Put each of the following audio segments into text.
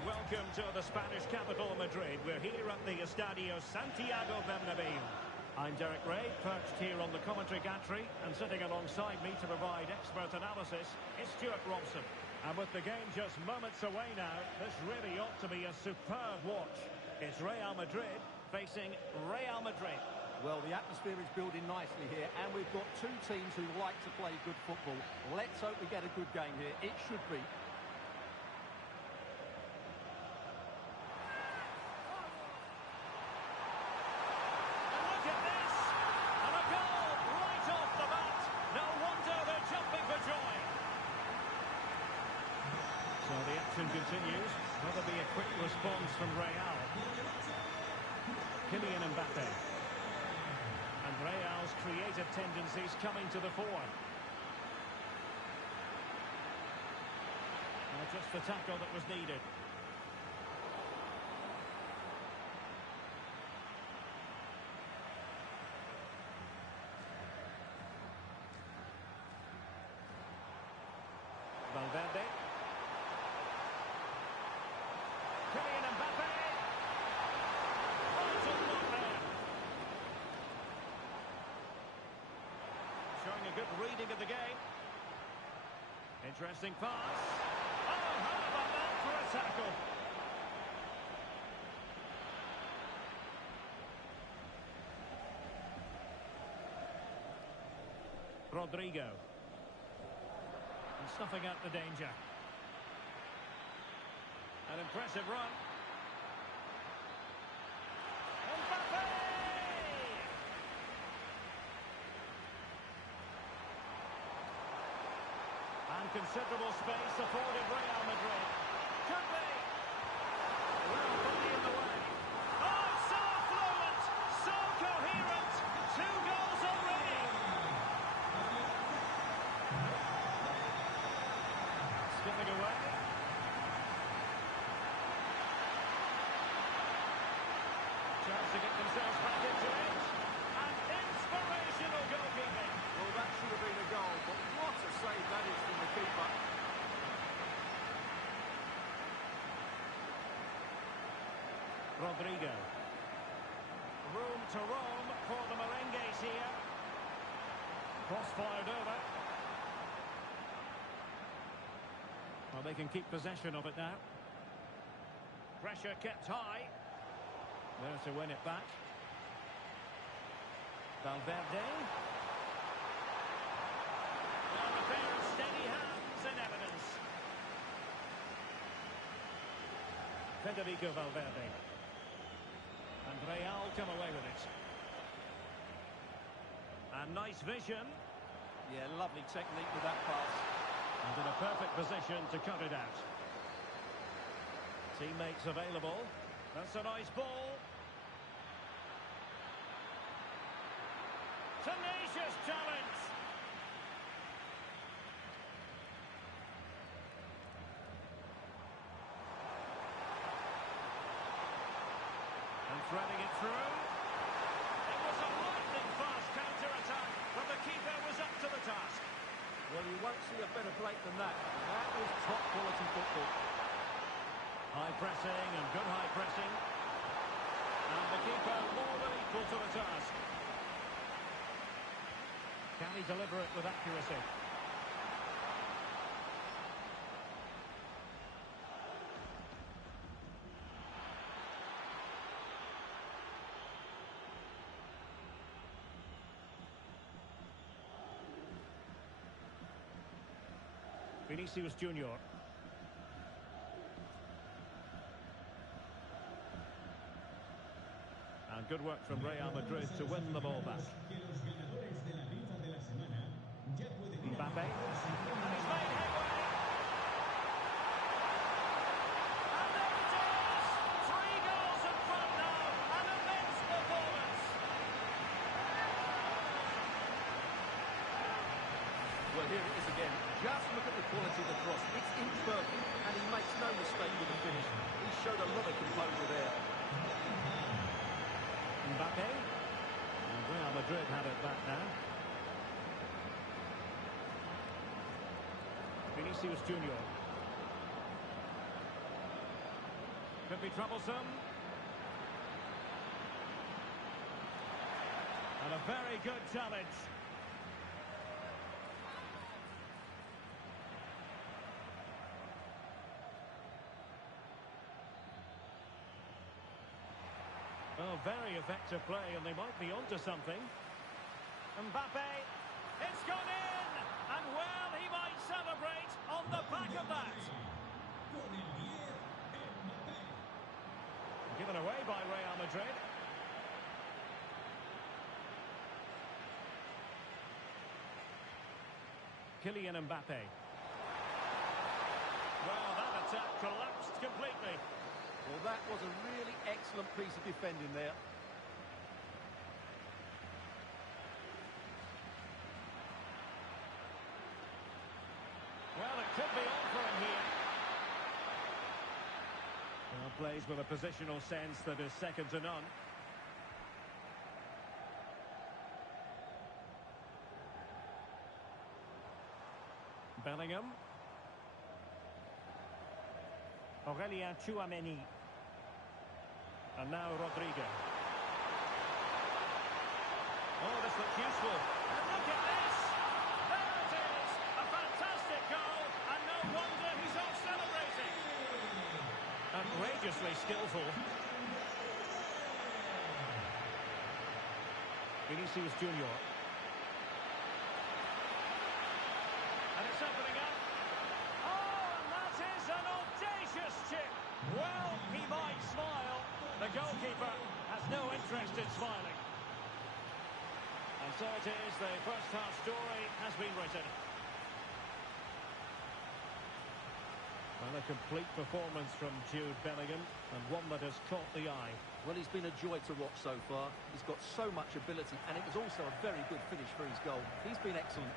Welcome to the Spanish capital, Madrid. We're here at the Estadio Santiago Bernabeu. I'm Derek Ray, perched here on the commentary gantry, and sitting alongside me to provide expert analysis is Stuart Robson. And with the game just moments away now, this really ought to be a superb watch. It's Real Madrid facing Real Madrid. Well, the atmosphere is building nicely here, and we've got two teams who like to play good football. Let's hope we get a good game here. It should be. And look at this! And a goal right off the bat! No wonder they're jumping for joy! So the action continues. Will there be a quick response from Real? Kylian Mbappe. And Real's creative tendencies coming to the fore. Well, just the tackle that was needed. Valverde. Kylian Mbappe. Right on block there. Showing a good reading of the game. Interesting pass. Oh, how about that for a tackle? Rodrigo. And snuffing out the danger. An impressive run. Mbappe! And considerable space afforded Real Madrid. Could be. Well, body in the way. Oh, so fluent, so coherent. 2 goals already. Skipping away. Chance to get themselves back into it. And inspirational goalkeeping. Well, that should have been a goal, but what a save that is from the keeper. Rodrigo. Room to roam for the Merengues here. Cross fired over. Well, they can keep possession of it now. Pressure kept high. There to win it back. Valverde. Well, a pair of steady hands in evidence. Federico Valverde. And Real come away with it. And nice vision. Yeah, lovely technique with that pass. And in a perfect position to cut it out. Teammates available. That's a nice ball. Tenacious challenge. And threading it through. It was a lightning-fast counter-attack, but the keeper was up to the task. Well, you won't see a better break than that. That was top-quality football. High pressing and good high pressing. And the keeper more than equal to the task. Can he deliver it with accuracy? Vinicius Junior. And good work from Real Madrid to win the ball back. Mbappe. And he's made headway. And there it is! 3 goals in front now. An immense performance. Well, here it is again. Just look at the quality of the cross. It's imperfect, and he makes no mistake with the finish. He showed a lot of composure there. Mbappe. And Real Madrid have it back now. Vinicius Junior. Could be troublesome. And a very good challenge. Oh, very effective play, and they might be onto something. Mbappe, it's gone in! And well, he might celebrate on the back of that. Given away by Real Madrid. Kylian Mbappe. Well, that attack collapsed completely. Well, that was a really excellent piece of defending there. Well, it could be on for him here. Well, plays with a positional sense that is second to none. Bellingham. Aurelien Tchouameni. And now Rodrigo. Oh, this looks useful. And look at this! There it is! A fantastic goal, and no wonder he's off celebrating. Outrageously skillful. Vinicius Junior. And it's opening up. Oh, and that is an audacious chip. Well, he might smile. The goalkeeper has no interest in smiling. And so it is, the first half story has been written. Well, a complete performance from Jude Bellingham, and one that has caught the eye. Well, he's been a joy to watch so far. He's got so much ability, and it was also a very good finish for his goal. He's been excellent.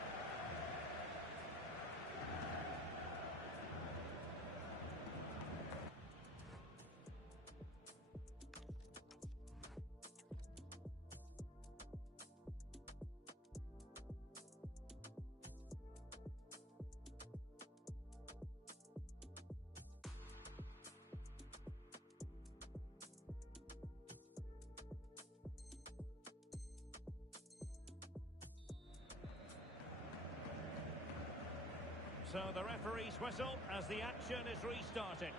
So the referee's whistle as the action is restarted.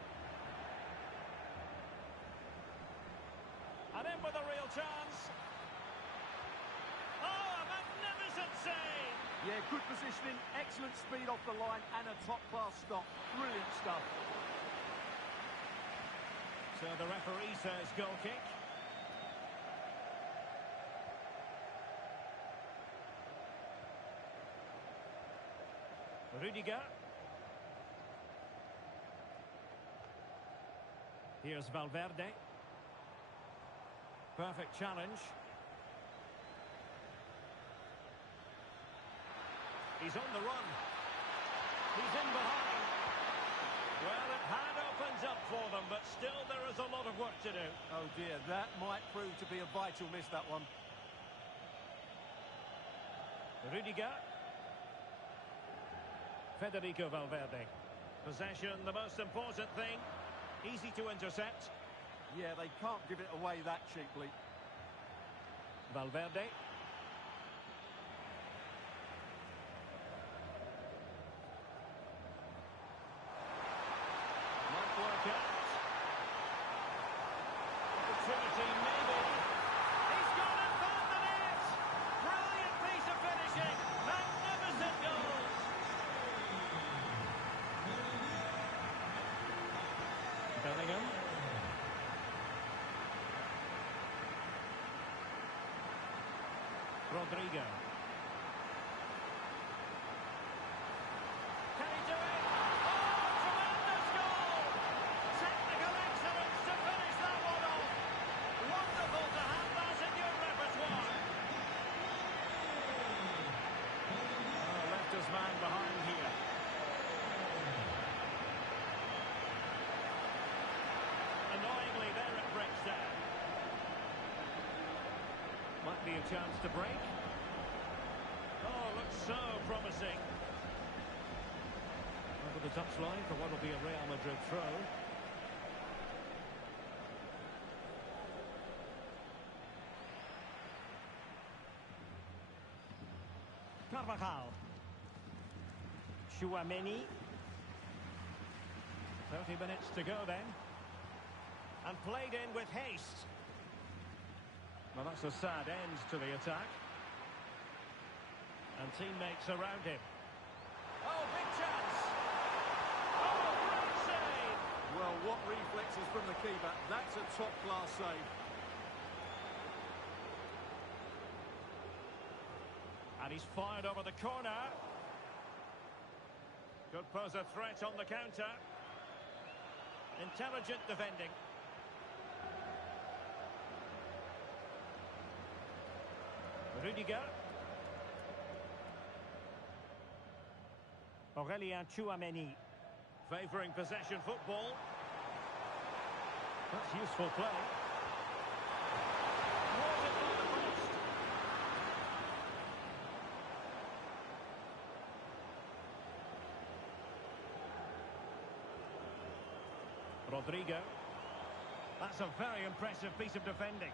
And in with a real chance. Oh, a magnificent save! Yeah, good positioning, excellent speed off the line, and a top-class stop. Brilliant stuff. So the referee says goal kick. Rudiger. Here's Valverde. Perfect challenge. He's on the run. He's in behind. Well, it had opened up for them, but still there is a lot of work to do. Oh dear, that might prove to be a vital miss, that one. Rudiger. Federico Valverde. Possession, the most important thing. Easy to intercept. Yeah, they can't give it away that cheaply. Valverde. Might work out. Opportunity, maybe. He's gone and found the net! Brilliant piece of finishing. Magnificent goal. Bellingham. Rodrigo. Can he do it? Oh, tremendous goal! Technical excellence to finish that one off. Wonderful to have that in your repertoire. Oh, left his man behind here. Annoyingly, there it breaks down. Might be a chance to break. Oh, looks so promising. Over the touchline for what will be a Real Madrid throw. Carvajal. Chouameni. 30 minutes to go then. And played in with haste. Well, that's a sad end to the attack. And teammates around him. Oh, big chance! Oh, great save! Well, what reflexes from the keeper. That's a top-class save. And he's fired over the corner. Could pose a threat on the counter. Intelligent defending. Rudiger. Aurelien Chouameni. Favouring possession football. That's useful play. Thwarted by the post. Rodrigo. That's a very impressive piece of defending.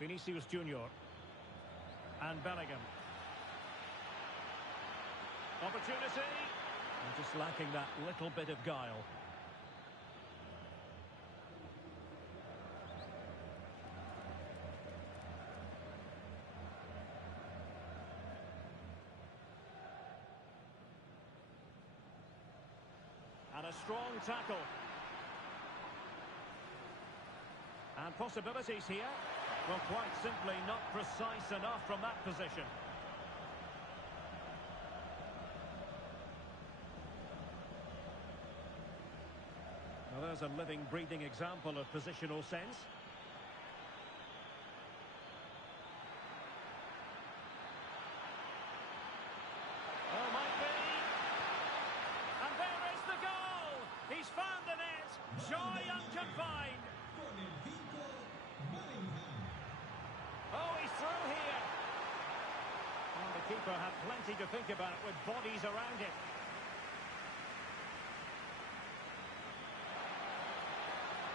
Vinicius Junior. And Bellingham. Opportunity. And just lacking that little bit of guile. And a strong tackle. And possibilities here. Well, quite simply not precise enough from that position. Well, there's a living, breathing example of positional sense. Oh, might be. And there is the goal! He's found the net! Joy unconfined! Oh, he's through here! Well, the keeper had plenty to think about with bodies around him.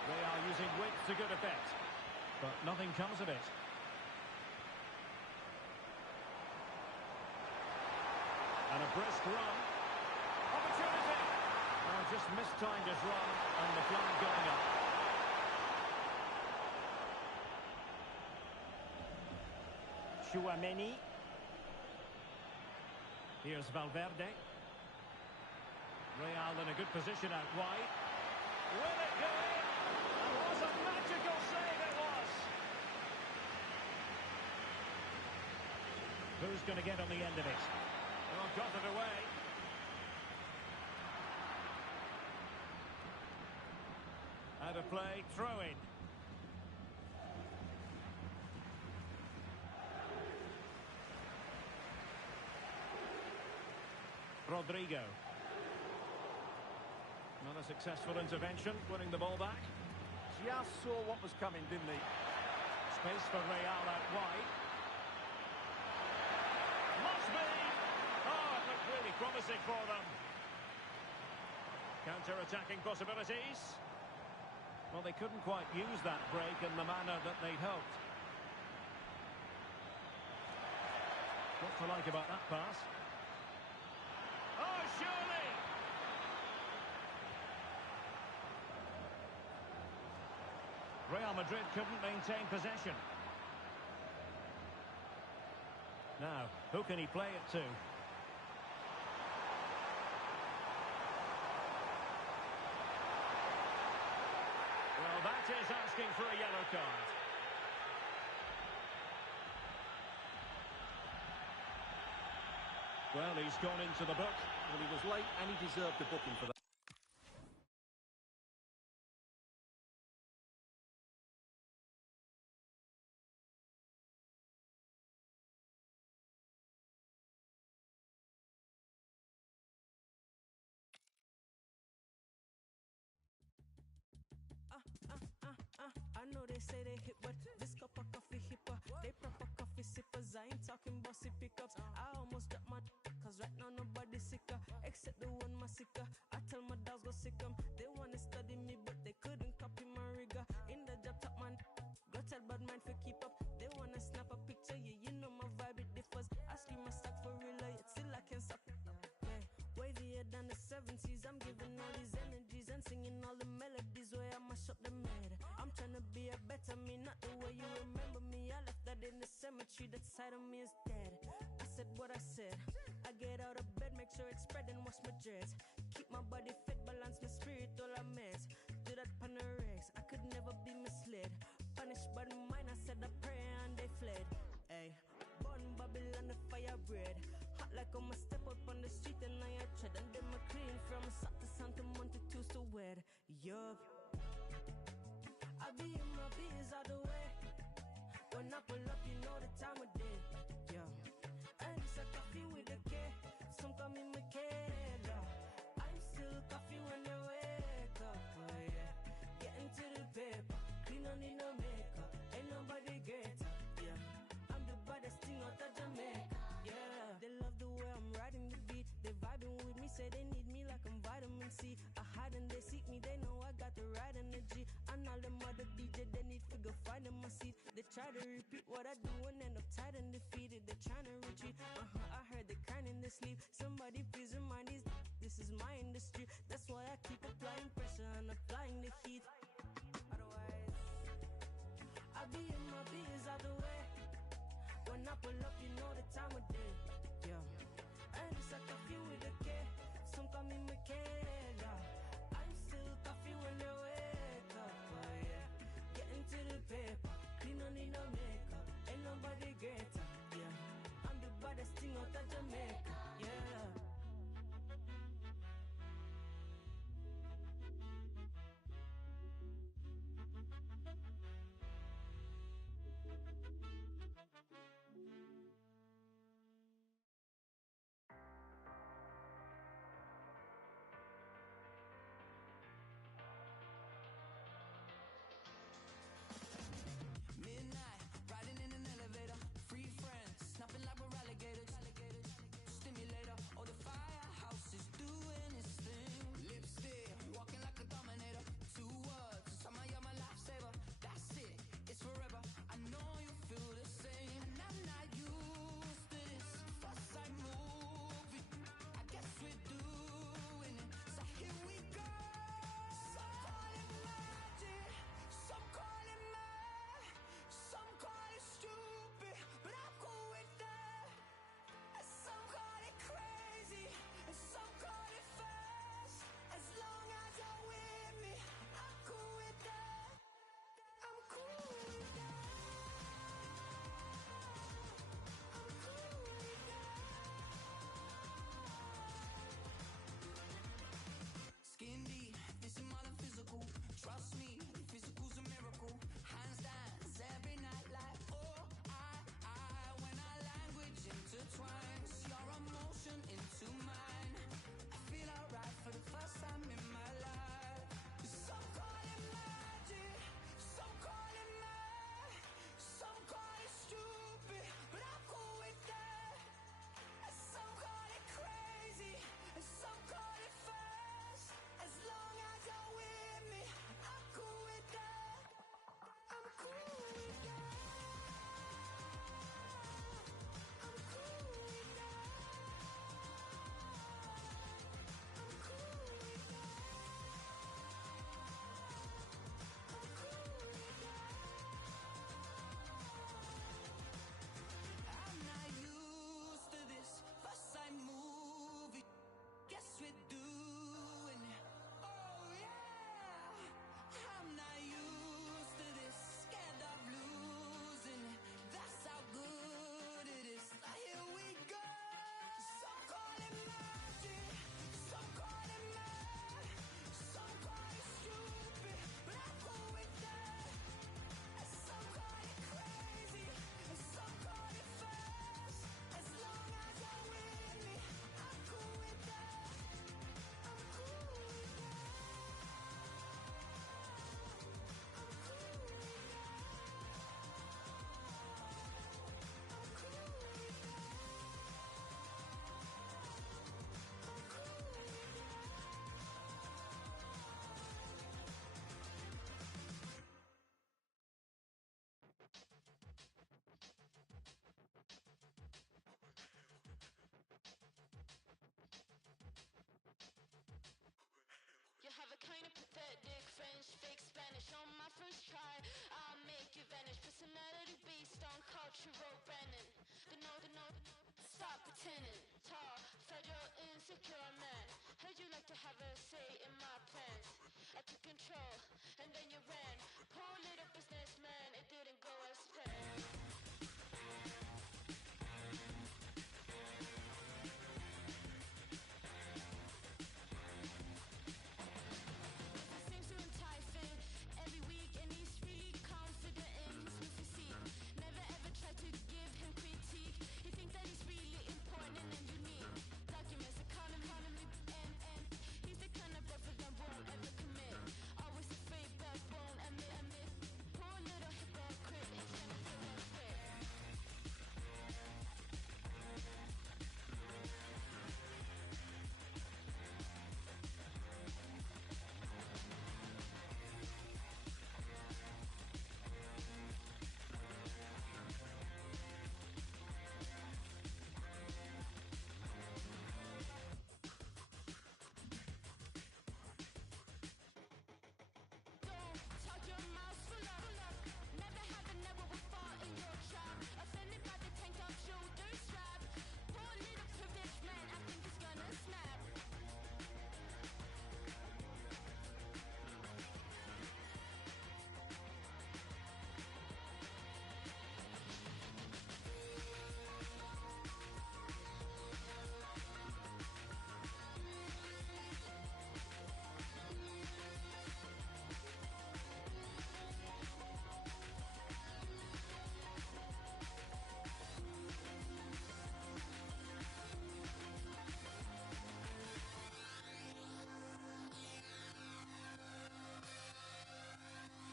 They are using width to good effect, but nothing comes of it. And a brisk run. Opportunity! Oh, just mistimed his run, and the flag going up. Chouameni. Here's Valverde. Real in a good position out wide. Will it go in? And what a magical save it was! Who's going to get on the end of it? Oh, got it away. Out of play, throw in. Rodrigo. Not a successful intervention, winning the ball back. Just saw what was coming, didn't he? Space for Real out wide. Must be! Oh, it looked really promising for them. Counter-attacking possibilities. Well, they couldn't quite use that break in the manner that they'd hoped. What to like about that pass? Oh, surely! Real Madrid couldn't maintain possession. Now, who can he play it to? Well, that is asking for a yellow card. Well, he's gone into the book. Well, he was late and he deserved a booking for that. I know they say they hit, but this cup of coffee hipper. They proper coffee sippers. I ain't talking bossy pickups. I almost dropped my cause right now nobody's sicker except the one my sicker. I tell my dogs go sick 'em. They wanna study me, but they couldn't copy my rigor. In the job top man, got tell bad mind for keep up. They wanna snap a picture, yeah, you know my vibe, it differs. I scream my stack for real, yet still I can't stop. Yeah, wavier than the 70s, I'm giving all these energies and singing all the melodies where I mash up the mad. I'm trying to be a better me, not the way you remember me. I left that in the cemetery, that side of me is dead. I said what I said. I get out of bed, make sure it's spread and wash my dreads. Keep my body fit, balance my spirit, all I mess. Do that panorex, I could never be misled. Punished by the mind, I said a prayer and they fled. Ay, born Babylon, the fire bread. Hot like I'ma step up on the street and I tread. And then my clean from south to Santa Monte to so wet. Yup, I be in my biz all the way. When I pull up, you know the time of day. Yeah, and it's a coffee with a K. Some call me Michaela. I'm still coffee when they wake up. Oh yeah, getting to the paper. Clean, don't need no makeup. Ain't nobody greater. Yeah, I'm the baddest thing out of Jamaica. Yeah, they love the way I'm riding the beat. They vibing with me, say they need me like I'm vitamin C. I hide and they seek me, they know I got the right energy. And all them other DJ, they need figure find in my seat. They try to repeat what I do and end up tired and defeated. They trying to retreat. I heard they crying in their sleep. Somebody please remind these, this is my industry. That's why I keep applying pressure and applying the heat. Otherwise, I be in my biz all the way. When I pull up, you know the time of day. Yeah, and it's a coffee with a K. Some call me Michaela. I'm still coffee when they wake up. Oh yeah, getting to the paper. Clean, don't need no makeup. Ain't nobody greater. Yeah, I'm the baddest thing out of Jamaica. Yeah. have a say in my plans. I took control, and then you ran. Poor little businessman, it didn't go as planned. He seems to entice him every week, and he's really confident in his new physique. Never ever try to give him critique. He thinks that he's really important and unique. Documents, economy, and he's the kind of brother that won't ever commit. Always afraid but won't admit. Poor little hypocrite, he's trying to feel what's fit. Don't talk your mouth full of. Never have a never will fall in your trap. Offended by the tank top shoulder strap. Poor little privileged man, I think he's gonna snap.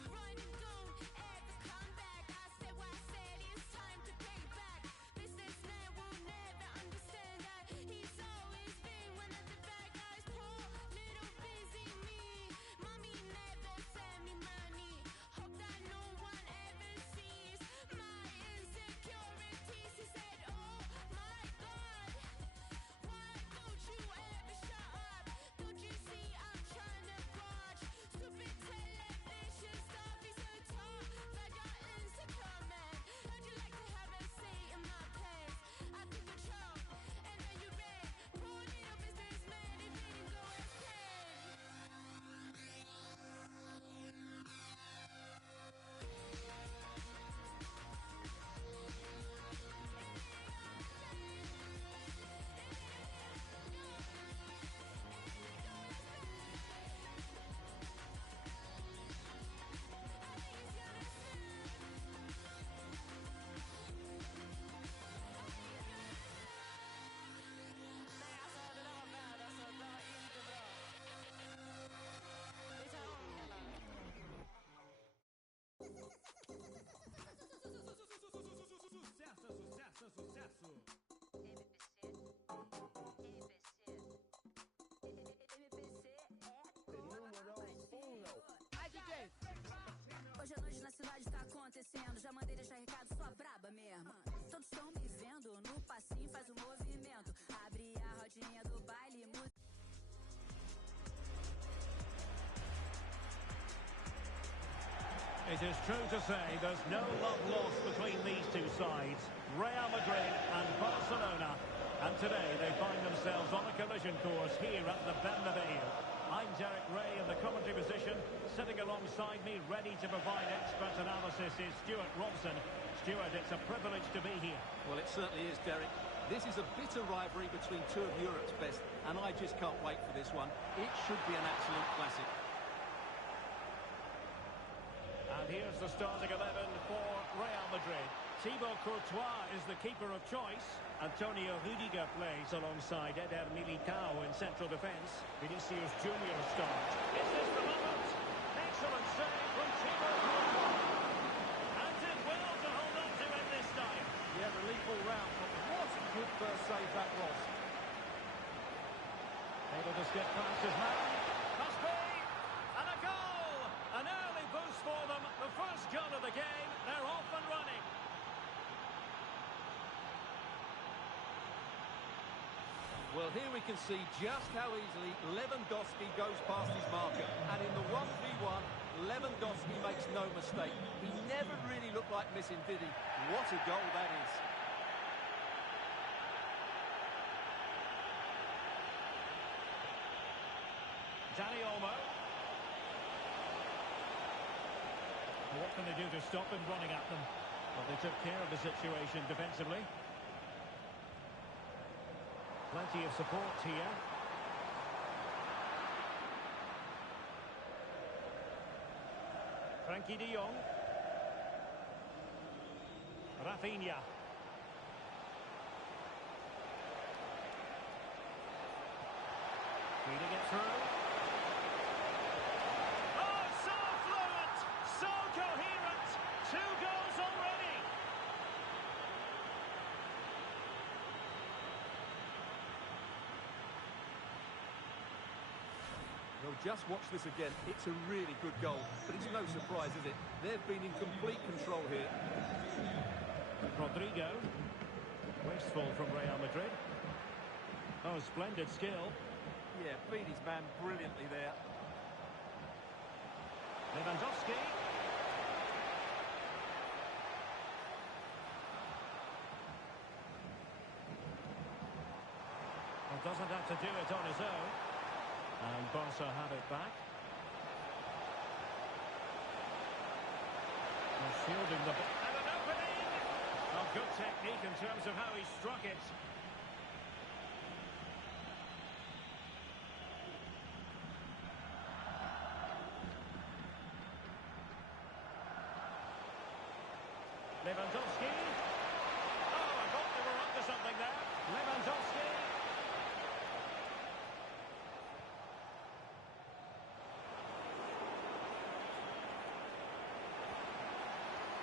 Run and don't ever come back. I said what I said, it's time to pay back. Businessman will never understand that. He's always been one of the bad guys. Poor little busy me. Mommy never sent me money. Hope that no one ever sees my insecurities. He said, oh my God, why don't you ever shut up? Don't you see I'm trying to watch stupid television stuff? He's a talk that you're insecure, man. How'd you like to have a say in my plans? I took control, and then you ran. Poor little businessman, it didn't go as planned. Sucesso, sucesso! Hoje à noite na cidade tá acontecendo. Já mandei deixar recado, sua braba mesmo. Todos estão me vendo no passinho, faz o movimento. Abre a rodinha do baile, música. It is true to say there's no love lost between these two sides, Real Madrid and Barcelona. And today they find themselves on a collision course here at the Bernabeu. I'm Derek Ray in the commentary position. Sitting alongside me, ready to provide expert analysis, is Stuart Robson. Stuart, it's a privilege to be here. Well, it certainly is, Derek. This is a bitter rivalry between two of Europe's best, and I just can't wait for this one. It should be an absolute classic. And here's the starting 11 for Real Madrid. Thibaut Courtois is the keeper of choice. Antonio Rudiger plays alongside Eder Militao in central defence. Vinicius Junior starts. Is this the moment? Excellent save from Thibaut Courtois. And did well to hold on to it this time. Yeah, relief all round, but what a good first save that was. Able to skip past his man. Must be. And a goal! An early boost for them. The first goal of the game. They're off and running. Well, here we can see just how easily Lewandowski goes past his marker. And in the 1v1, Lewandowski makes no mistake. He never really looked like missing, did he? What a goal that is. Dani Olmo. What can they do to stop him running at them? Well, they took care of the situation defensively. Plenty of support here. Frankie de Jong. Rafinha. Feeding it through. Oh, so fluent! So coherent! 2 goals already! Well, just watch this again. It's a really good goal, but it's no surprise, is it? They've been in complete control here. Rodrigo. Wasteful from Real Madrid. Oh, splendid skill. Yeah, beat his man brilliantly there. Lewandowski. Well, doesn't have to do it on his own. And Barca have it back. Well, shielding the ball. And an opening! Oh, good technique in terms of how he struck it. Lewandowski. Oh, I thought they were up to something there. Lewandowski.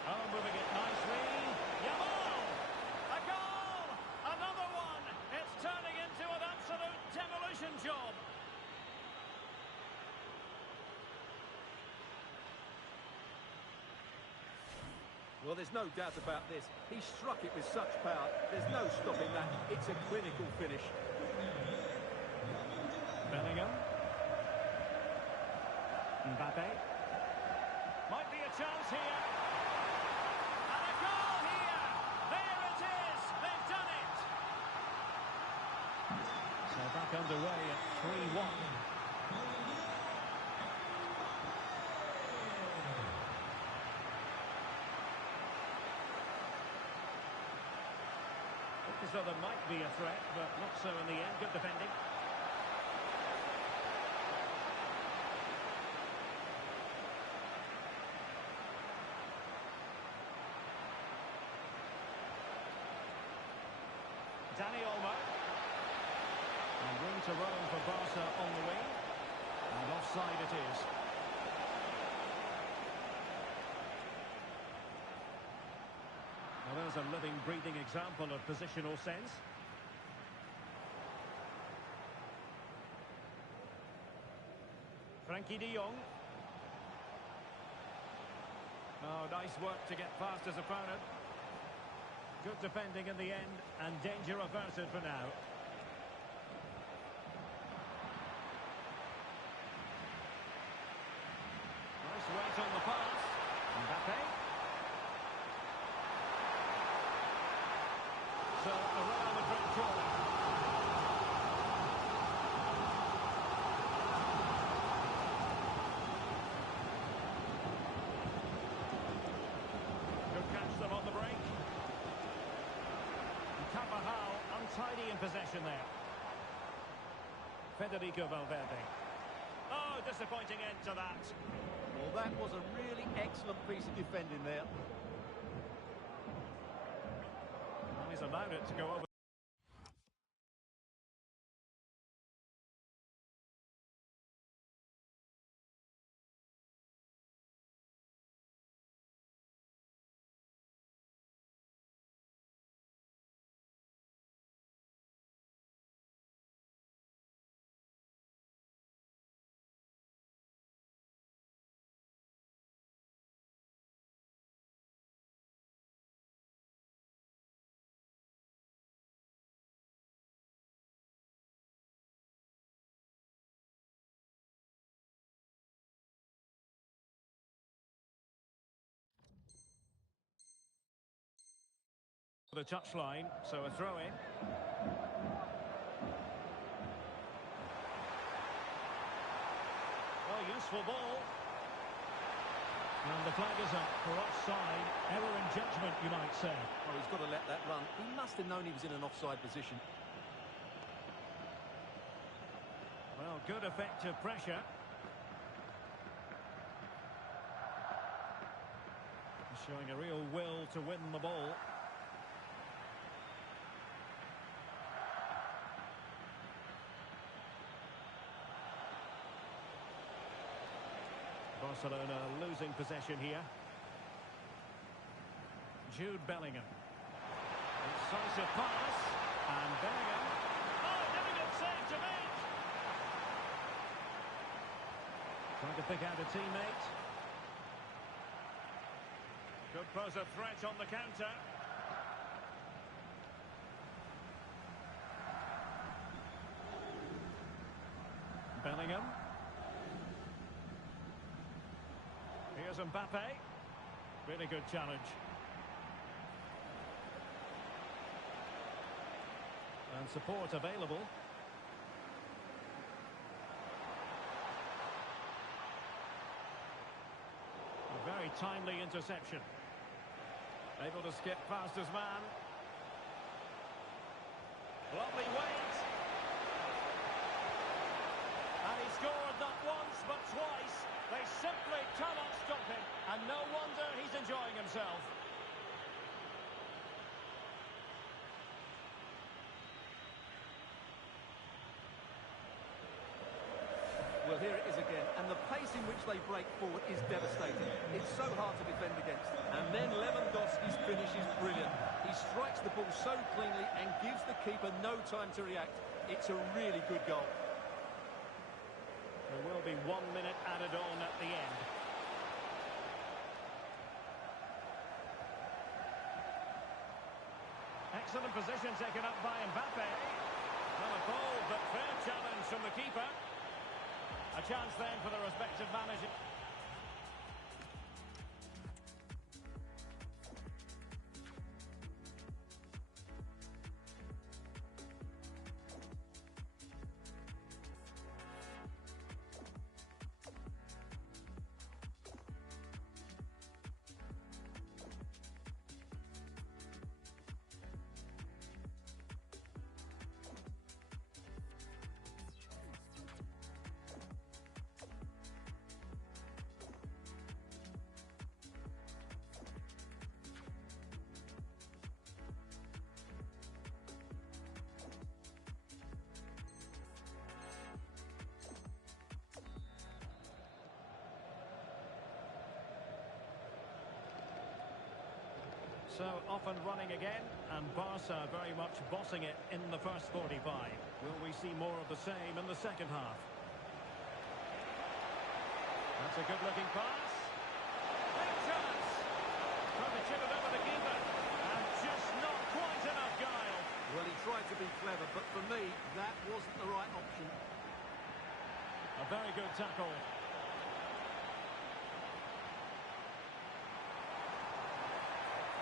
Oh, moving it nicely. Yamal! A goal! Another one! It's turning into an absolute demolition job. Well, there's no doubt about this. He struck it with such power. There's no stopping that. It's a clinical finish. Bellingham. Mbappe. Might be a chance here. And a goal here. There it is. They've done it. So back underway at 3-1. So there might be a threat, but not so in the end. Good defending. Dani Olmo. And room to roam for Barca on the wing. And offside it is. Well, there's a living, breathing example of positional sense. Frankie de Jong. Oh, nice work to get past his opponent. Good defending in the end, and danger averted for now. Nice weight on the pass. Mbappe. So, a Real Madrid corner. Could catch them on the break. Carvajal untidy in possession there. Federico Valverde. Oh, disappointing end to that. Well, that was a really excellent piece of defending there. Well, he's allowed it to go over. The touchline, so a throw in. Useful ball. And the flag is up for offside. Error in judgment, you might say. Oh, he's got to let that run. He must have known he was in an offside position. Well, good effective pressure. Showing a real will to win the ball. Barcelona losing possession here. Jude Bellingham. Incisive pass. And Bellingham. Oh, difficult save to make. Trying to pick out a teammate. Could pose a threat on the counter. Bellingham. Here's Mbappe. Really good challenge. And support available. A very timely interception. Able to skip past his man. Lovely weight. And he scored not once but twice. They simply cannot stop him. And no wonder he's enjoying himself. Well, here it is again, and the pace in which they break forward is devastating. It's so hard to defend against. And then Lewandowski's finish is brilliant. He strikes the ball so cleanly and gives the keeper no time to react. It's a really good goal. There will be 1 minute added on at the end. Excellent position taken up by Mbappe. Well, a bold but fair challenge from the keeper. A chance then for the respective manager. So off and running again, and Barca very much bossing it in the first 45. Will we see more of the same in the second half? That's a good-looking pass. Big chance. Trying to chip it over the keeper. And just not quite enough guile. Well, he tried to be clever, but for me, that wasn't the right option. A very good tackle.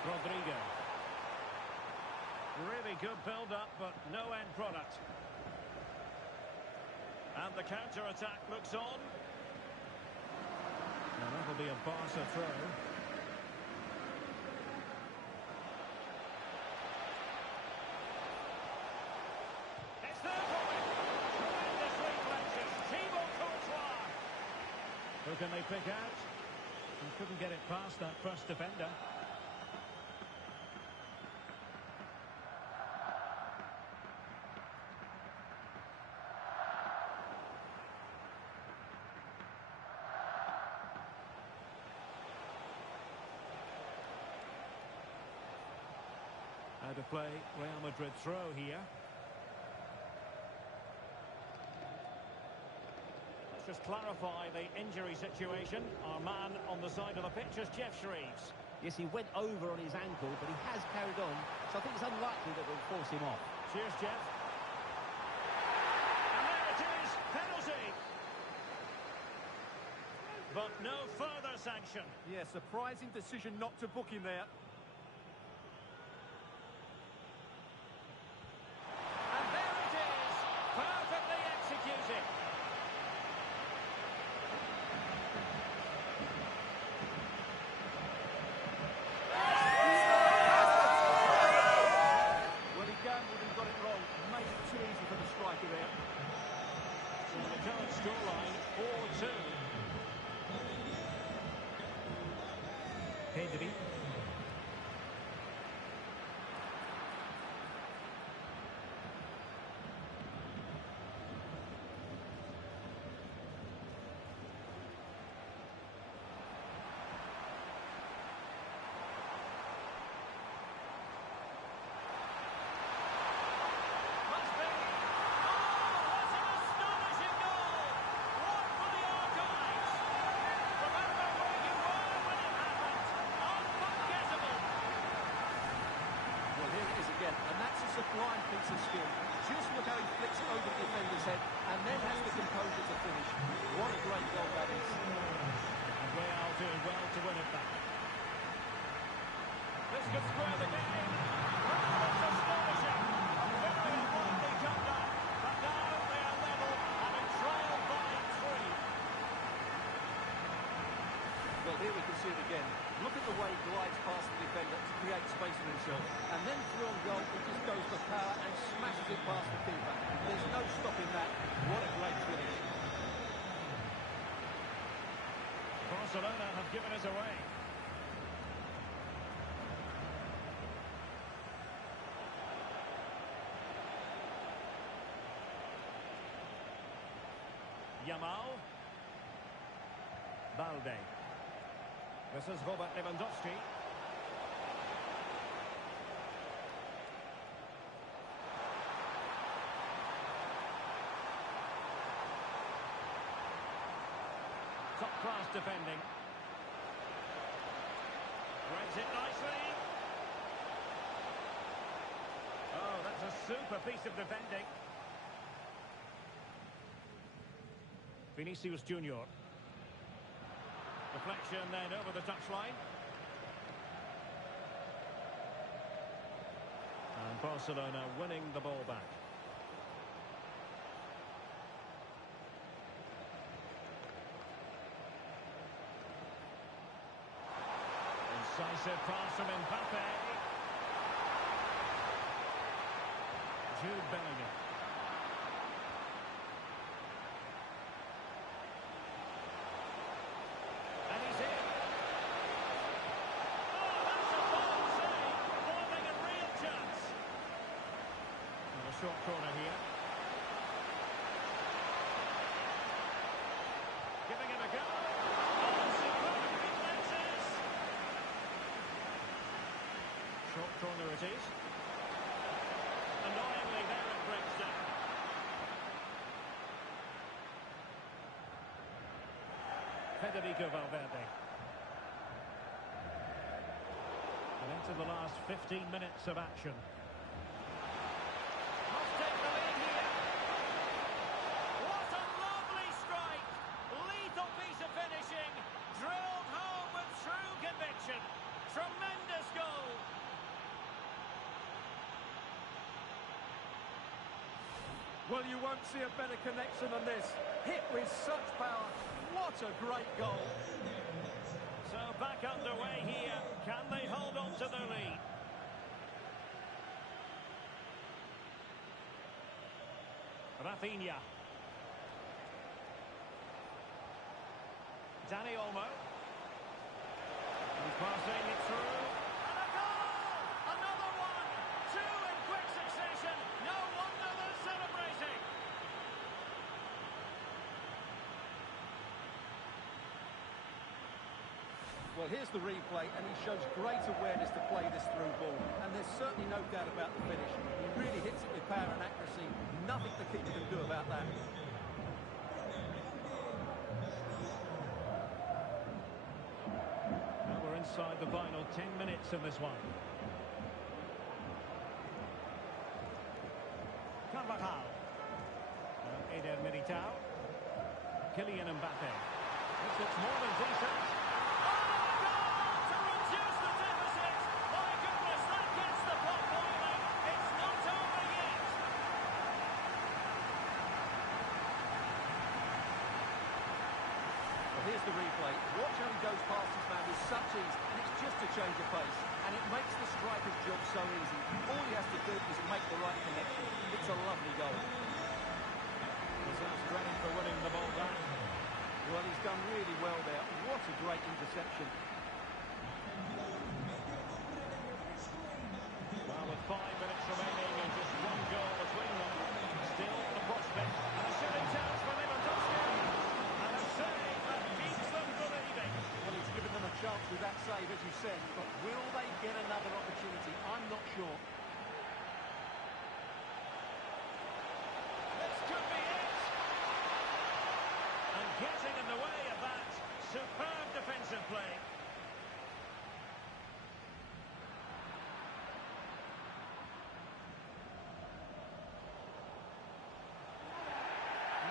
Rodrigo. Really good build-up, but no end product. And the counter-attack looks on. Now that'll be a Barca throw. It's there for him. Tremendous reflexes. Thibaut Courtois. Who can they pick out? He couldn't get it past that first defender. Out of play, Real Madrid throw here. Let's just clarify the injury situation. Our man on the side of the pitch is Jeff Shreves. Yes, he went over on his ankle, but he has carried on, so I think it's unlikely that we'll force him off. Cheers, Jeff. And there it is, penalty. But no further sanction. Yeah, surprising decision not to book him there. And there it is, perfectly executed. career. So the current scoreline, 4-2. Pedri. And that's a sublime piece of skill. Just look how he flicks it over the defender's head and then has the composure to finish. What a great goal that is. And Real doing well to win it back. This could square the game. Oh, it's astonishing. A very unlikely comeback. But now they are level, having trailed by 3. Well, here we can see it again. Look at the way he glides past the defender to create space for himself. And then through on goal, he just goes for power and smashes it past the keeper. There's no stopping that. What a great finish. Barcelona have given us away. Yamal. Balde. This is Robert Lewandowski. Top-class defending. Threads it nicely. Oh, that's a super piece of defending. Vinicius Junior. Deflection then over the touchline. And Barcelona winning the ball back. Incisive pass from Mbappe. Jude Bellingham. And he's in. Oh, that's a bold save. Forming a real chance. And a short corner here. Giving it a go. Oh, superb reflexes. Short corner it is. Annoyingly, there it breaks down. Federico Valverde. And into the last 15 minutes of action. Must take the lead here. What a lovely strike. Lethal piece of finishing. Drilled home with true conviction. Tremendous goal. Well, you won't see a better connection than this. Hit with such power. What a great goal. So back underway here. Can they hold on to their lead? Rafinha. Dani Olmo. He's passing it through. And a goal! Another one! 2 in quick succession. No wonder they're celebrating. Well, here's the replay, and he shows great awareness to play this through ball. And there's certainly no doubt about the finish. He really hits it with power and accuracy. Nothing the keeper can do about that. Well, we're inside the final 10 minutes of this one. Carvajal. Eder Militao. Kylian Mbappe. This looks more than decent. Here's the replay. Watch how he goes past his man with such ease, and it's just a change of pace. And it makes the striker's job so easy. All he has to do is make the right connection. It's a lovely goal. reception. Well, with 5 minutes remaining and just one goal between them, still the prospect. And a shooting chance for Lewandowski. And a save that keeps them believing. Well, he's given them a chance with that save, as you said, but will they get another opportunity? I'm not sure. This could be it. And getting in the way of that superb defensive play.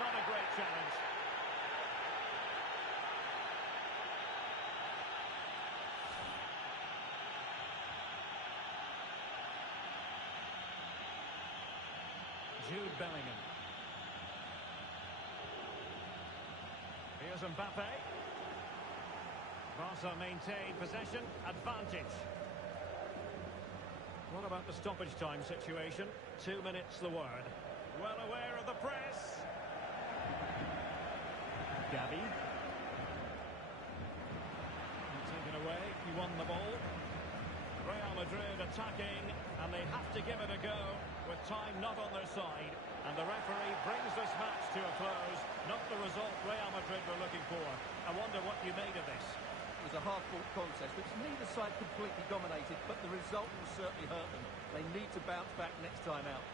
Not a great challenge. Jude Bellingham. Here's Mbappe. Barca maintain possession, advantage. What about the stoppage time situation? 2 minutes the word. Well aware of the press. Gavi. Taken away, he won the ball. Real Madrid attacking, and they have to give it a go with time not on their side. And the referee brings this match to a close. Not the result Real Madrid were looking for. I wonder what you made of this. It was a hard-fought contest, which neither side completely dominated, but the result will certainly hurt them. They need to bounce back next time out.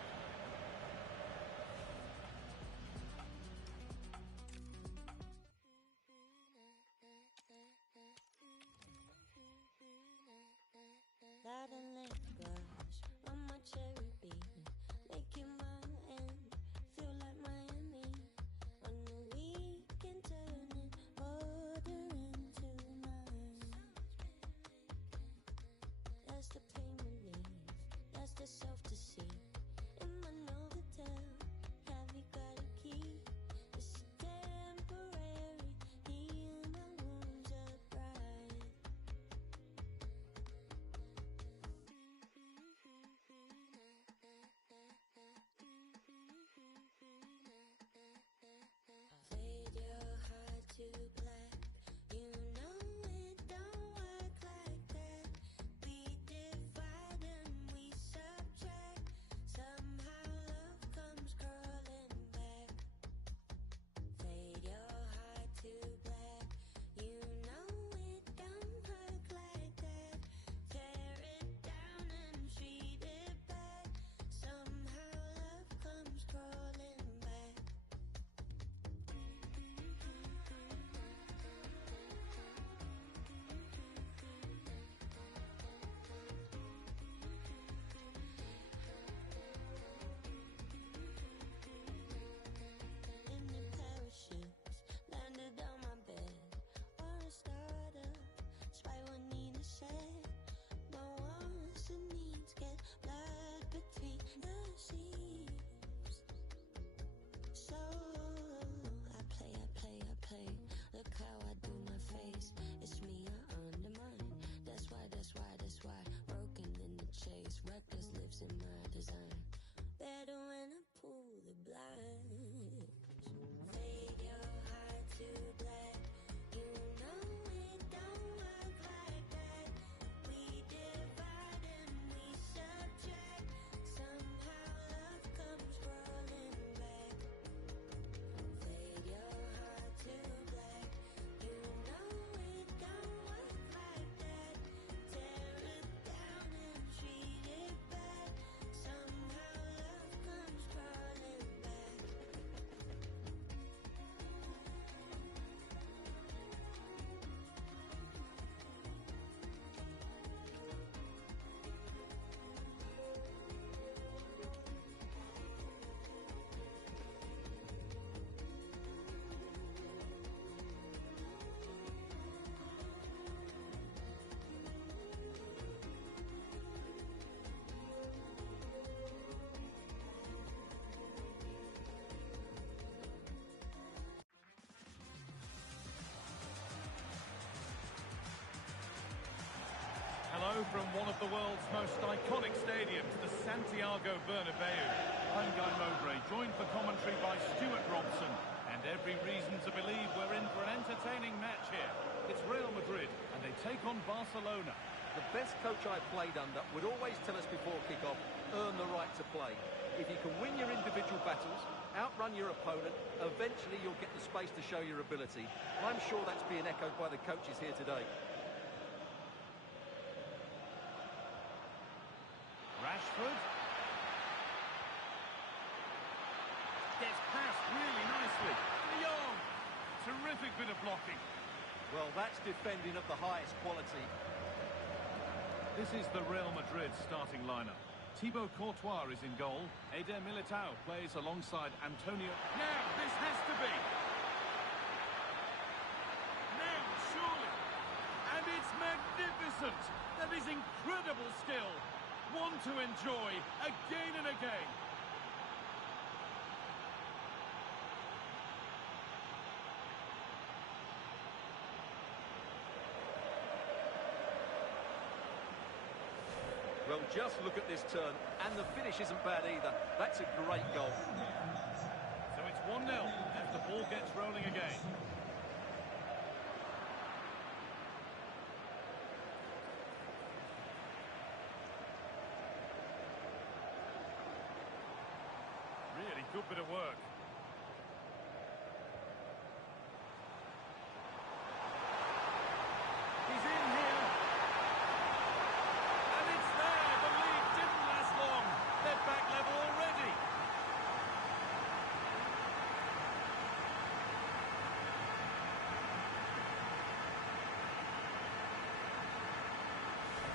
That English on my cherry beam, making my end feel like Miami. On the weekend, turning order into mine. That's the pain relief, that's the self-deceit. In my Novotel, have you got a key? It's temporary, healing my wounds up right. Fade your heart to black. You know it don't work like that. We divide and we subtract. Somehow love comes crawling back. Fade your heart to black. You know it don't work like that. Tear it down and treat it back. Somehow love comes crawling back. In the parachutes landed on my bed, or a starter, despite what Nina said. But wants and needs get blood between the seams. So I play. Look how I do my face. It's me I undermine. That's why. Broken in the chase. Reckless lives in my design. Better when I pull the blinds. Fade your heart to black. You know it don't work like that. We divide and we subtract. Somehow love comes crawling back. Fade your heart to black. You know it don't work like that. Tear it down and treat it back. Somehow love comes crawling back. Hello from one of the world's most iconic stadiums, the Santiago Bernabeu. I'm Guy Mowbray, joined for commentary by Stuart Robson. And every reason to believe we're in for an entertaining match here. It's Real Madrid, and they take on Barcelona. The best coach I played under would always tell us before kick-off, earn the right to play. If you can win your individual battles, outrun your opponent, eventually you'll get the space to show your ability. I'm sure that's being echoed by the coaches here today. Rashford. Gets past really nicely. De Jong. Terrific bit of blocking. Well, that's defending of the highest quality. This is the Real Madrid starting lineup. Thibaut Courtois is in goal. Eder Militao plays alongside Antonio. Now, this has to be. Now, surely. And it's magnificent. That is incredible skill. One to enjoy again and again. Well, just look at this turn, and the finish isn't bad either. That's a great goal. So it's 1-0 as the ball gets rolling again. Really good bit of work. He's in here. And it's there. The lead didn't last long. They're back level already.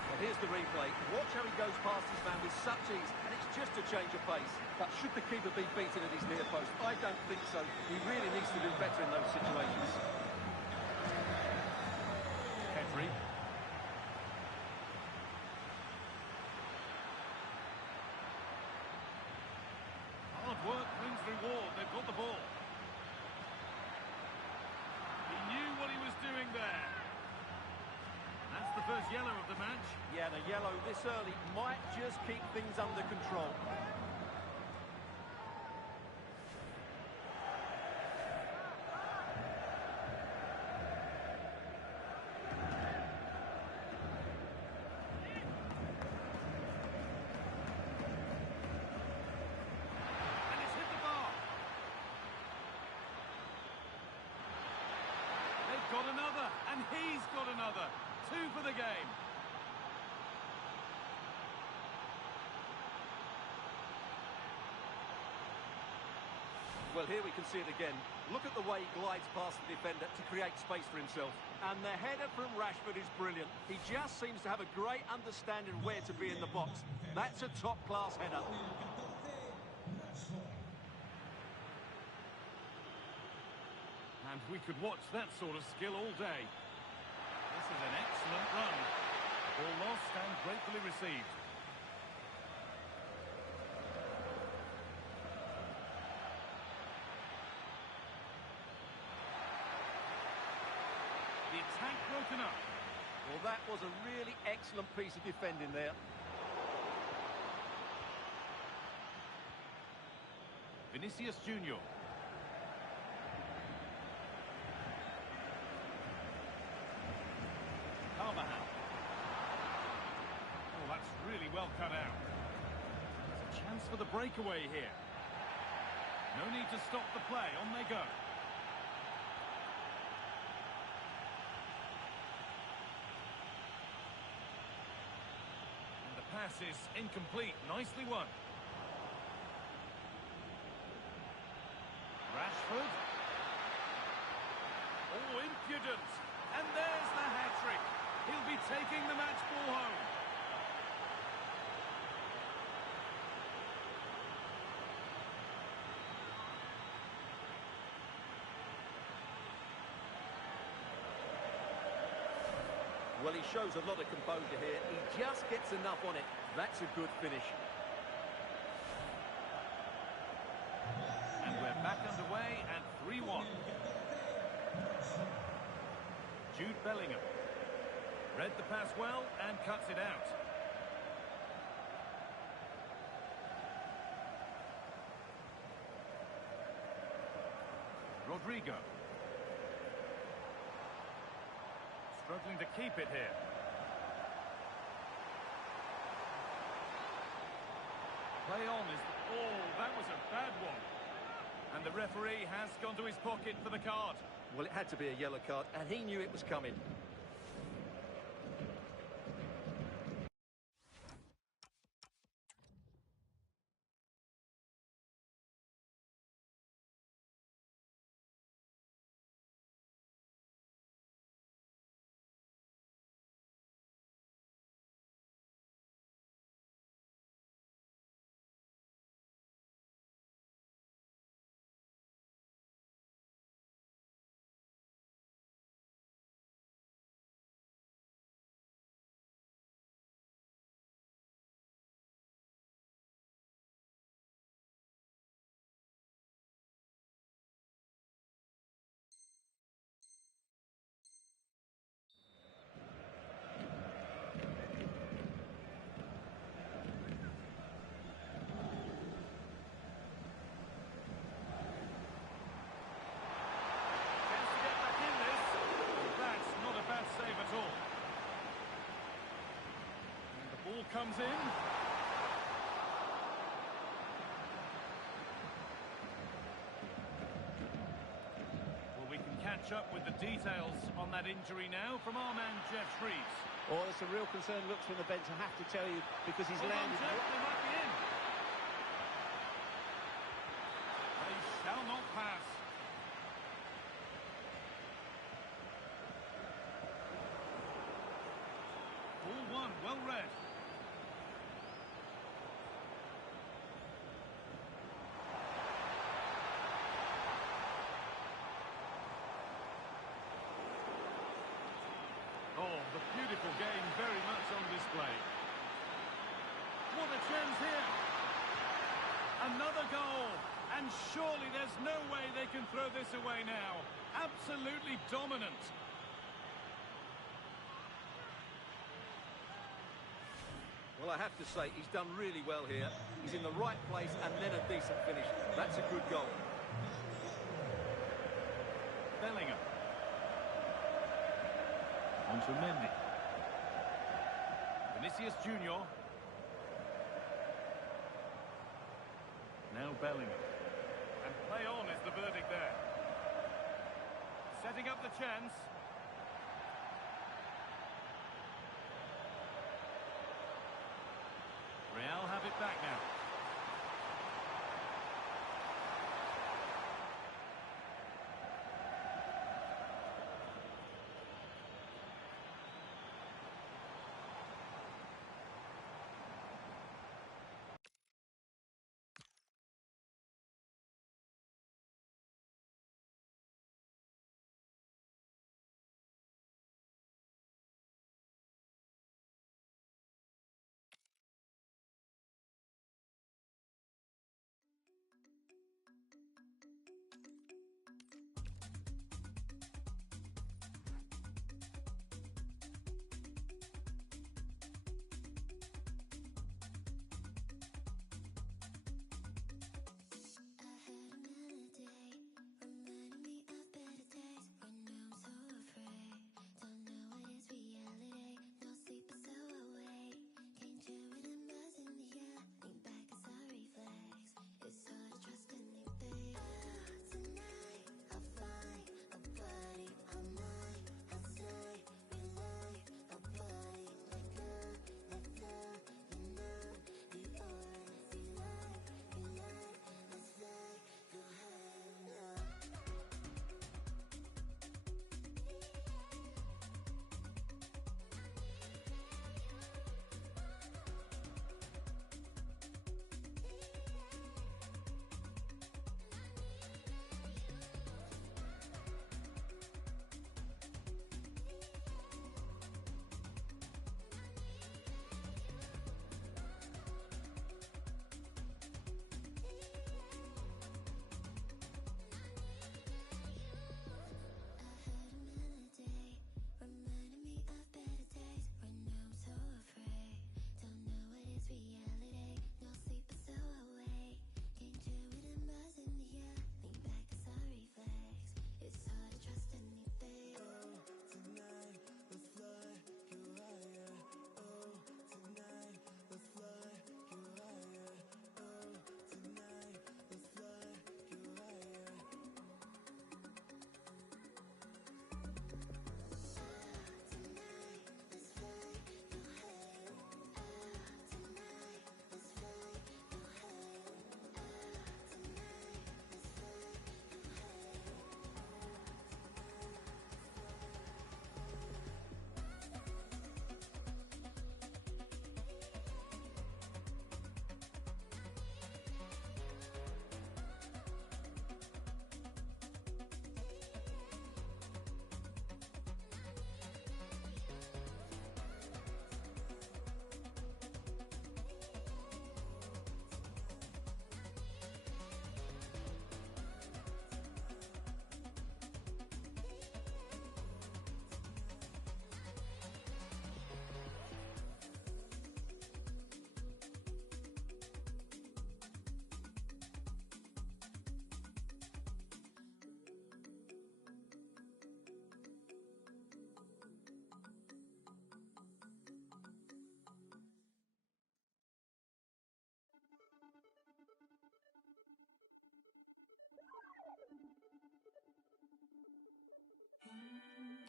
Well, here's the replay. Watch how he goes past his man with such ease, and it's just a change of pace. But should the keeper be beaten at his near post? I don't think so. He really needs to do better in those situations. Henry. Hard work brings reward. They've got the ball. He knew what he was doing there. That's the first yellow of the match. Yeah, the yellow this early might just keep things under control. And it's hit the bar. They've got another, and he's got another. 2 for the game. Well, here we can see it again. Look at the way he glides past the defender to create space for himself. And the header from Rashford is brilliant. He just seems to have a great understanding of where to be in the box. That's a top-class header. And we could watch that sort of skill all day. This is an excellent run. Ball lost and gratefully received. The attack broken up. Well, that was a really excellent piece of defending there. Vinicius Junior. Carvajal. Oh, that's really well cut out. There's a chance for the breakaway here. No need to stop the play. On they go. And the pass is incomplete. Nicely won. Rashford. Oh, impudent. And there's the hat-trick. He'll be taking the match ball home. Well, he shows a lot of composure here. He just gets enough on it. That's a good finish. And we're back underway at 3-1. Jude Bellingham. Read the pass well and cuts it out. Rodrigo. Struggling to keep it here. Play on is... Oh, that was a bad one. And the referee has gone to his pocket for the card. Well, it had to be a yellow card, and he knew it was coming. Comes in. Well, we can catch up with the details on that injury now from our man Jeff Shreves. Oh, it's a real concern looks from the bench, I have to tell you, because he's Hold on, landed... Jeff, they might be in. They shall not pass. Ball one, well read. Oh, the beautiful game very much on display. What a chance here. Another goal. And surely there's no way they can throw this away now. Absolutely dominant. Well, I have to say, he's done really well here. He's in the right place and then a decent finish. That's a good goal. Bellingham. On to Mendy. Vinicius Junior. Now Bellingham. And play on is the verdict there. Setting up the chance. Real have it back now.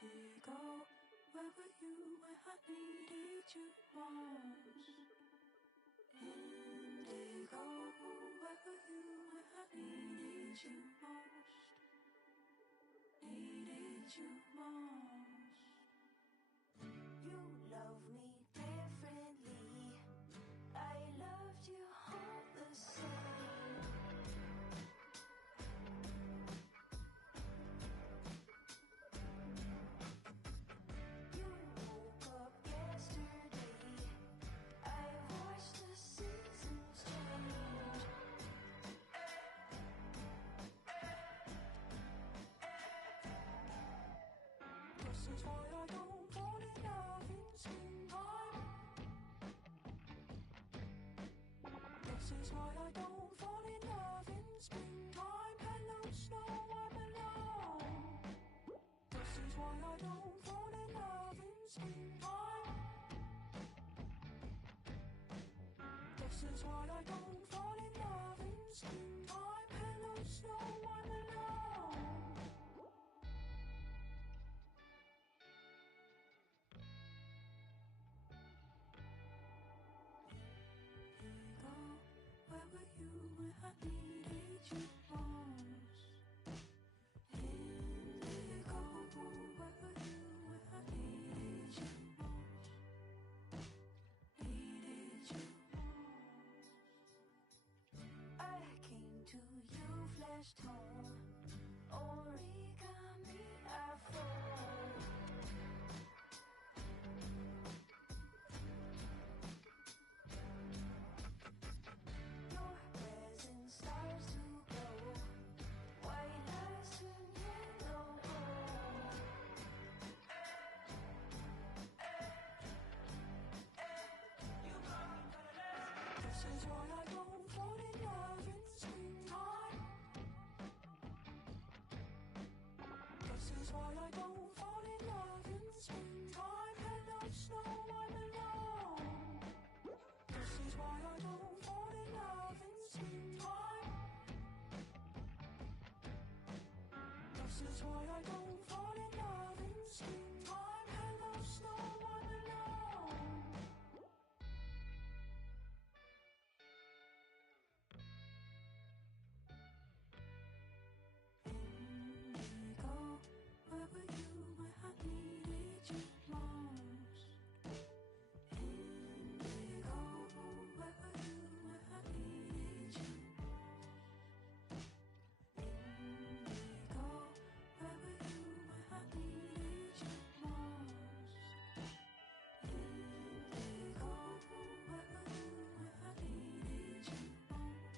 Indigo, where were you when I needed you most? Indigo, where were you when I needed you most? Needed you most. You love me differently. I loved you all the same. You woke up yesterday. I watched the seasons change. This is why I don't fall in love in springtime. This is why I don't fall in love in springtime. Hello, snow, I'm alone. This is why I don't fall in love in springtime. This is why I don't fall in love in springtime. Hello, snow, I'm alone. Indigo, where were you when I needed you most? Indigo, where were you when I needed you most? Needed you most. I came to you, flashed home. Origami, I fall. Your presence starts to glow. White lies turn yellow gold. This is why I don't fall in love in springtime. This is why I don't fall in love in springtime. Hello, snow, I'm alone. This is why I don't fall in love in springtime. This is why I don't fall in love in springtime. Hello, snow, I'm alone. Indigo, where were you when I needed you most? Indigo, where were you when I needed you most? Indigo, where were you when I needed you most? Indigo, where were you when I needed you most?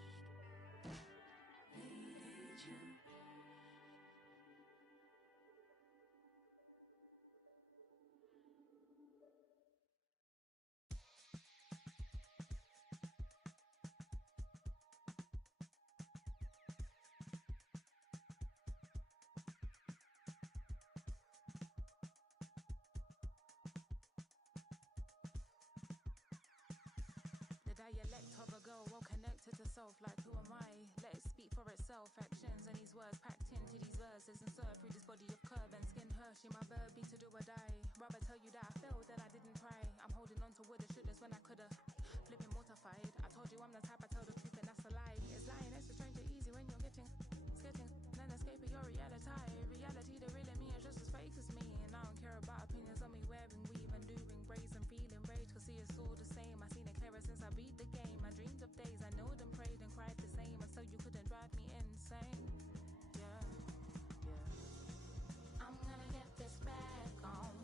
Needed you most. The dialect of a girl well connected to self, like who am I? Let it speak for itself. Actions and these words packed into these verses and served through this body of curve and skin Hershey. My verb be to do or die. Rather tell you that I failed than I didn't try. I'm holding on to woulda, shouldas when I coulda. Flipping mortified. I told you I'm the type I tell the truth and that's a lie. It's lying, it's a stranger easy when you're getting then escaping your reality. Reality, the real in me is just as fake as me. And I don't care about opinions on me wearing weave and doing braids and feeling rage. Cause see, it's all the same. I seen it clearer since I beat the game. I dreamed of days I know them, prayed and cried the same. And so you couldn't drive me insane. Yeah. I'm gonna get this back on.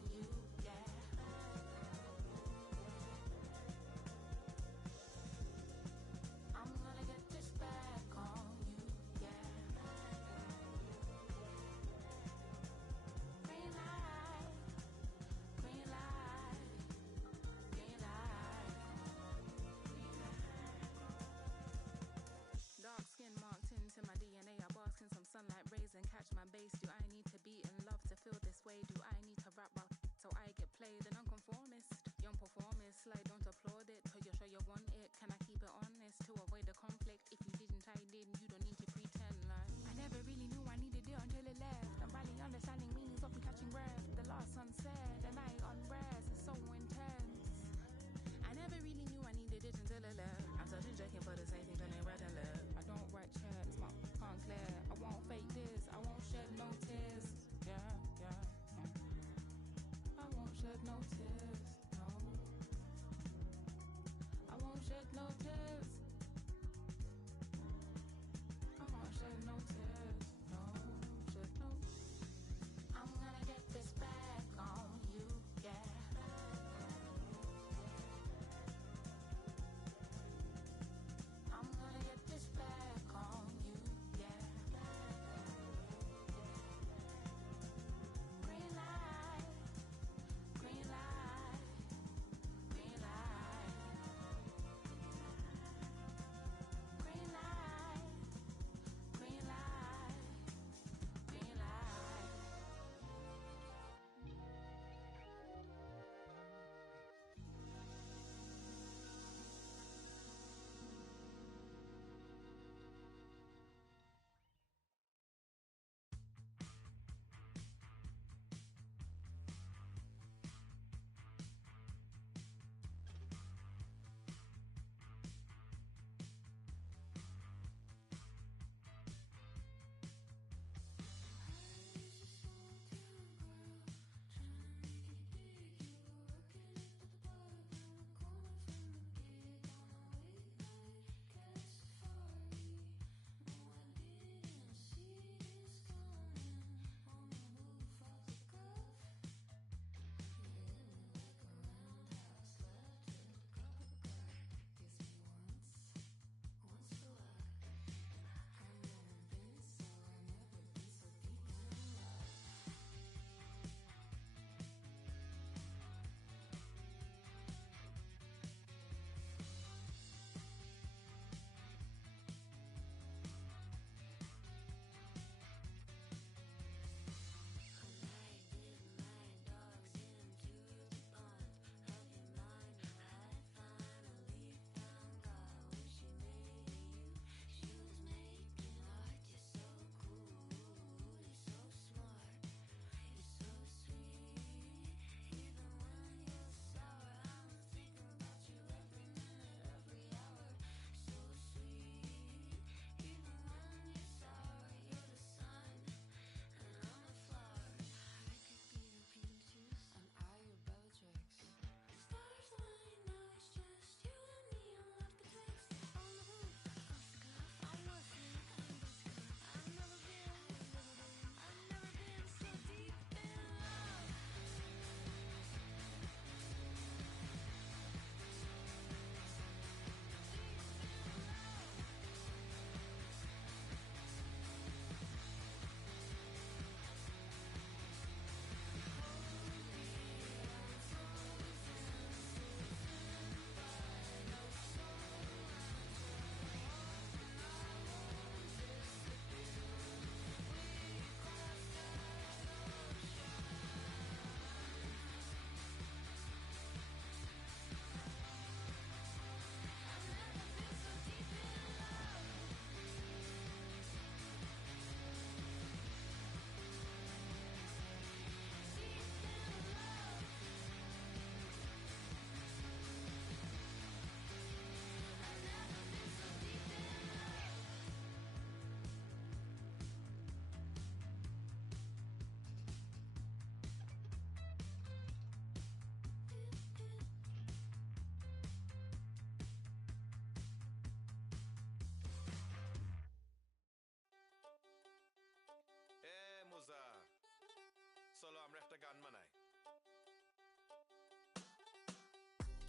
Solo I'm left a gunman, eh?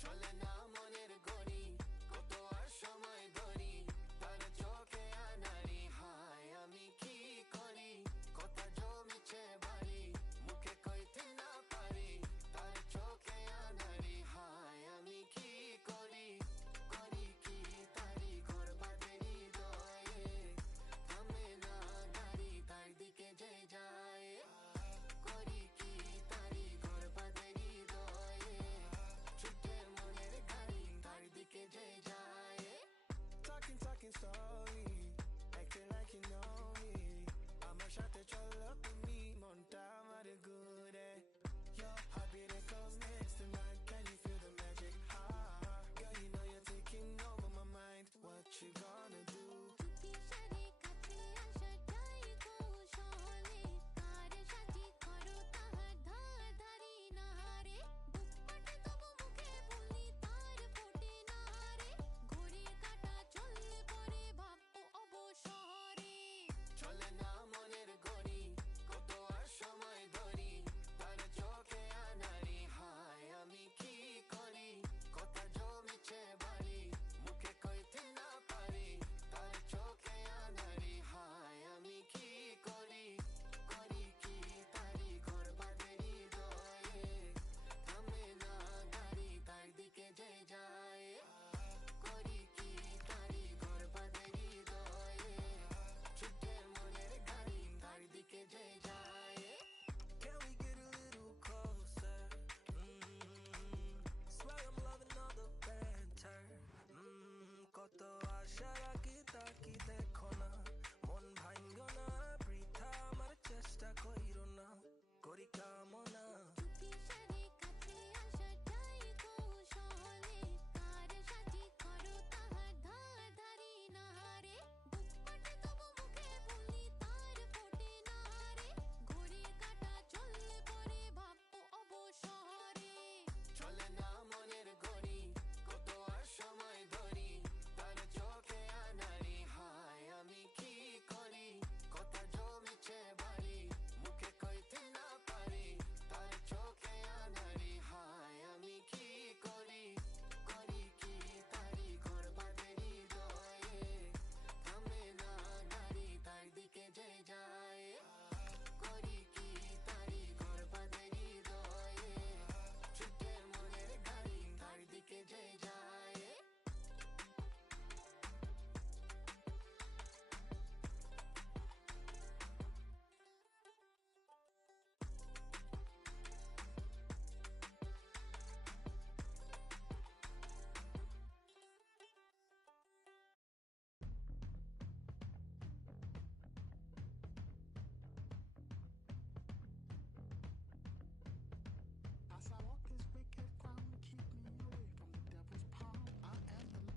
চলে না মনের গড়ি কত আর সময় ধরি তার চোখে আনারি হায় আমি কি করি কথা জমিছে বাড়ি মুখে কইতে না পারি তার চোখে আনারি হায় আমি কি করি করি কি তারি ঘর বাঁধেরি দয়ে থামে না গাড়ি তার দিকে যে যায় করি কি তারি ঘর বাঁধেরি দয়ে ছুটে মনের গাড়ি তার দিকে যে যায় talking slowly acting like you know me আমার সাথে চলো তুমি মনটা আমার ঘুরে your heartbeat is close next to mine can you feel the magic girl you know you're taking over my mind what you gonna do কিসেরে কাছে আসাটাই কৌশলে কার সাথে করো তাহার ধার ধারি না রে বুক পাটে তবু মুখে বলি তার ফোটে না রে ঘড়ির কাঁটা চললে পরে ভাববো অবসরে চলে না মনের গড়ি কত আর সময় ধরি তার চোখে আনারি হায় আমি কি করি কথা জমিছে বাড়ি মুখে কইতে না পারি তার চোখে আনারি হায় আমি কি করি করি কি তারি ঘর বাঁধেরি দয়ে থামে না গাড়ি তার দিকে যে যায় করি কি তারি ঘর বাঁধেরি দয়ে ছুটে মনের গাড়ি তার দিকে যে যায় Can we get a little closer? Swear I'm loving all the banter কত আশা রাখি তাকি দেখো না মন ভাঙ্গো না বৃথা আমার চেষ্টা কইরো না করি কামনা কিসেরে কাছে আসাটাই কৌশলে কার সাথে করো তাহার ধার ধারি না রে বুক পাটে তবু মুখে বলি তার ফোটে না রে ঘড়ির কাঁটা চললে পরে ভাববো অবসরে চলে না মনের গড়ি কত আর সময় ধরি তার চোখে আনারি হায় আমি কি করি কথা জমিছে বাড়ি মুখে কইতে না পারি তার চোখে আনারি হায় আমি কি করি করি কি তারি ঘর বাঁধেরি দয়ে থামে না গাড়ি তার দিকে যে যায় করি কি তারি ঘর বাঁধেরি দয়ে ছুটে মনের গাড়ি তার দিকে যে যায় As I walk this wicked ground, keep me away from the devil's palm. I am the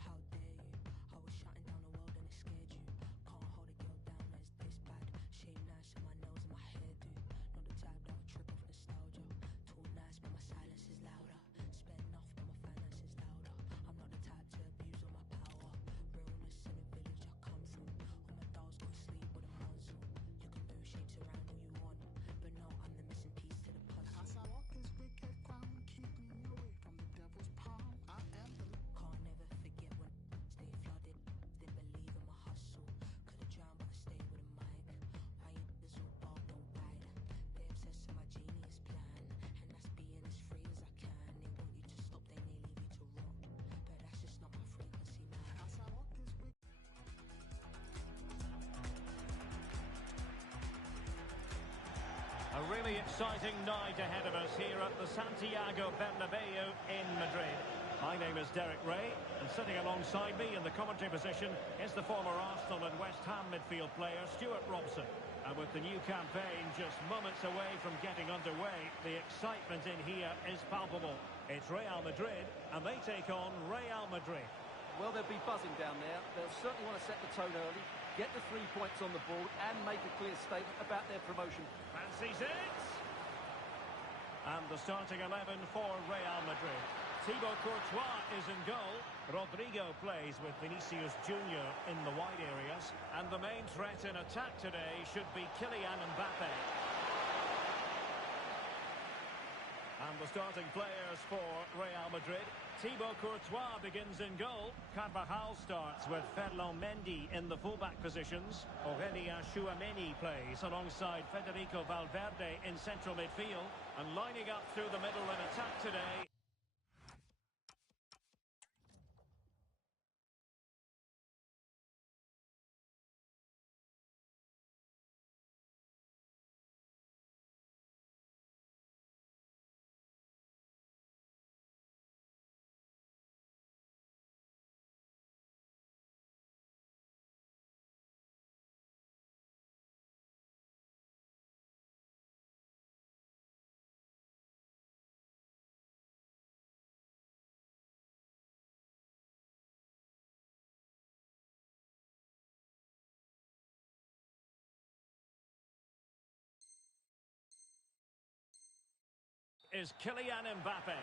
How dare you? I was shutting down the world and it scared you. Can't hold a girl down that's this bad. Shave nice on my nose and my hairdo. Not the type that would trip off nostalgia. Too nice but my silence is louder. Spend enough but my finance is louder. I'm not the type to abuse all my power. Realness in the village I come from. All my dolls go to sleep with a muzzle. You can do shapes around all you want, but no, I'm the missing piece to the puzzle. As I walk this wicked ground, keep me away from the devil's palm. I am the Can't never forget when stay flooded. Didn't believe in my hustle. Could've drowned but I stayed with a mic. Why you niggas all bald don't bite? They obsessed with my genius plan, and that's being as free as I can. They want you to stop, then they leave you to rot. But that's just not my frequency, man. as I walk this wicked A really exciting night ahead of us here at the Santiago Bernabeu in Madrid. My name is Derek Ray, and sitting alongside me in the commentary position is the former Arsenal and West Ham midfield player Stuart Robson. And with the new campaign just moments away from getting underway, the excitement in here is palpable. It's Real Madrid, and they take on Real Madrid. Well, they'll be buzzing down there. They'll certainly want to set the tone early, get the 3 points on the board, and make a clear statement about their promotion. Fancies it! And the starting 11 for Real Madrid. Thibaut Courtois is in goal. Rodrigo plays with Vinicius Junior in the wide areas. And the main threat in attack today should be Kylian Mbappe. And the starting players for Real Madrid. Thibaut Courtois begins in goal. Carvajal starts with Ferland Mendy in the fullback positions. Aurelien Chouameni plays alongside Federico Valverde in central midfield. And lining up through the middle in attack today is Kylian Mbappe.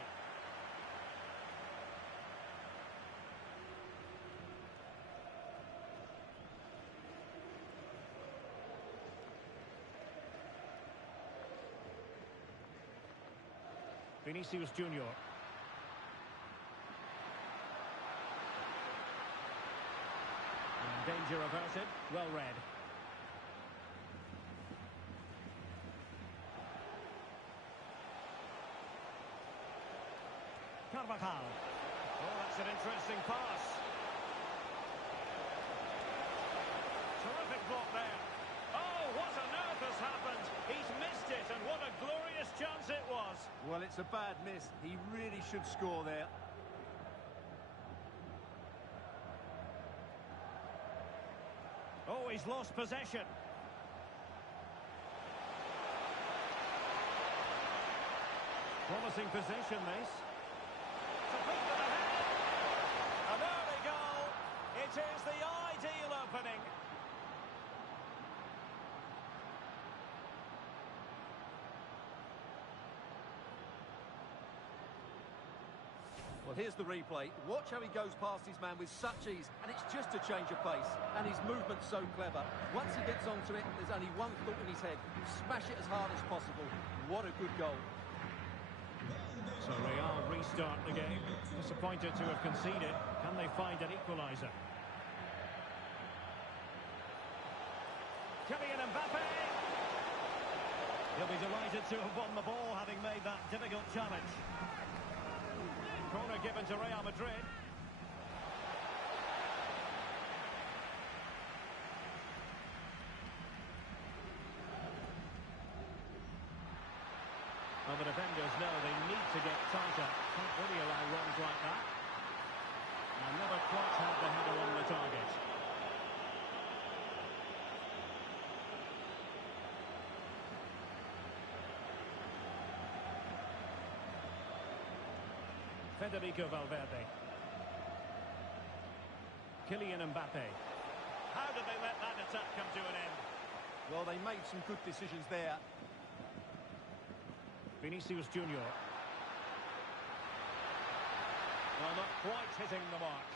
Vinicius Junior. Danger averted. Well read. Carvajal. Oh, that's an interesting pass. Terrific block there. Oh, what on earth has happened? He's missed it, and what a glorious chance it was. Well, it's a bad miss. He really should score there. Oh, he's lost possession. Promising possession, this. To put them ahead. An early goal. It is the ideal opening. Well, here's the replay. Watch how he goes past his man with such ease, and it's just a change of pace. And his movement's so clever. Once he gets onto it, there's only one thought in his head. Smash it as hard as possible. What a good goal. So Real restart the game. Disappointed to have conceded. Can they find an equaliser? Kylian Mbappe! He'll be delighted to have won the ball, having made that difficult challenge. Corner given to Real Madrid. Well, the defenders know they need to get tighter. Can't really allow runs like that. And never quite had the header on the target. Federico Valverde. Kylian Mbappe. How did they let that attack come to an end? Well, they made some good decisions there. Vinicius Junior. Well, not quite hitting the mark.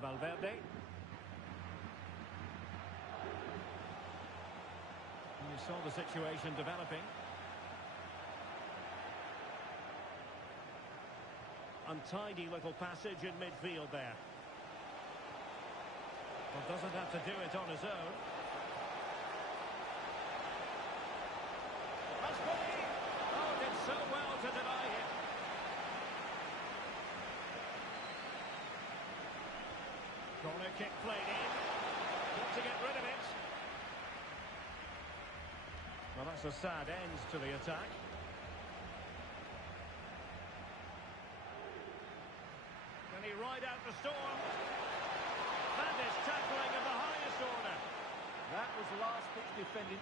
Valverde. And you saw the situation developing. Untidy little passage in midfield there. Well, doesn't have to do it on his own. Must be! Oh, did so well to deny him. Corner kick played in. Got to get rid of it. Well, that's a sad end to the attack. Can he ride out the storm? That is tackling of the highest order. That was last-pitch defending.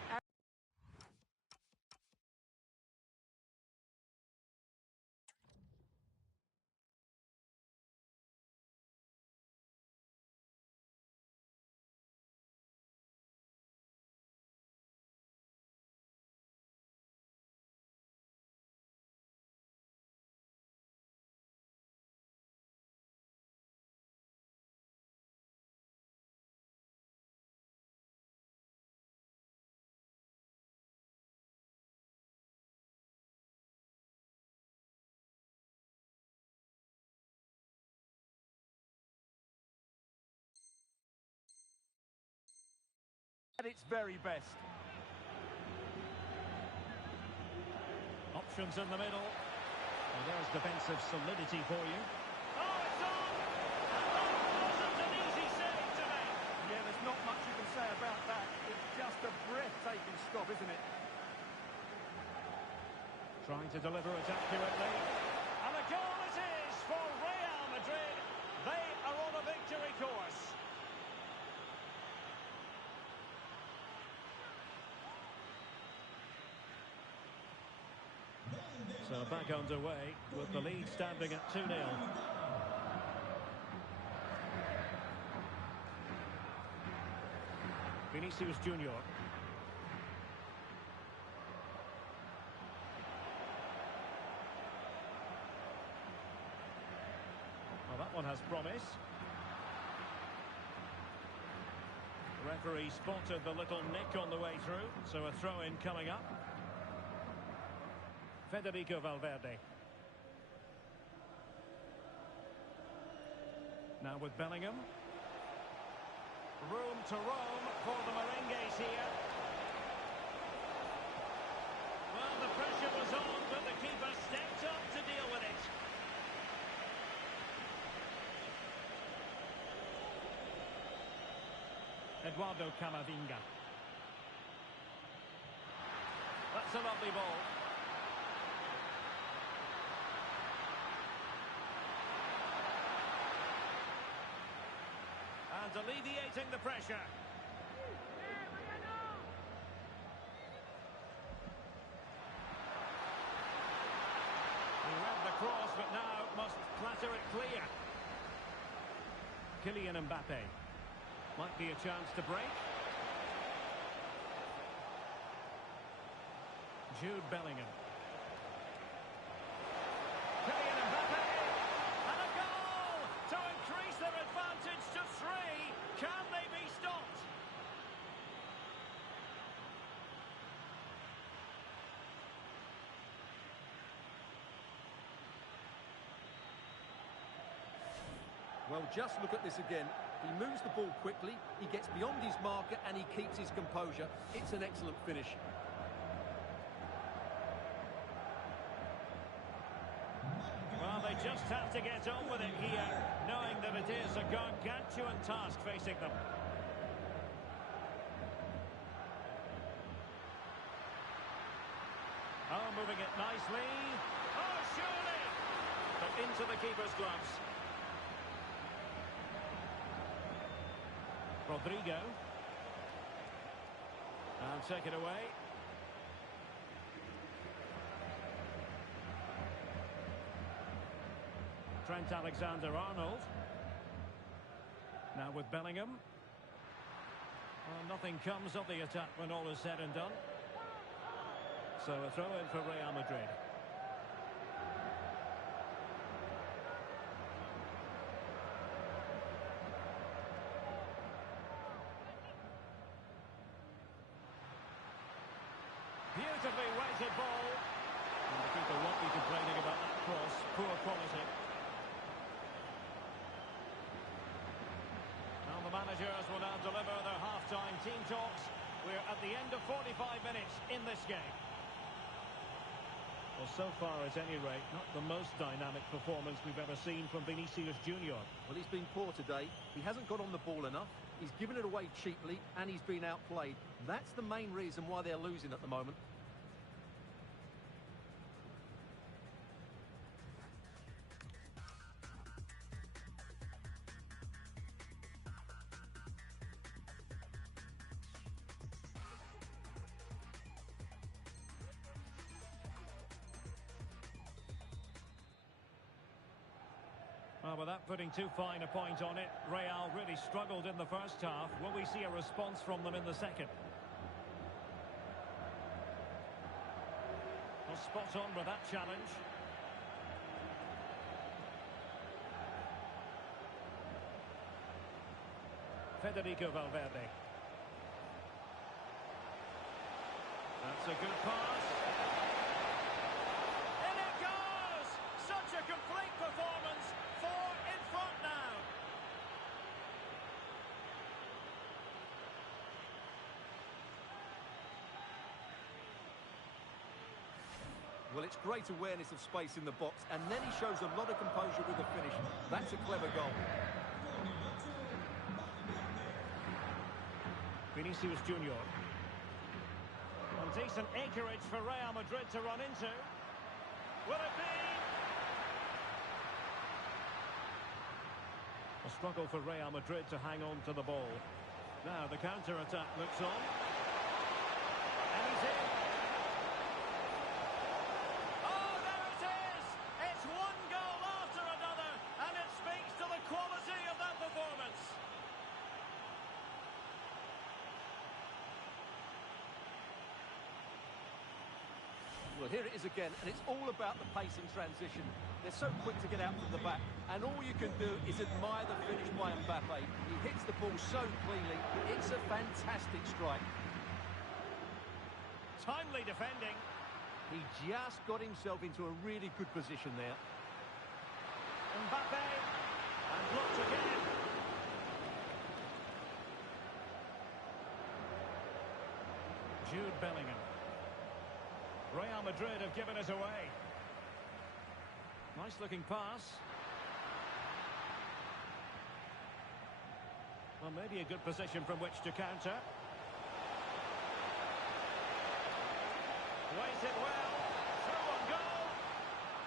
at its very best. Options in the middle. Well, there's defensive solidity for you. Oh, it's on! And that wasn't an easy save to make. Yeah, there's not much you can say about that. It's just a breathtaking stop, isn't it? Trying to deliver it accurately. And a goal it is for Real Madrid. They are on a victory course. So back underway with the lead standing at 2-0. Vinicius Junior. Well, that one has promise. The referee spotted the little nick on the way through, so a throw-in coming up. Federico Valverde. Now with Bellingham. Room to roam for the Merengues here. Well, the pressure was on, but the keeper stepped up to deal with it. Eduardo Camavinga. That's a lovely ball. And alleviating the pressure. He read the cross, but now must clatter it clear. Kylian Mbappe. Might be a chance to break. Jude Bellingham. Kylian Mbappe. And a goal to increase their advantage to 3. Can they be stopped? Well, just look at this again. He moves the ball quickly, he gets beyond his marker and he keeps his composure. It's an excellent finish. Well, they just have to get on with it here, knowing that it is a gargantuan task facing them. Oh, moving it nicely. Oh, surely! But into the keeper's gloves. Rodrigo. And take it away. Trent Alexander-Arnold. Now with Bellingham. Well, nothing comes of the attack when all is said and done. So a throw in for Real Madrid. Beautifully weighted ball. And the keeper won't be complaining about that cross. Poor quality. Now the managers will now deliver their half-time team talks. We're at the end of 45 minutes in this game. Well, so far, at any rate, not the most dynamic performance we've ever seen from Vinicius Junior. Well, he's been poor today. He hasn't got on the ball enough. He's given it away cheaply, and he's been outplayed. That's the main reason why they're losing at the moment. Well, without putting too fine a point on it, Real really struggled in the first half. Will we see a response from them in the second? Well, spot on with that challenge. Federico Valverde. That's a good pass. In it goes! Such a complete performance. 4 in front now. Well, it's great awareness of space in the box, and then he shows a lot of composure with the finish. That's a clever goal. Vinicius Junior. And decent acreage for Real Madrid to run into. Will it be? A struggle for Real Madrid to hang on to the ball. Now the counter-attack looks on. And he's in. Oh, there it is! It's one goal after another, and it speaks to the quality of that performance. Well, here it is again, and it's all about the pace in transition. They're so quick to get out from the back, and all you can do is admire the finish by Mbappe. He hits the ball so cleanly. It's a fantastic strike. Timely defending. He just got himself into a really good position there. Mbappe, and blocked again. Jude Bellingham. Real Madrid have given us away. Nice looking pass. Well, maybe a good position from which to counter. Weighs it well. Through on goal.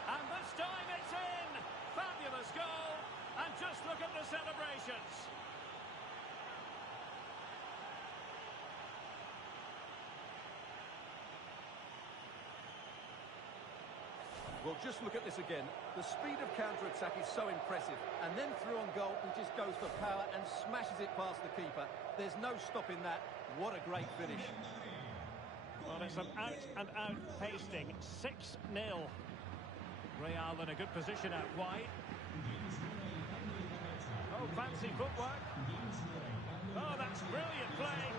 And this time it's in. Fabulous goal. And just look at the celebrations. Well, just look at this again. The speed of counter-attack is so impressive. And then through on goal, he just goes for power and smashes it past the keeper. There's no stopping that. What a great finish. Well, it's an out-and-out pasting. 6-0. Real in a good position out wide. Oh, fancy footwork. Oh, that's brilliant play.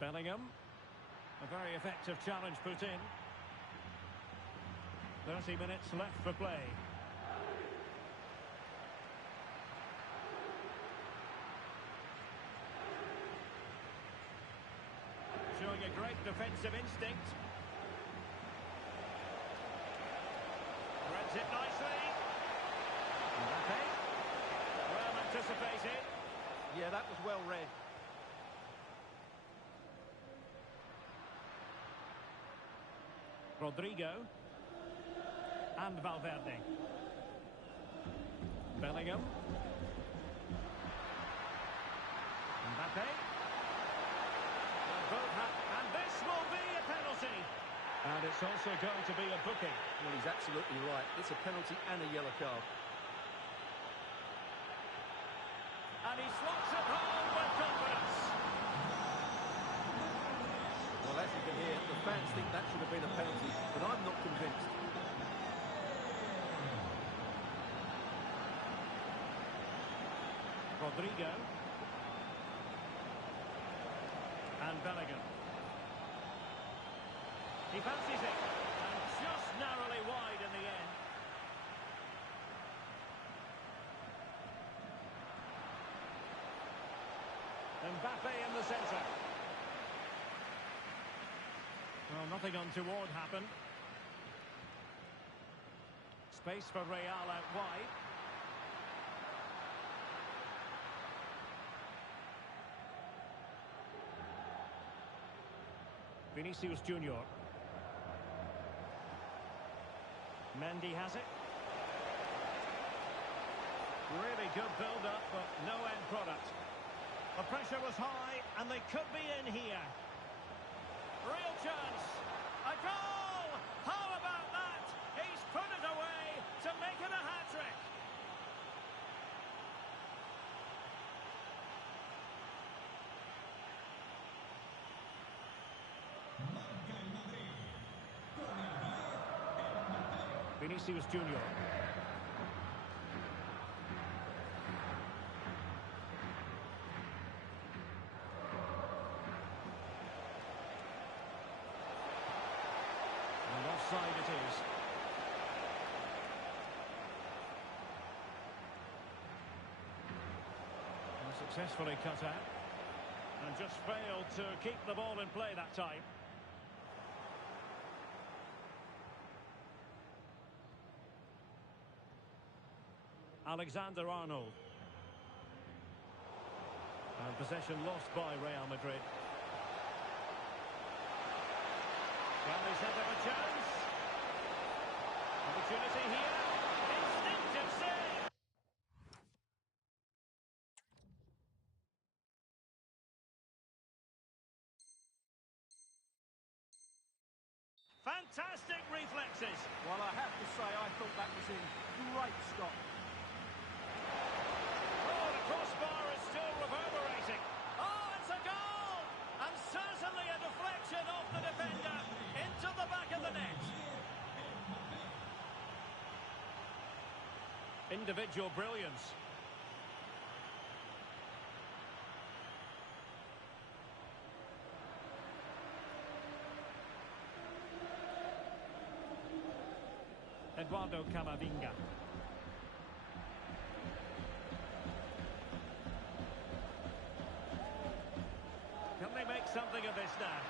Bellingham. A very effective challenge put in. 30 minutes left for play. Showing a great defensive instinct. Threads it nicely. Mbappe. Well anticipated. Yeah, that was well read. Rodrigo and Valverde. Bellingham. Mbappe. And this will be a penalty. And it's also going to be a booking. Well, he's absolutely right. It's a penalty and a yellow card. And he slots it home with confidence. Well, as you can hear, the fans think that should have been a penalty, but I'm not convinced. Rodrigo. And Bellingham. He fancies it. And just narrowly wide in the end. Mbappe in the centre. Well, nothing untoward happened. Space for Real out wide. Vinicius Junior. Mendy has it. Really good build-up, but no end product. The pressure was high, and they could be in here. Real chance. A goal! How about that? He's put it away to make it a hat-trick. Vinicius Junior. And offside it is. And successfully cut out. And just failed to keep the ball in play that time. Alexander-Arnold. And possession lost by Real Madrid. Well, they set up a chance. Opportunity here. Instinctive save. Fantastic reflexes. Well, I have to say, I thought that was in great stop. Oh, the crossbar is still reverberating. Oh, it's a goal! And certainly a deflection off the defender into the back of the net. Individual brilliance. Eduardo Camavinga. Can they make something of this now?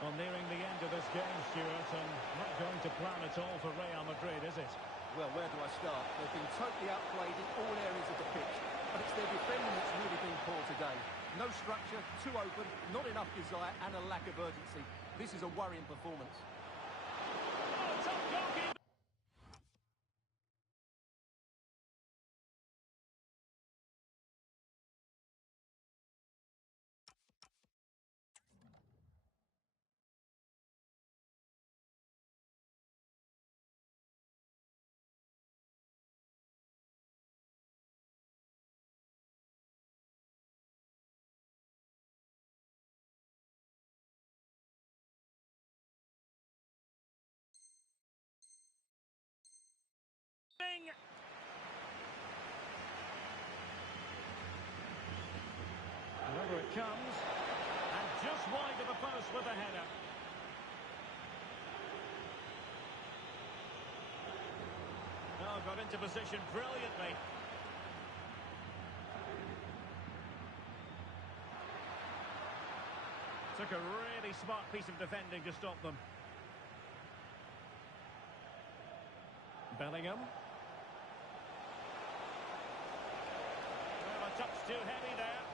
Well, nearing the end of this game, Stuart, and not going to plan at all for Real Madrid, is it? Well, where do I start? They've been totally outplayed in all areas of the pitch, but it's their defending that's really been poor today. No structure, too open, not enough desire, and a lack of urgency. This is a worrying performance. Oh, top goalkeeper! And over it comes, and just wide of the post with a header. Oh, got into position brilliantly. Took a really smart piece of defending to stop them. Bellingham. Well, a touch too heavy there.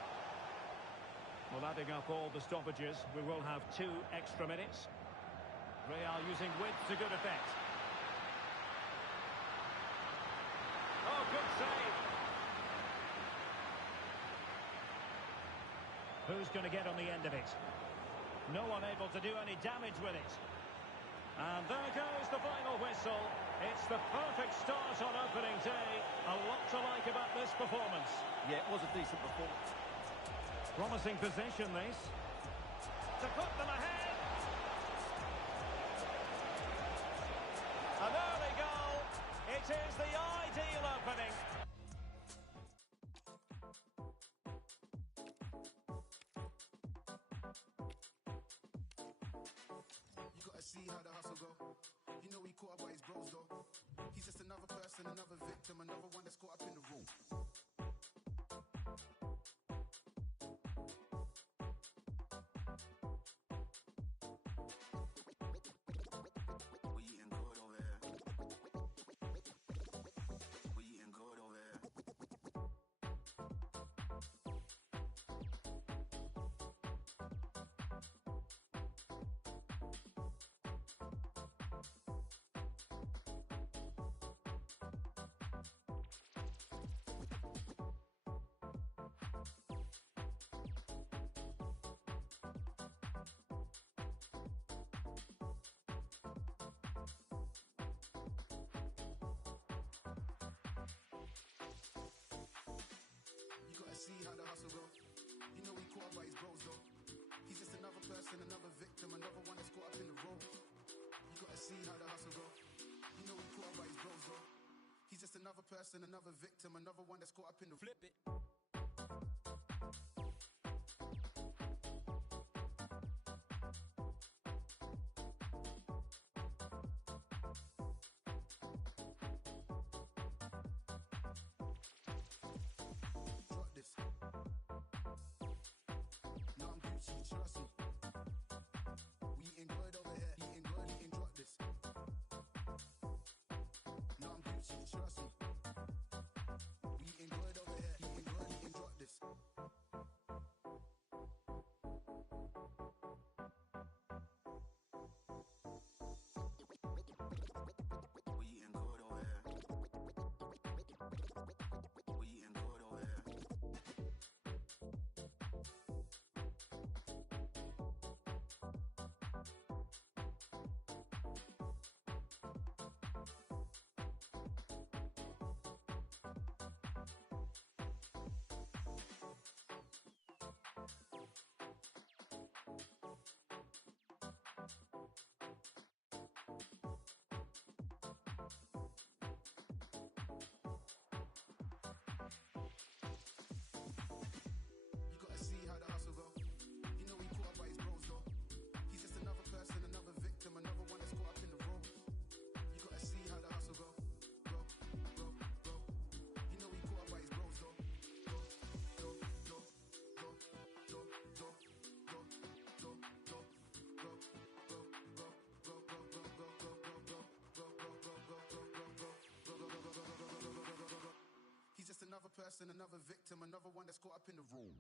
Well, adding up all the stoppages, we will have 2 extra minutes. Real using width to good effect. Oh, good save. Who's going to get on the end of it? No one able to do any damage with it. And there goes the final whistle. It's the perfect start on opening day. A lot to like about this performance. Yeah, it was a decent performance. Promising position, this. To put them ahead. An early goal. It is the ideal opening. You gotta see how the hustle go. You know he caught up by his bros though. He's just another person, another victim, another one that's caught up in the room. We eating good over here. We eating good over here. You gotta see how the hustle go. You know he caught up by his bros though. He's just another person, another victim, another one that's caught up in the road. You gotta see how the hustle go. You know he caught up by his bros though. He's just another person, another victim, another one that's caught up in the flip it. Drop this. No, I'm Gucci, trust me. We eating good over here. Eating good, eating drop this. person, another victim, another one that's caught up in the room.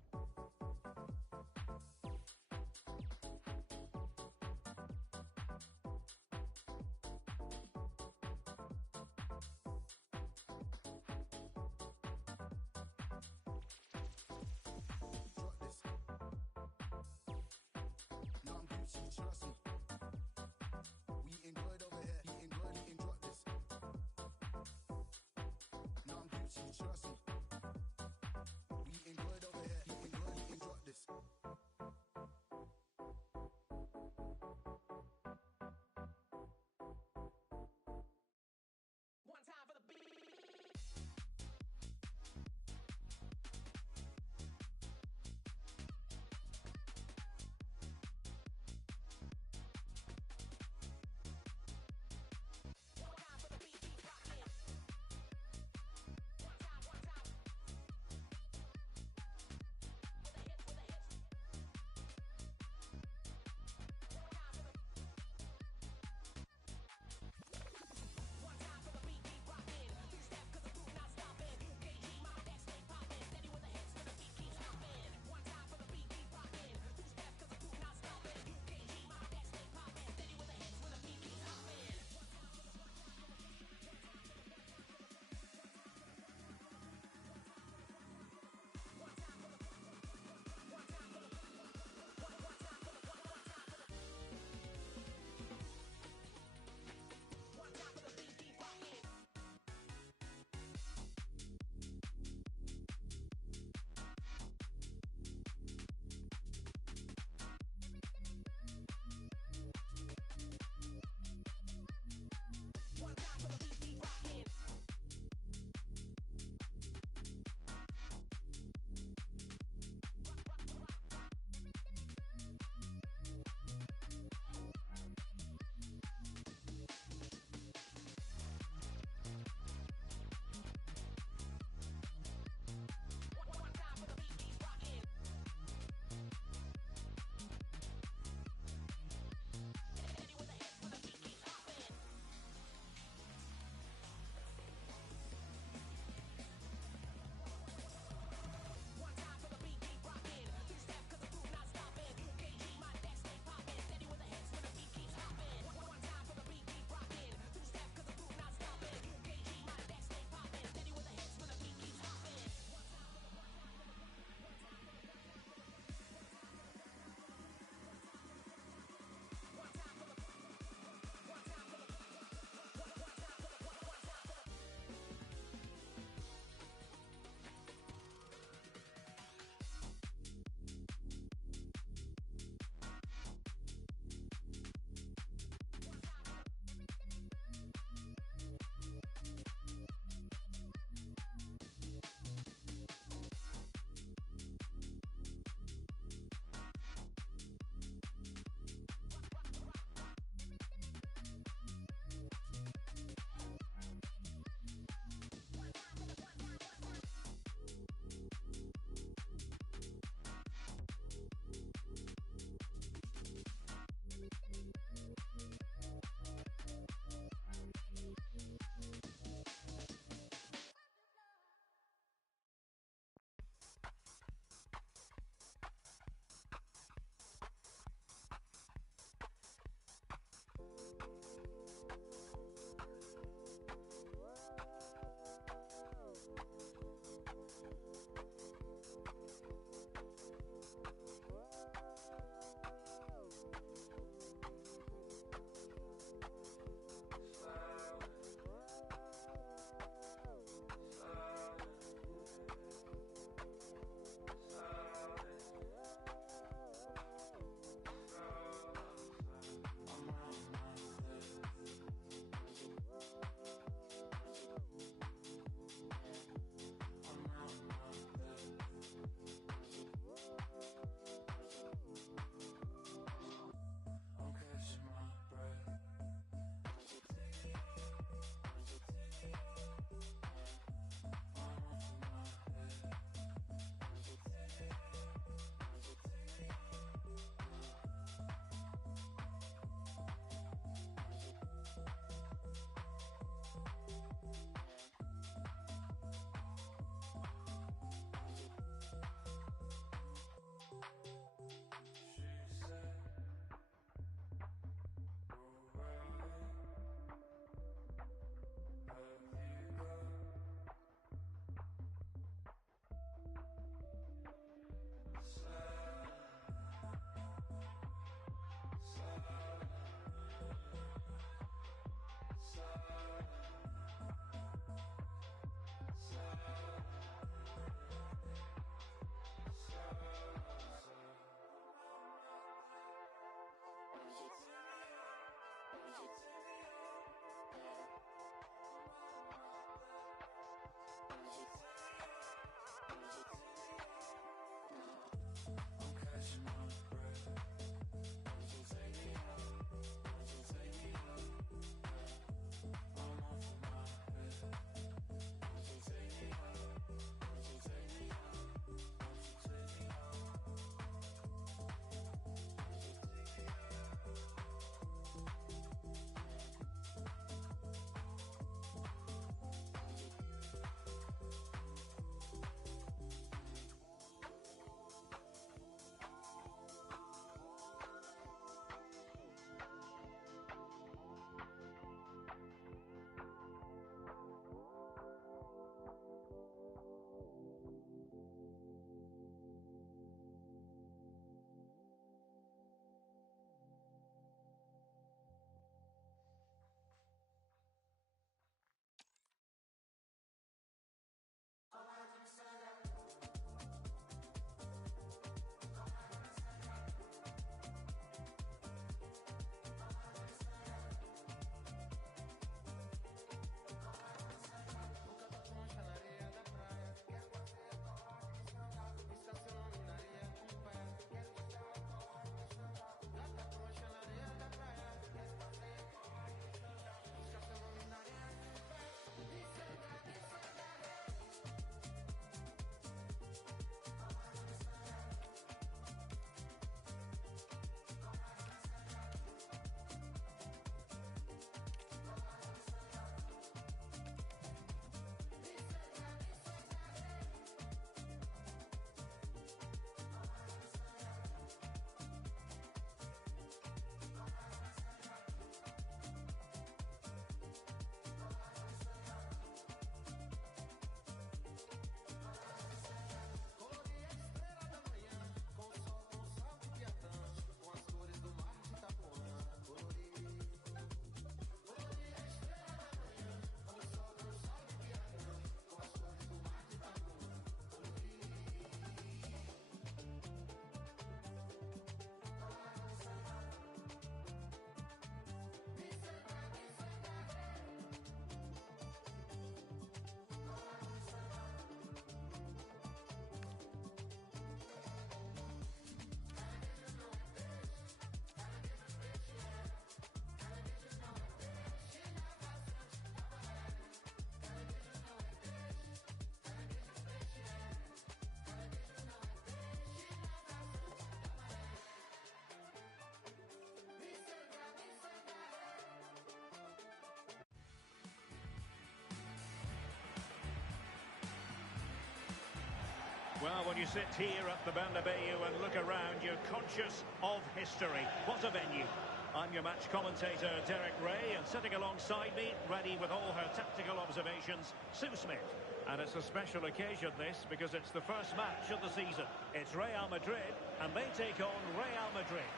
Well, when you sit here at the Bernabeu and look around, you're conscious of history. What a venue. I'm your match commentator, Derek Ray, and sitting alongside me, ready with all her tactical observations, Sue Smith. And it's a special occasion, this, because it's the first match of the season. It's Real Madrid, and they take on Real Madrid.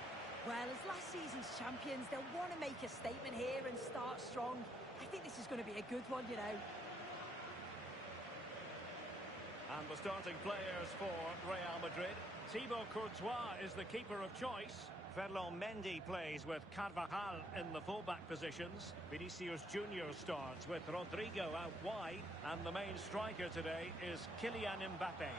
Well, as last season's champions, they'll want to make a statement here and start strong. I think this is going to be a good one, you know. And the starting players for Real Madrid. Thibaut Courtois is the keeper of choice. Ferland Mendy plays with Carvajal in the fullback positions. Vinicius Junior starts with Rodrigo out wide. And the main striker today is Kylian Mbappe.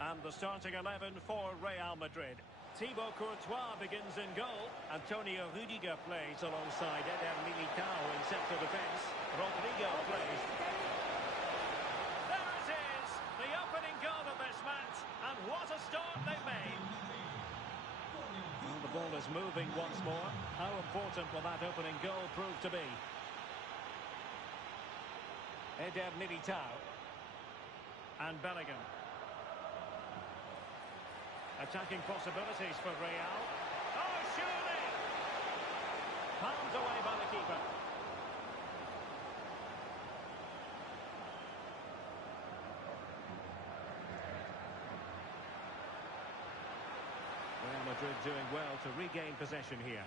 And the starting 11 for Real Madrid. Thibaut Courtois begins in goal. Antonio Rudiger plays alongside Eder Militao in centre defence. Rodrigo plays. There it is! The opening goal of this match. And what a start they've made. Well, the ball is moving once more. How important will that opening goal prove to be? Eder Militao. And Bellingham. Attacking possibilities for Real. Oh, surely! Palmed away by the keeper. Real Madrid doing well to regain possession here.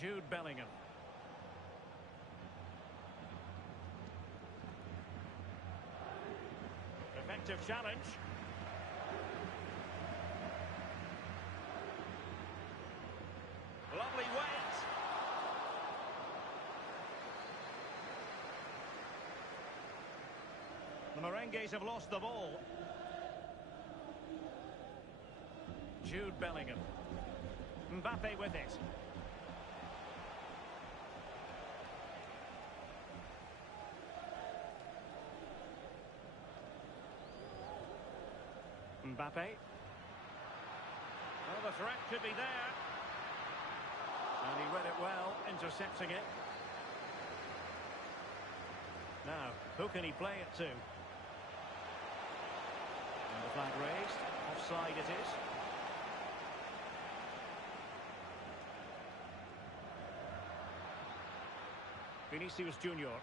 Jude Bellingham. Effective challenge. Lovely weight. The Merengues have lost the ball. Jude Bellingham. Mbappe with it. Mbappe. Well, the threat could be there. And he read it well, intercepting it. Now, who can he play it to? And the flag raised. Offside it is. Vinicius Junior.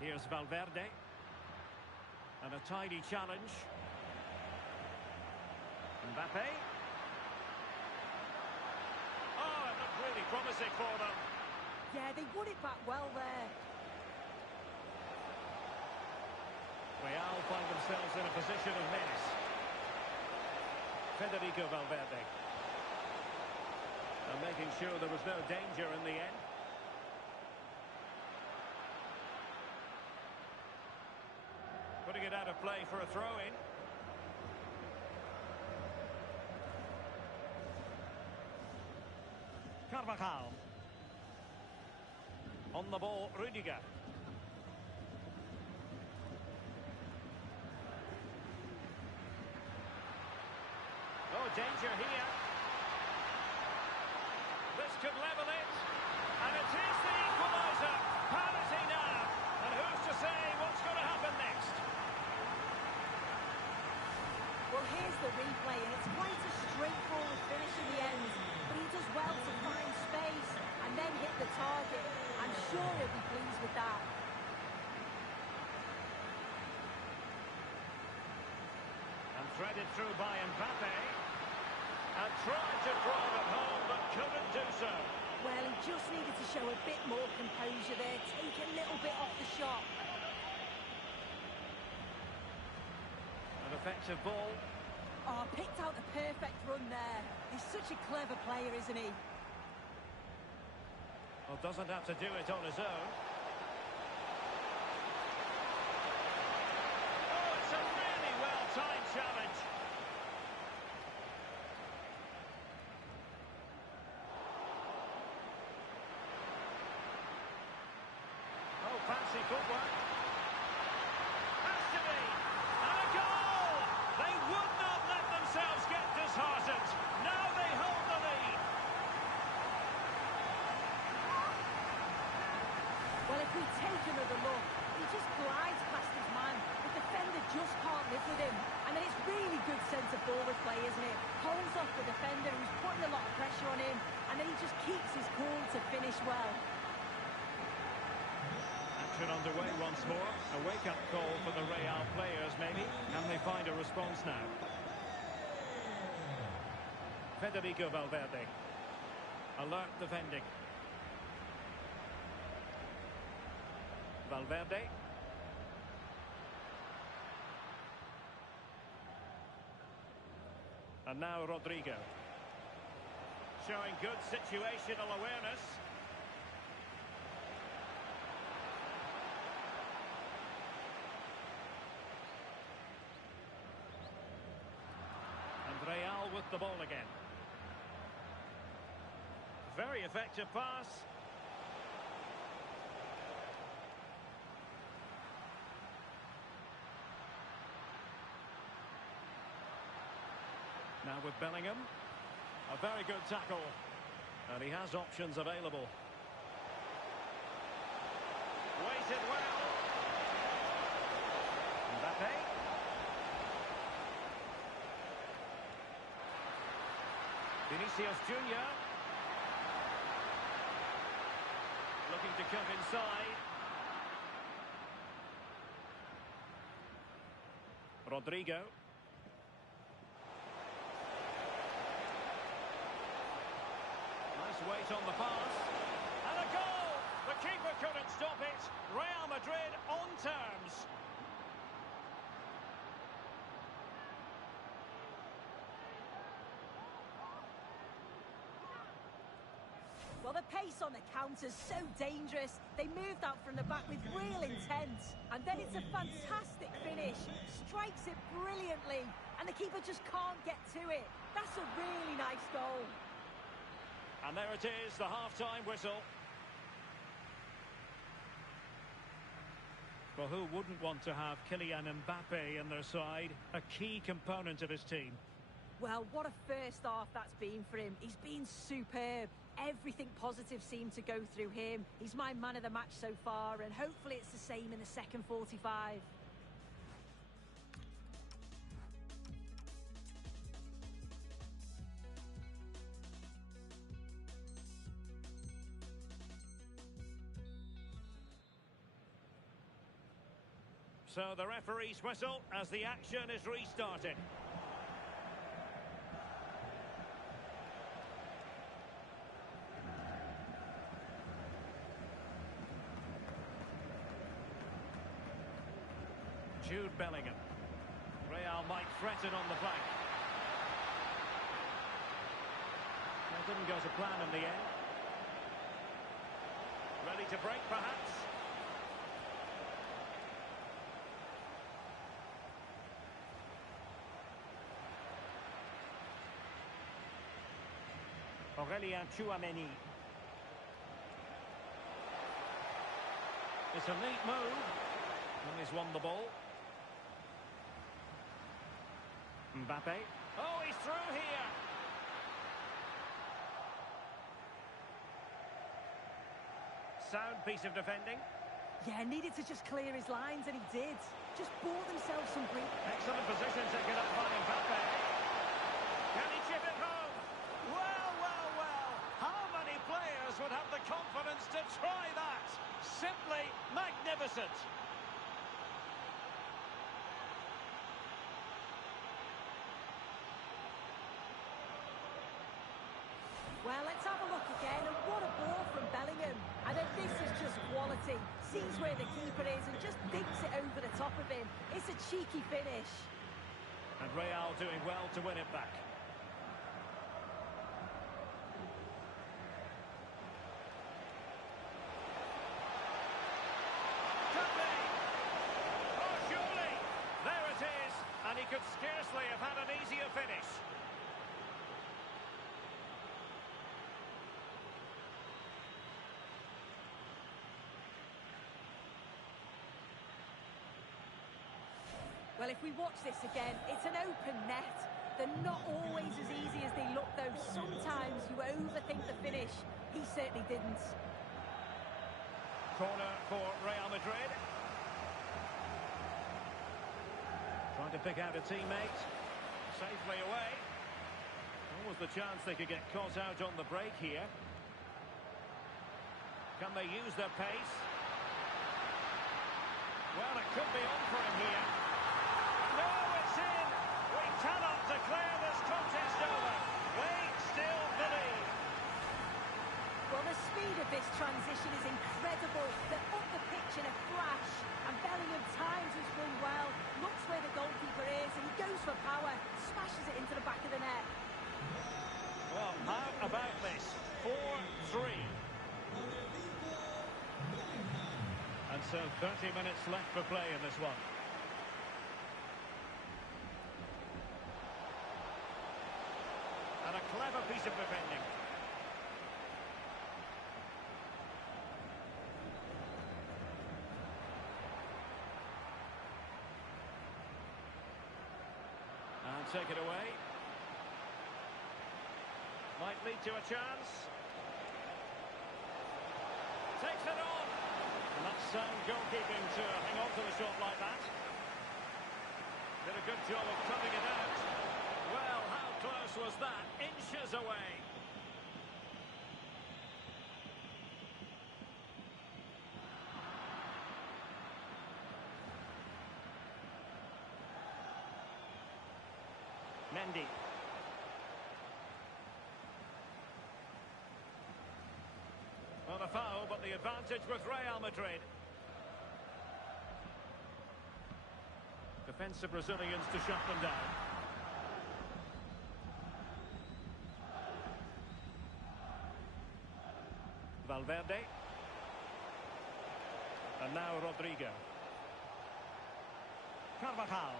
Here's Valverde. And a tidy challenge. Mbappe. Oh, it looked really promising for them. Yeah, they won it back well there. Real find themselves in a position of menace. Federico Valverde. And making sure there was no danger in the end. Putting it out of play for a throw-in. Carvajal. On the ball, Rudiger. Oh, danger here. This could level it. And it is the equaliser. Penalty now. And who's to say what's going to happen next? Well, here's the replay, and it's quite a straightforward finish in the end. But he does well to find space and then hit the target. I'm sure he'll be pleased with that. And threaded through by Mbappe. And tried to drive it home, but couldn't do so. Well, he just needed to show a bit more composure there, take a little bit off the shot. An effective ball. Oh, picked out the perfect run there. He's such a clever player, isn't he? Well, doesn't have to do it on his own. Oh, it's a really well-timed challenge. footwork. Has to be. And a goal! They would not let themselves get disheartened. Now they hold the lead. Well, if we take another look, he just glides past his man. The defender just can't live with him. And then it's really good centre-forward play, isn't it? Holds off the defender who's putting a lot of pressure on him, and then he just keeps his cool to finish well. Action underway once more. A wake-up call for the Real players, maybe. Can they find a response now? Federico Valverde. Alert defending. Valverde. And now Rodrigo. Showing good situational awareness. And Real with the ball again. Very effective pass. Now with Bellingham. A very good tackle. And he has options available. Waited well. Mbappe. Vinicius Junior. Looking to cut inside. Rodrigo. Nice weight on the pass. And a goal! The keeper couldn't stop it. Real Madrid on terms. Well, the pace on the counter's so dangerous. They moved out from the back with real intent. And then it's a fantastic finish. Strikes it brilliantly. And the keeper just can't get to it. That's a really nice goal. And there it is, the half-time whistle. Well, who wouldn't want to have Kylian Mbappe in their side? A key component of his team. Well, what a first half that's been for him. He's been superb. Everything positive seemed to go through him. He's my man of the match so far, and hopefully it's the same in the second 45. So the referee's whistle as the action is restarted. Jude Bellingham. Real might threaten on the flank. That didn't go to plan in the end. Ready to break, perhaps? Aurelien Tchouameni. It's a neat move. And he's won the ball. Mbappe. Oh, he's through here. Sound piece of defending. Yeah, needed to just clear his lines, and he did. Just bought themselves some great... Excellent position taken up by Mbappe. Can he chip it home? Well, well, well. How many players would have the confidence to try that? Simply magnificent. Well, let's have a look again, and what a ball from Bellingham. And then this is just quality. Sees where the keeper is and just dinks it over the top of him. It's a cheeky finish. And Real doing well to win it back. Could be. Oh, surely. There it is. And he could scarcely have had an easier finish. Well, if we watch this again, it's an open net. They're not always as easy as they look, though. Sometimes you overthink the finish. He certainly didn't. Corner for Real Madrid. Trying to pick out a teammate. Safely away. Always the chance they could get caught out on the break here. Can they use their pace? Well, it could be on for him here. No, it's in! We cannot declare this contest over. We still believe. Well, the speed of this transition is incredible. They're up the pitch in a flash. And Bellingham times his run well, looks where the goalkeeper is, and he goes for power, smashes it into the back of the net. Well, how about this? 4-3. And so 30 minutes left for play in this one. And a clever piece of defending. And take it away. Might lead to a chance. Takes it on. And that's sound goalkeeping to hang on to the shot like that. Did a good job of cutting it out. Well, how close was that? Inches away. Mendy. Well, a foul, but the advantage with Real Madrid. Defensive Brazilians to shut them down. Valverde. And now Rodrigo. Carvajal.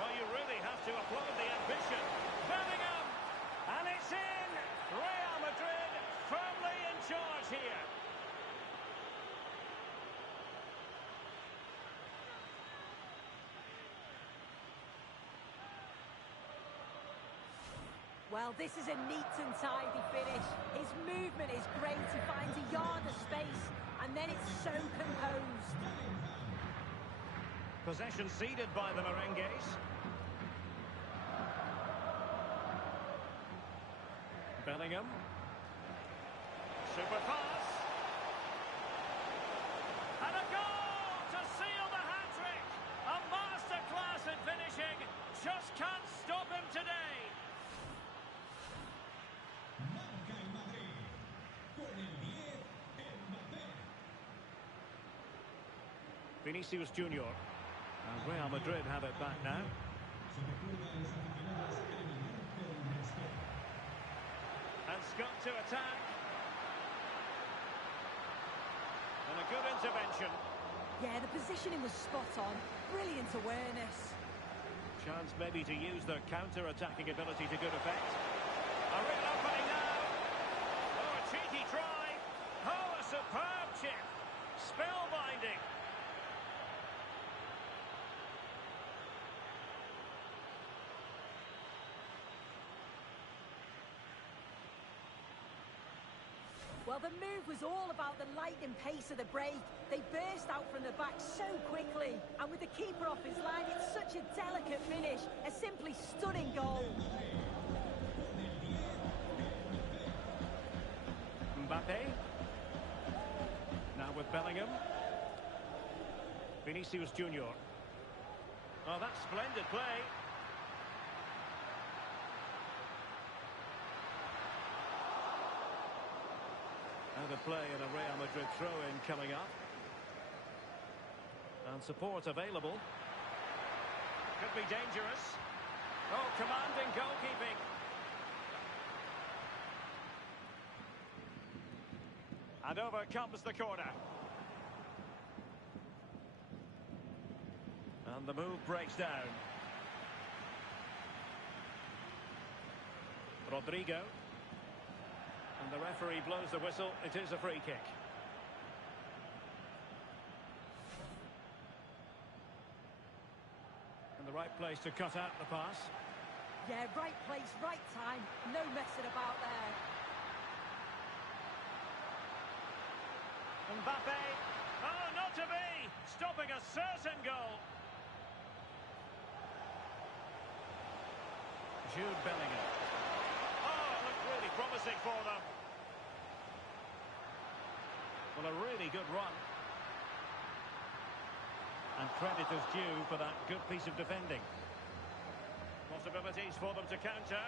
Well, you really have to applaud the ambition. Bellingham! And it's in! Real Madrid firmly in charge here. Well, this is a neat and tidy finish. His movement is great. He finds a yard of space, and then it's so composed. Possession ceded by the Merengues. Bellingham. Super pass. And a goal to seal the hat-trick. A masterclass in finishing. Just can't stop him today. Vinicius Junior. And Real Madrid have it back now. And Scott to attack. And a good intervention. Yeah, the positioning was spot on. Brilliant awareness. Chance maybe to use their counter-attacking ability to good effect. A real opening now. Oh, a cheeky try. Oh, a superb chip. Spellbinding. Well, the move was all about the lightning pace of the break. They burst out from the back so quickly. And with the keeper off his line, it's such a delicate finish. A simply stunning goal. Mbappe. Now with Bellingham. Vinicius Junior. Oh, that's splendid play. And a play and a Real Madrid throw-in coming up. And support available. Could be dangerous. Oh, commanding goalkeeping. And over comes the corner. And the move breaks down. Rodrigo. And the referee blows the whistle. It is a free kick. right place to cut out the pass. Yeah, right place, right time. No messing about there. Mbappe. Oh, not to be! Stopping a certain goal. Jude Bellingham. Oh, it looked really promising for them. Well, a really good run. And credit is due for that good piece of defending. Possibilities for them to counter.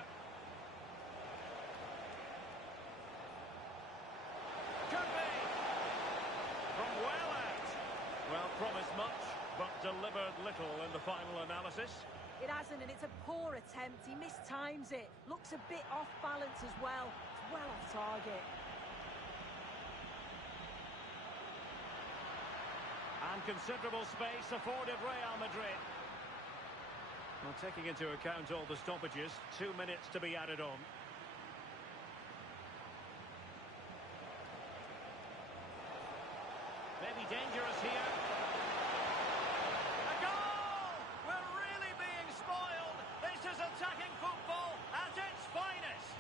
Could be! From well out. Well, promised much, but delivered little in the final analysis. It hasn't, and it's a poor attempt. He mistimes it. Looks a bit off balance as well. It's well off target. And considerable space afforded Real Madrid. Well, taking into account all the stoppages, 2 minutes to be added on. Maybe dangerous here. A goal! We're really being spoiled. This is attacking football at its finest.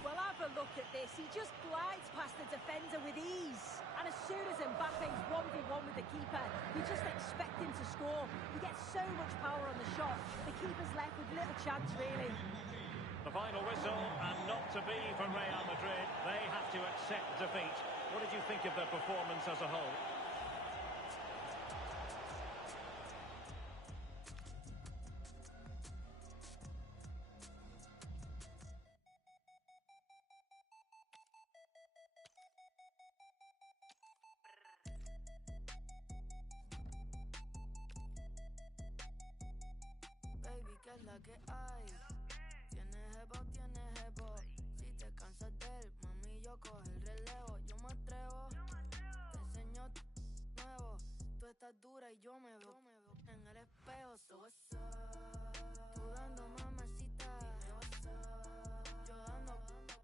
Well, have a look at this. He just glides past the defender with ease. And as soon as Mbappe's 1v1 with the keeper, you just expect him to score. He gets so much power on the shot. The keeper's left with little chance, really. The final whistle, and not to be for Real Madrid. They have to accept defeat. What did you think of their performance as a whole? Baby, ¿qué es la que hay? Tienes jebo. Si te cansas de él, mami, yo cojo el relevo. Yo me atrevo, te enseño nuevo. Tú estás dura y yo me veo en el espejo. So what's up? Tú dando mamacita. Dime what's up. Yo dando mami,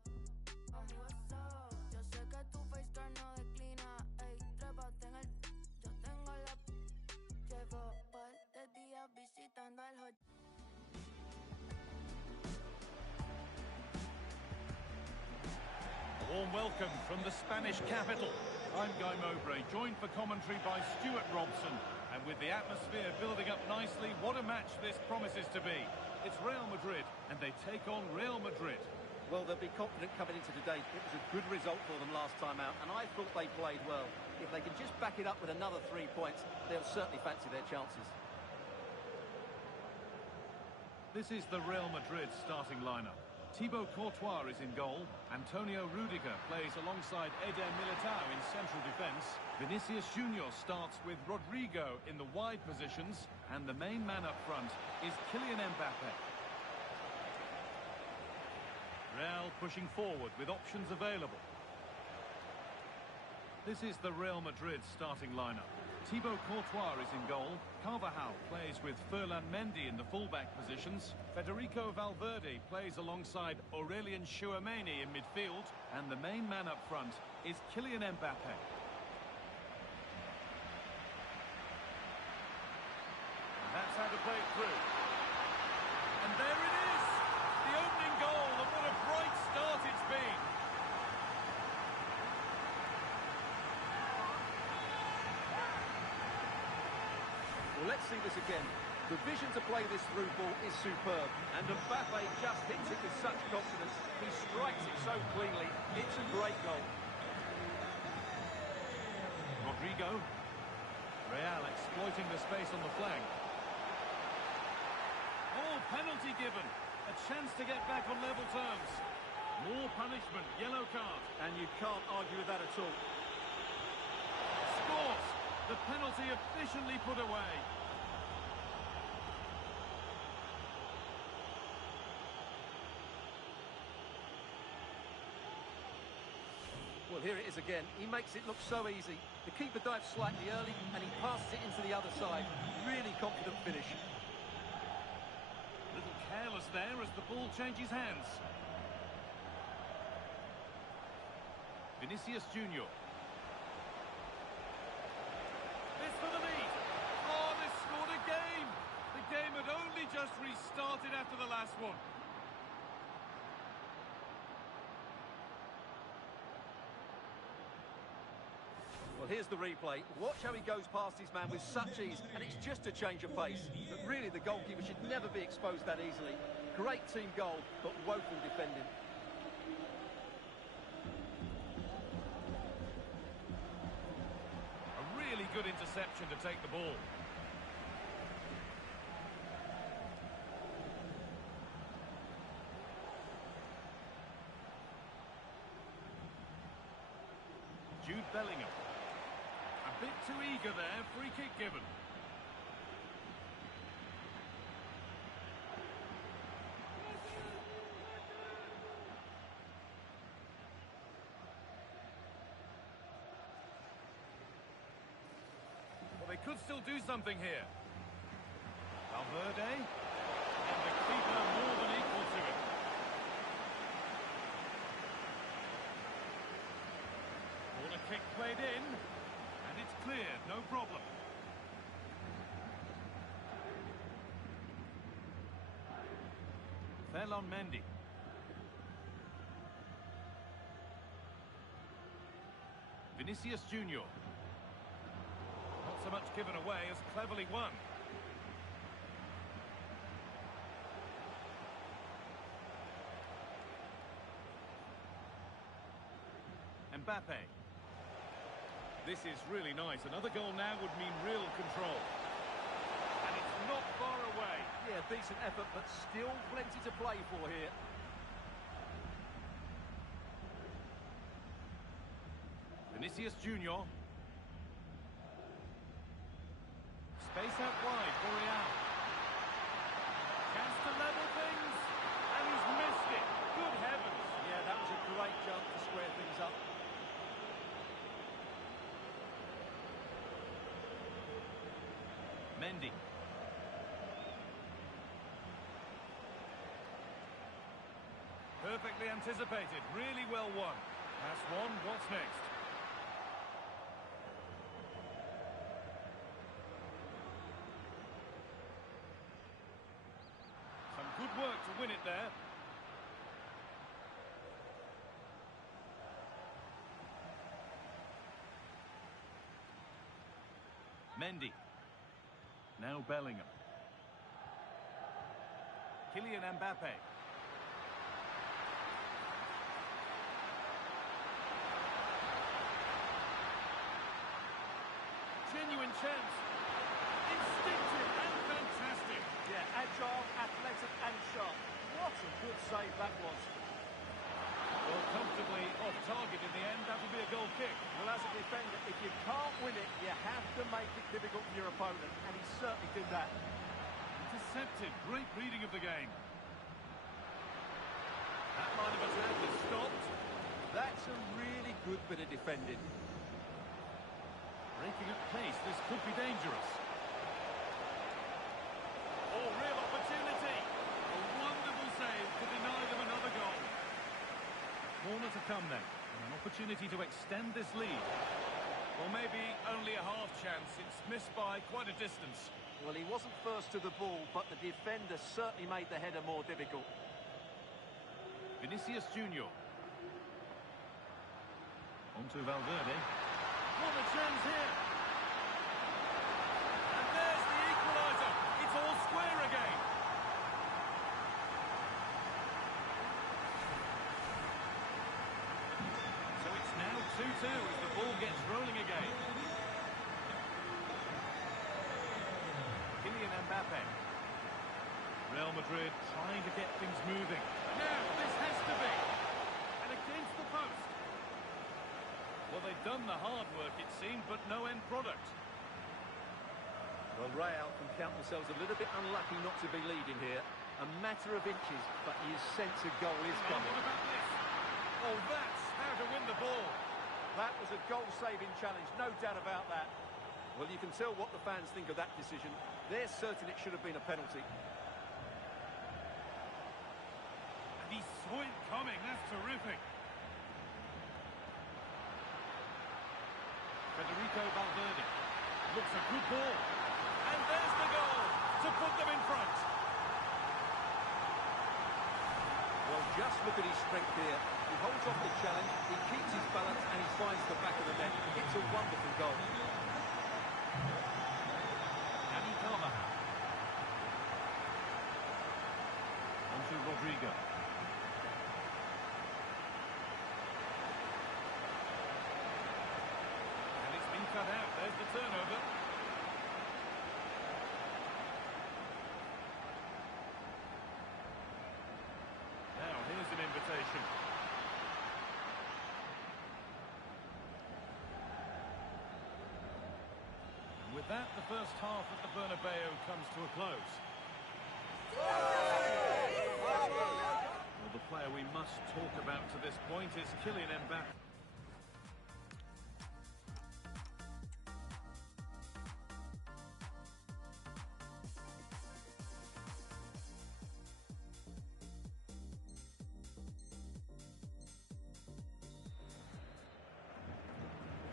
what's up. Yo sé que tu face card no declina. Ey, trépate en el. Yo tengo la. Llevo par de días visitando el hotel. Warm welcome from the Spanish capital. I'm Guy Mowbray, joined for commentary by Stuart Robson. And with the atmosphere building up nicely, what a match this promises to be. It's Real Madrid, and they take on Real Madrid. Well, they'll be confident coming into today. It was a good result for them last time out, and I thought they played well. If they can just back it up with another 3 points, they'll certainly fancy their chances. This is the Real Madrid starting lineup. Thibaut Courtois is in goal. Antonio Rudiger plays alongside Eder Militao in central defence. Vinicius Junior starts with Rodrigo in the wide positions. And the main man up front is Kylian Mbappe. Real pushing forward with options available. This is the Real Madrid starting lineup. Thibaut Courtois is in goal. Carvajal plays with Ferland Mendy in the fullback positions. Federico Valverde plays alongside Aurelien Tchouameni in midfield. And the main man up front is Kylian Mbappe. And that's how to play it through. And there it is! The opening goal, and what a bright start it's been! Well, let's see this again. The vision to play this through ball is superb, and Mbappe just hits it with such confidence. He strikes it so cleanly. It's a great goal. Rodrigo. Real exploiting the space on the flank. Oh, penalty given. A chance to get back on level terms. More punishment, yellow card. And you can't argue with that at all. Scores! The penalty efficiently put away. Well, here it is again. He makes it look so easy. The keeper dives slightly early, and he passes it into the other side. Really confident finish. A little careless there as the ball changes hands. Vinicius Junior. only just restarted after the last one. Well, here's the replay. Watch how he goes past his man with such ease, and it's just a change of pace. But really, the goalkeeper should never be exposed that easily. Great team goal, but woeful defending. A really good interception to take the ball. Jude Bellingham. A bit too eager there, free kick given. Well, they could still do something here. Valverde. And the keeper more than equal to it. Corner kick played in. And it's cleared, no problem. Ferland Mendy. Vinicius Junior. Not so much given away as cleverly won. Mbappe. This is really nice. Another goal now would mean real control. And it's not far away. Yeah, decent effort, but still plenty to play for here. Vinicius Junior. Space out wide for Real. Chance to level things. And he's missed it. Good heavens. Yeah, that was a great jump to square things up. Mendy. Perfectly anticipated, really well won. Pass one, what's next? Some good work to win it there. Mendy. Now Bellingham. Kylian Mbappe. Genuine chance. Instinctive and fantastic. Yeah, agile, athletic and sharp. What a good save that was. Well, comfortably off target in the end. That will be a goal kick. Well, as a defender, if you can't win it, you have to make it difficult for your opponent, and he certainly did that. Intercepted. Great reading of the game. That line of attack is stopped. That's a really good bit of defending. Breaking at pace, this could be dangerous. Oh, real opportunity. A wonderful save to deny them another goal. Corner to come then. An opportunity to extend this lead. Or maybe only a half chance. It's missed by quite a distance. Well, he wasn't first to the ball, but the defender certainly made the header more difficult. Vinicius Junior. On to Valverde. What a chance here. And there's the equaliser. It's all square again. So it's now 2-2 as the ball gets rolling again. Kylian Mbappe. Real Madrid trying to get things moving. Now this has to be. And against the post. Well, they've done the hard work, it seemed, but no end product. Well, Real can count themselves a little bit unlucky not to be leading here. A matter of inches, but you sense a goal is coming. What about this? Oh, that's how to win the ball. That was a goal-saving challenge, no doubt about that. Well, you can tell what the fans think of that decision. They're certain it should have been a penalty. And he saw it coming, that's terrific. Federico Valverde. Looks a good ball. And there's the goal to put them in front. Well, just look at his strength here. He holds off the challenge, he keeps his balance, and he finds the back of the net. It's a wonderful goal. Can he cover? On to Rodrigo. And it's been cut out. There's the turnover. Now, here's an invitation. With that, the first half at the Bernabeu comes to a close. Well, the player we must talk about to this point is Kylian Mbappe.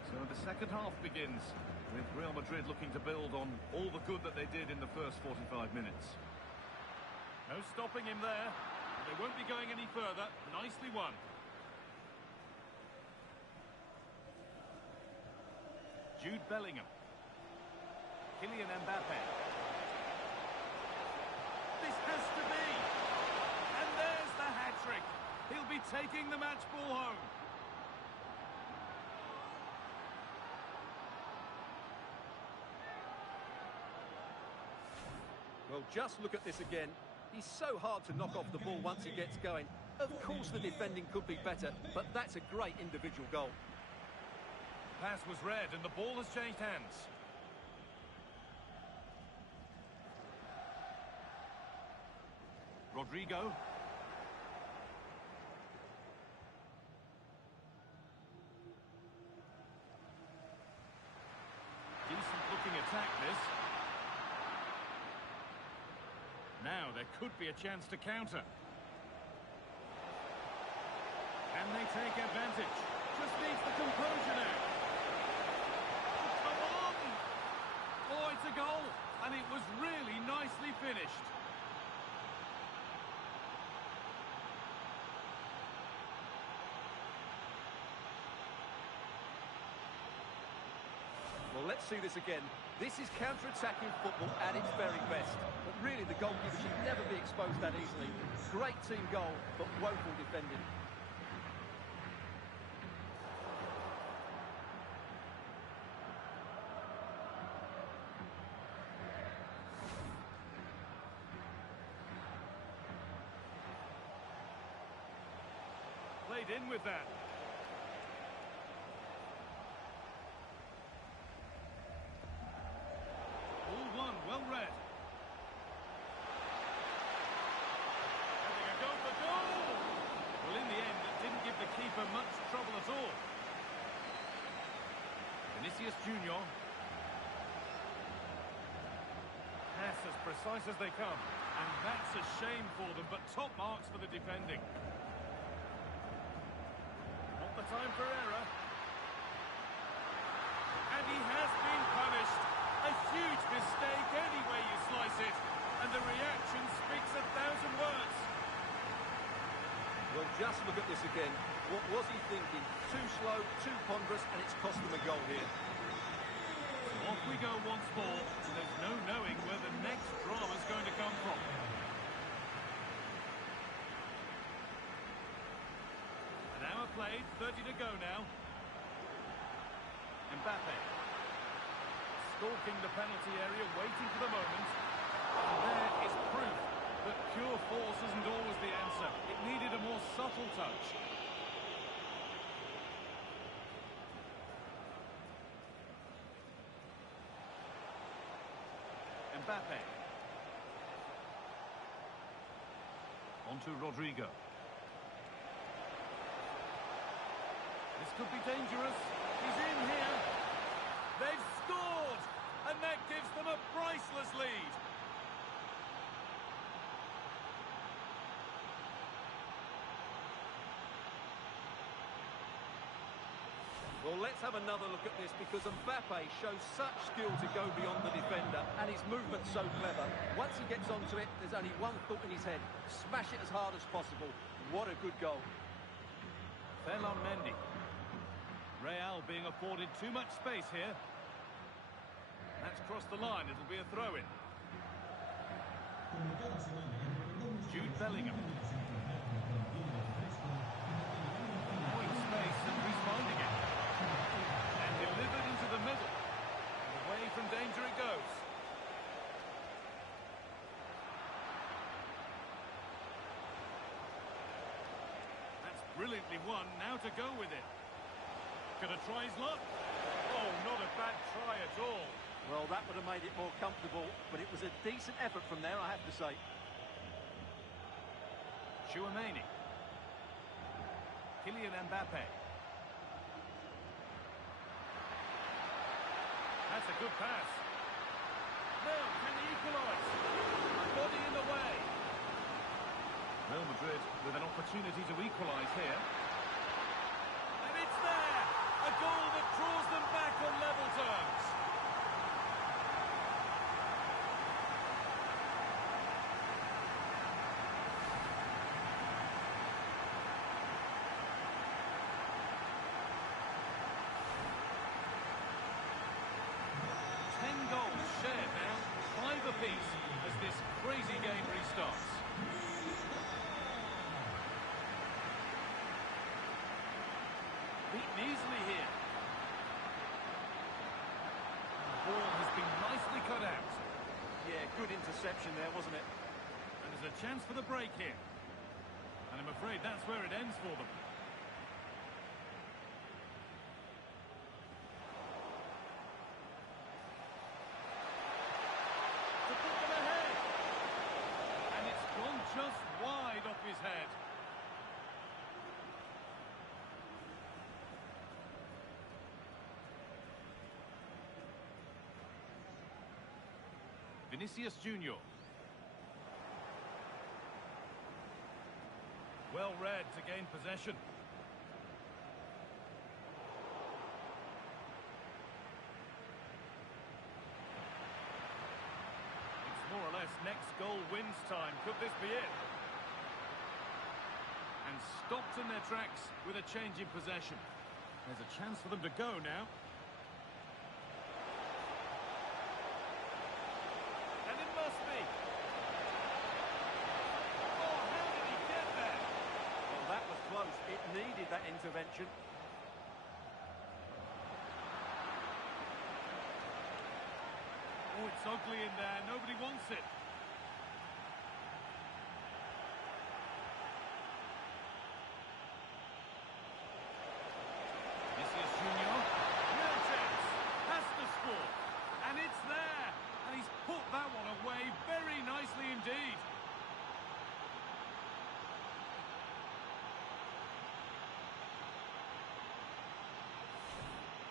So the second half begins, with Real Madrid looking to build on all the good that they did in the first 45 minutes. No stopping him there. They won't be going any further. Nicely won. Jude Bellingham. Kylian Mbappe. This has to be. And there's the hat-trick. He'll be taking the match ball home. Well, just look at this again. He's so hard to knock off the ball once he gets going. Of course the defending could be better, but that's a great individual goal. Pass was read and the ball has changed hands. Rodrigo. Decent looking attack this. Now there could be a chance to counter. Can they take advantage? Just needs the composure now. Come on! Oh, it's a goal, and it was really nicely finished. Well, let's see this again. This is counter-attacking football at its very best. But really, the goalkeeper should never be exposed that easily. Great team goal, but woeful defending. Played in with that. Well read. Having a go for goal! Well, in the end, it didn't give the keeper much trouble at all. Vinicius Junior. Pass as precise as they come. And that's a shame for them, but top marks for the defending. Not the time for error. And he has been punished. A huge mistake any way you slice it, and the reaction speaks 1,000 words. Well, just look at this again. What was he thinking? Too slow, too ponderous, and it's cost them a goal here. So off we go once more, and there's no knowing where the next drama's going to come from. An hour played, 30 to go now. Mbappe. Stalking the penalty area, waiting for the moment. And there is proof that pure force isn't always the answer. It needed a more subtle touch. Mbappe. On to Rodrigo. This could be dangerous. He's in here. They've scored! And that gives them a priceless lead. Well, let's have another look at this because Mbappe shows such skill to go beyond the defender and his movement's so clever. Once he gets onto it, there's only one thought in his head. Smash it as hard as possible. What a good goal. Ferland Mendy. Real being afforded too much space here. That's crossed the line. It'll be a throw-in. Jude Bellingham. Knowing space and he's finding it. And delivered into the middle. And away from danger it goes. That's brilliantly won. Now to go with it. Gonna try his luck. Oh, not a bad try at all. Well, that would have made it more comfortable, but it was a decent effort from there, I have to say. Chouameni. Kylian Mbappe. That's a good pass. Now, can he equalise? Body in the way. Real Madrid with an opportunity to equalise here. And it's there! A goal that draws them back on level terms. Shared now, 5 apiece as this crazy game restarts. Beaten easily here. The ball has been nicely cut out. Yeah, good interception there, wasn't it? And there's a chance for the break here. And I'm afraid that's where it ends for them. Just wide off his head. Vinicius Junior. Well read to gain possession. More or less next goal wins time. Could this be it? And stopped in their tracks with a change in possession. There's a chance for them to go now. And it must be. Oh, how did he get there? Well, that was close. It needed that intervention. Oh, it's ugly in there. Nobody wants it. Vinicius Junior. Real chance. Has to score. And it's there. And he's put that one away very nicely indeed.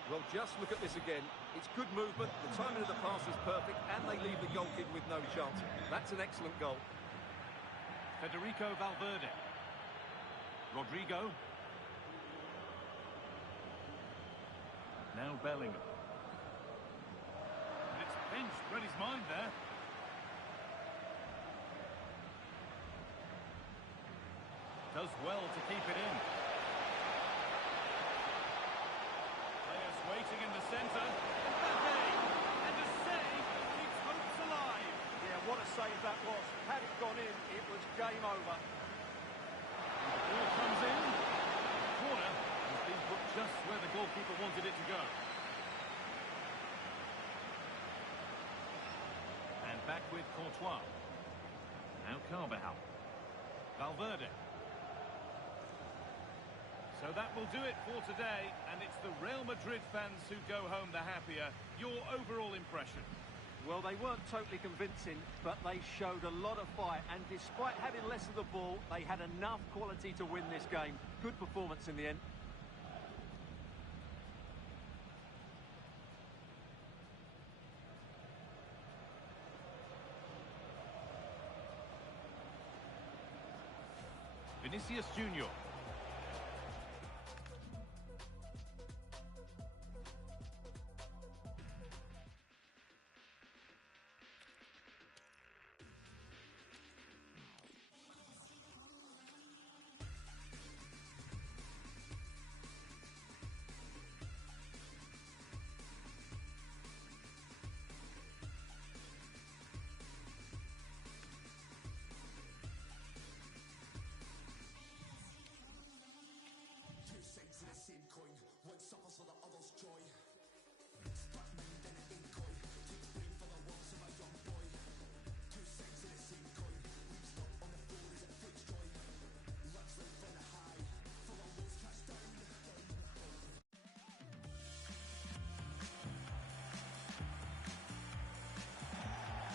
Well, just look at this again. It's good movement, the timing of the pass is perfect, and they leave the goalkeeper with no chance. That's an excellent goal. Federico Valverde. Rodrigo. Now Bellingham. And it's pinched, read his mind there. Does well to keep it in. Waiting in the centre. Mbappe! And a save keeps hopes alive. Yeah, what a save that was. Had it gone in, it was game over. And the ball comes in. The corner has been put just where the goalkeeper wanted it to go. And back with Courtois. Now Carvajal. Valverde. So that will do it for today, and it's the Real Madrid fans who go home the happier. Your overall impression? Well, they weren't totally convincing, but they showed a lot of fight, and despite having less of the ball, they had enough quality to win this game. Good performance in the end. Vinicius Junior.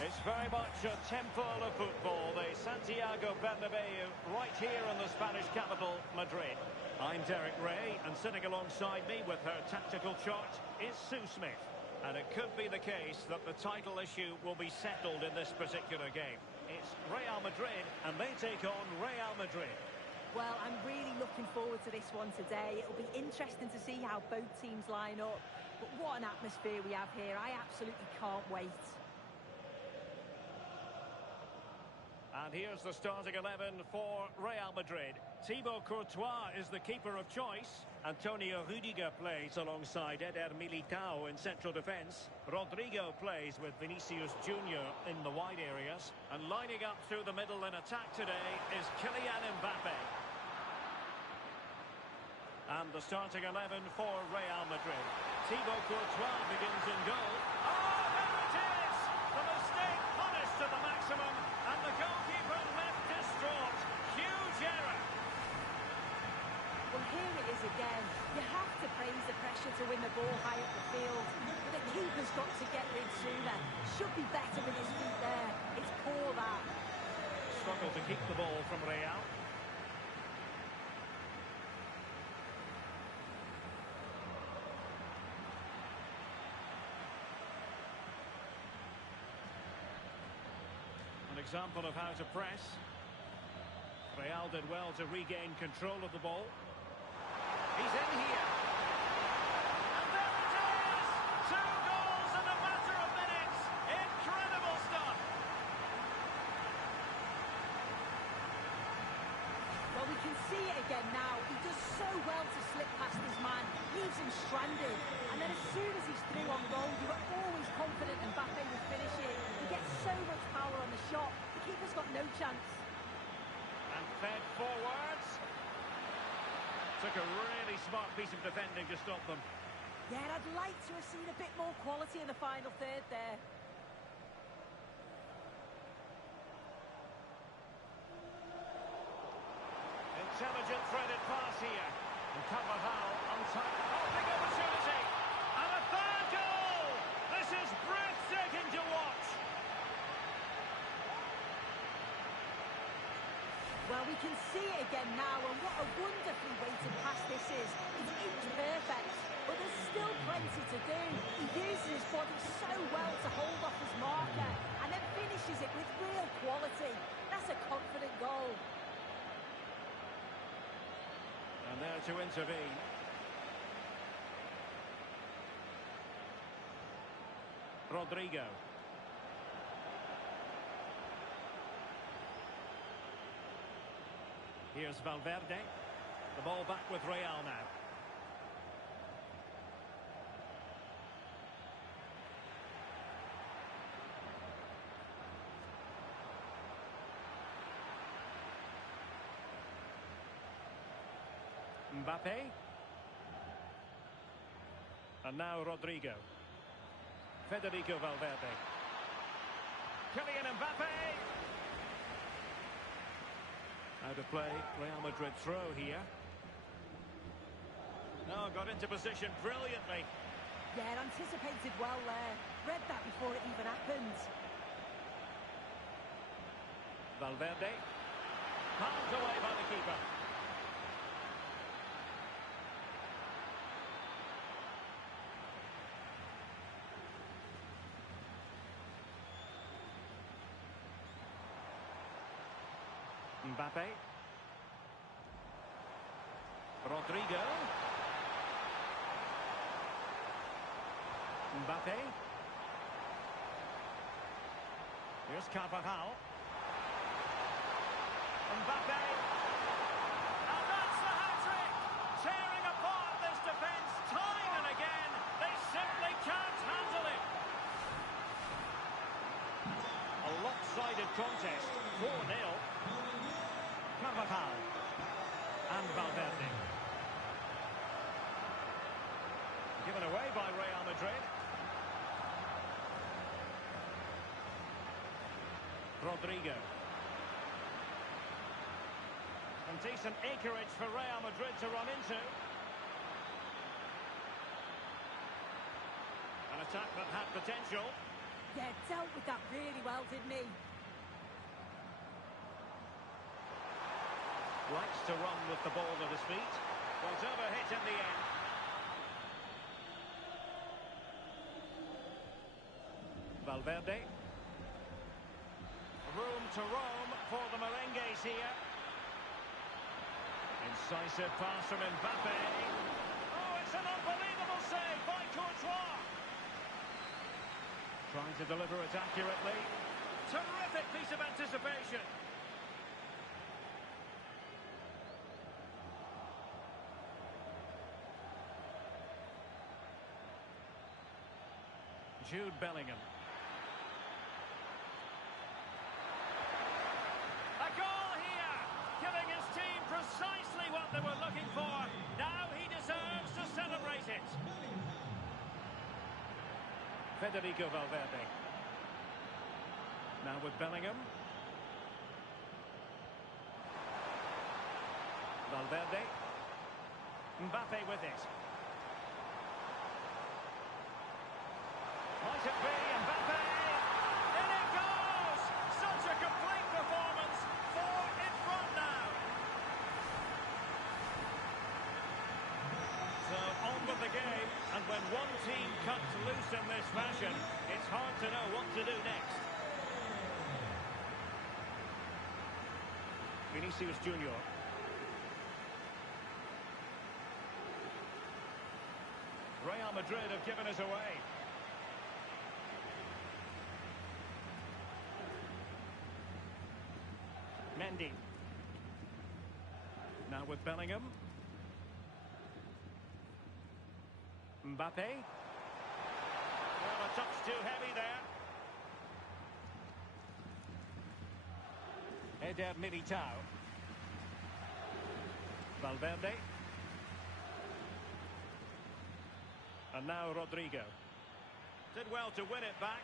It's very much a temple of football, the Santiago Bernabeu, right here in the Spanish capital, Madrid. I'm Derek Ray, and sitting alongside me with her tactical chart is Sue Smith. And it could be the case that the title issue will be settled in this particular game. It's Real Madrid, and they take on Real Madrid. Well, I'm really looking forward to this one today. It'll be interesting to see how both teams line up. But what an atmosphere we have here. I absolutely can't wait. And here's the starting 11 for Real Madrid. Thibaut Courtois is the keeper of choice. Antonio Rudiger plays alongside Eder Militao in central defence. Rodrigo plays with Vinicius Junior in the wide areas. And lining up through the middle in attack today is Kylian Mbappe. And the starting 11 for Real Madrid. Thibaut Courtois begins in goal. Oh, there it is! The mistake punished to the maximum. And the goalkeeper left distraught. Huge error. Well, here it is again. You have to praise the pressure to win the ball high up the field. But the keeper's got to get rid sooner. Should be better with his feet there. It's poor, that. Struggle to keep the ball from Real. An example of how to press. Real did well to regain control of the ball. He's in here. And there it is! 2 goals in a matter of minutes. Incredible stuff. Well, we can see it again now. He does so well to slip past his man. Leaves him stranded. And then as soon as he's through on goal, you were always confident Mbappe would finish it. He gets so much power on the shot. The keeper's got no chance. And fed forwards. Took a really smart piece of defending to stop them. Yeah, I'd like to have seen a bit more quality in the final third there. Intelligent threaded pass here. And Carvajal untied. Oh, big opportunity. And a third goal! This is breathtaking to watch. Well, we can see it again now, and what a wonderfully weighted pass this is. It's inch perfect, but there's still plenty to do. He uses his body so well to hold off his marker, and then finishes it with real quality. That's a confident goal. And there to intervene. Rodrigo. Here's Valverde. The ball back with Real now. Mbappe. And now Rodrigo. Federico Valverde. Kylian Mbappe. Out of play, Real Madrid throw here. No, got into position brilliantly. Yeah, anticipated well there. Read that before it even happened. Valverde. Palmed away by the keeper. Mbappe. Rodrigo. Mbappe. Here's Carvajal. Mbappe. And that's the hat-trick! Tearing apart this defence time and again. They simply can't handle it. A lopsided contest. 4-0. Carvajal and Valverde. Rodrigo. And decent acreage for Real Madrid to run into. An attack that had potential. Yeah, dealt with that really well, didn't he? Likes to run with the ball at his feet. Was overhit in the end. Valverde. Room to roam for the merengues here. Incisive pass from Mbappe. Oh, it's an unbelievable save by Courtois. Trying to deliver it accurately. Terrific piece of anticipation. Jude Bellingham. A goal here, giving his team precisely what they were looking for. Now he deserves to celebrate it. Federico Valverde. Now with Bellingham. Valverde. Mbappe with it. Might it be Mbappe? In it goes! Such a complete performance. 4 in front now. So on with the game, and when one team cuts loose in this fashion, it's hard to know what to do next. Vinicius Junior. Real Madrid have given us away. Mendy. Now with Bellingham. Mbappe. Well, a touch too heavy there. Eder Militao. Valverde. And now Rodrigo. Did well to win it back.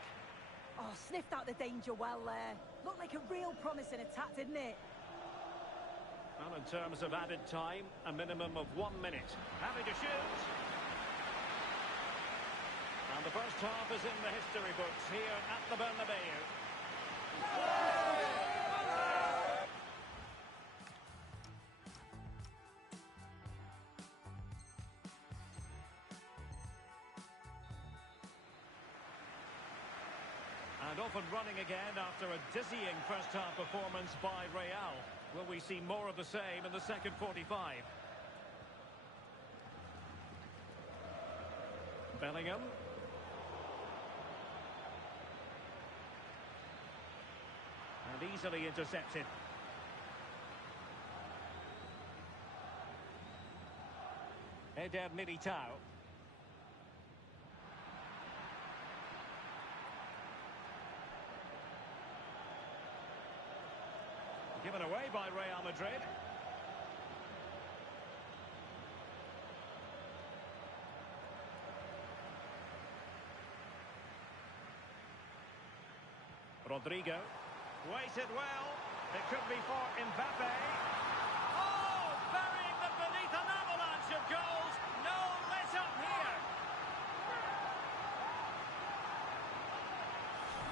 Oh, sniffed out the danger well there. Looked like a real promising attack, didn't it? Well, in terms of added time, a minimum of 1 minute. Happy to shoot. And the first half is in the history books here at the Bernabeu. And off and running again after a dizzying first-half performance by Real. Will we see more of the same in the second 45? Bellingham. And easily intercepted. Eder Militao. Given away by Real Madrid. Rodrigo. Waited well. It could be for Mbappe. Oh! Burying them beneath an avalanche of goals. No let up here.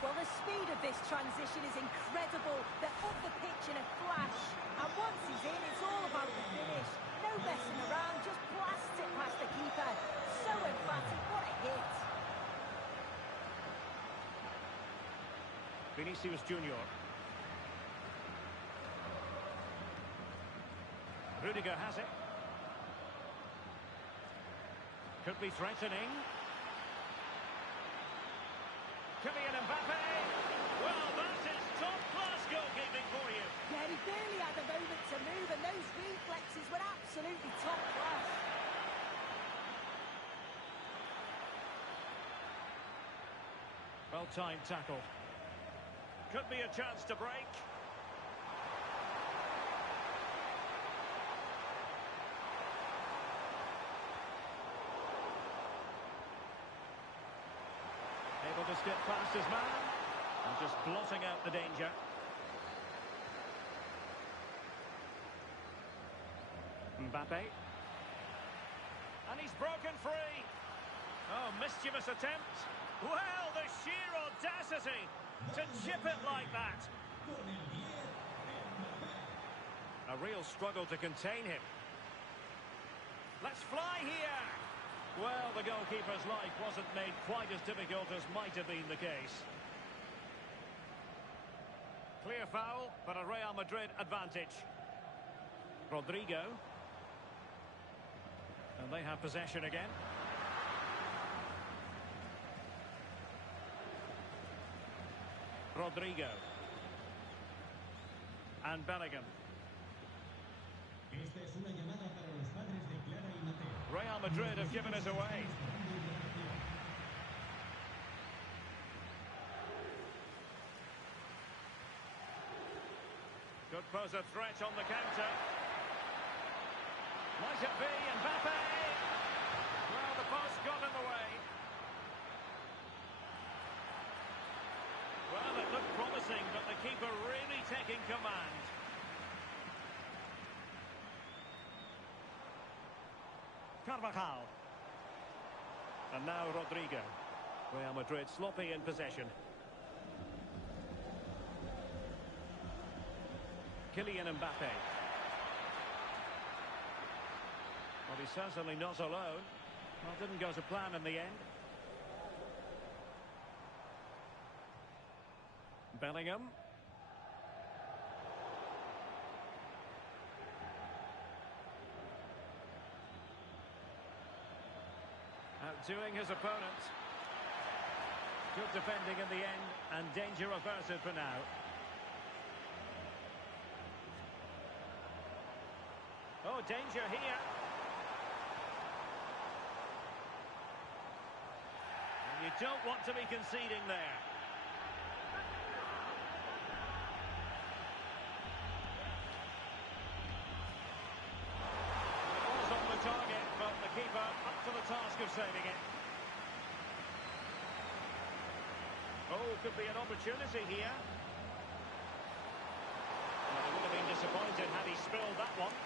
Well, the speed of this transition is incredible. They're up the pitch in a flash. And once he's in, it's all about the finish. No messing around, just blast it past the keeper. So emphatic, what a hit. Vinicius Junior. Rudiger has it. Could be threatening. Kylian Mbappe. Well, that is top-class goalkeeping for you. Yeah, he barely had a moment to move, and those reflexes were absolutely top class. Well-timed tackle. Could be a chance to break. Able to skip past his man and just blotting out the danger. Mbappe. And he's broken free. Oh, mischievous attempt. Well, the sheer audacity to chip it like that. A real struggle to contain him. Let's fly here. Well, the goalkeeper's life wasn't made quite as difficult as might have been the case. Clear foul, but a Real Madrid advantage. Rodrigo. And they have possession again. Rodrigo. And Bellingham. Real Madrid have given us away. Could pose a threat on the counter. Might it be Mbappe? Well, the post got in the way. Well, it looked promising, but the keeper really taking command. Carvajal. And now Rodrigo. Real Madrid sloppy in possession. Kylian Mbappe. Well, he's certainly not alone. Well, didn't go to plan in the end. Bellingham. Outdoing his opponent. Good defending in the end, and danger averted for now. Oh, danger here. And you don't want to be conceding there. Target, but the keeper up to the task of saving it. Oh, could be an opportunity here. Well, he would have been disappointed had he spilled that one.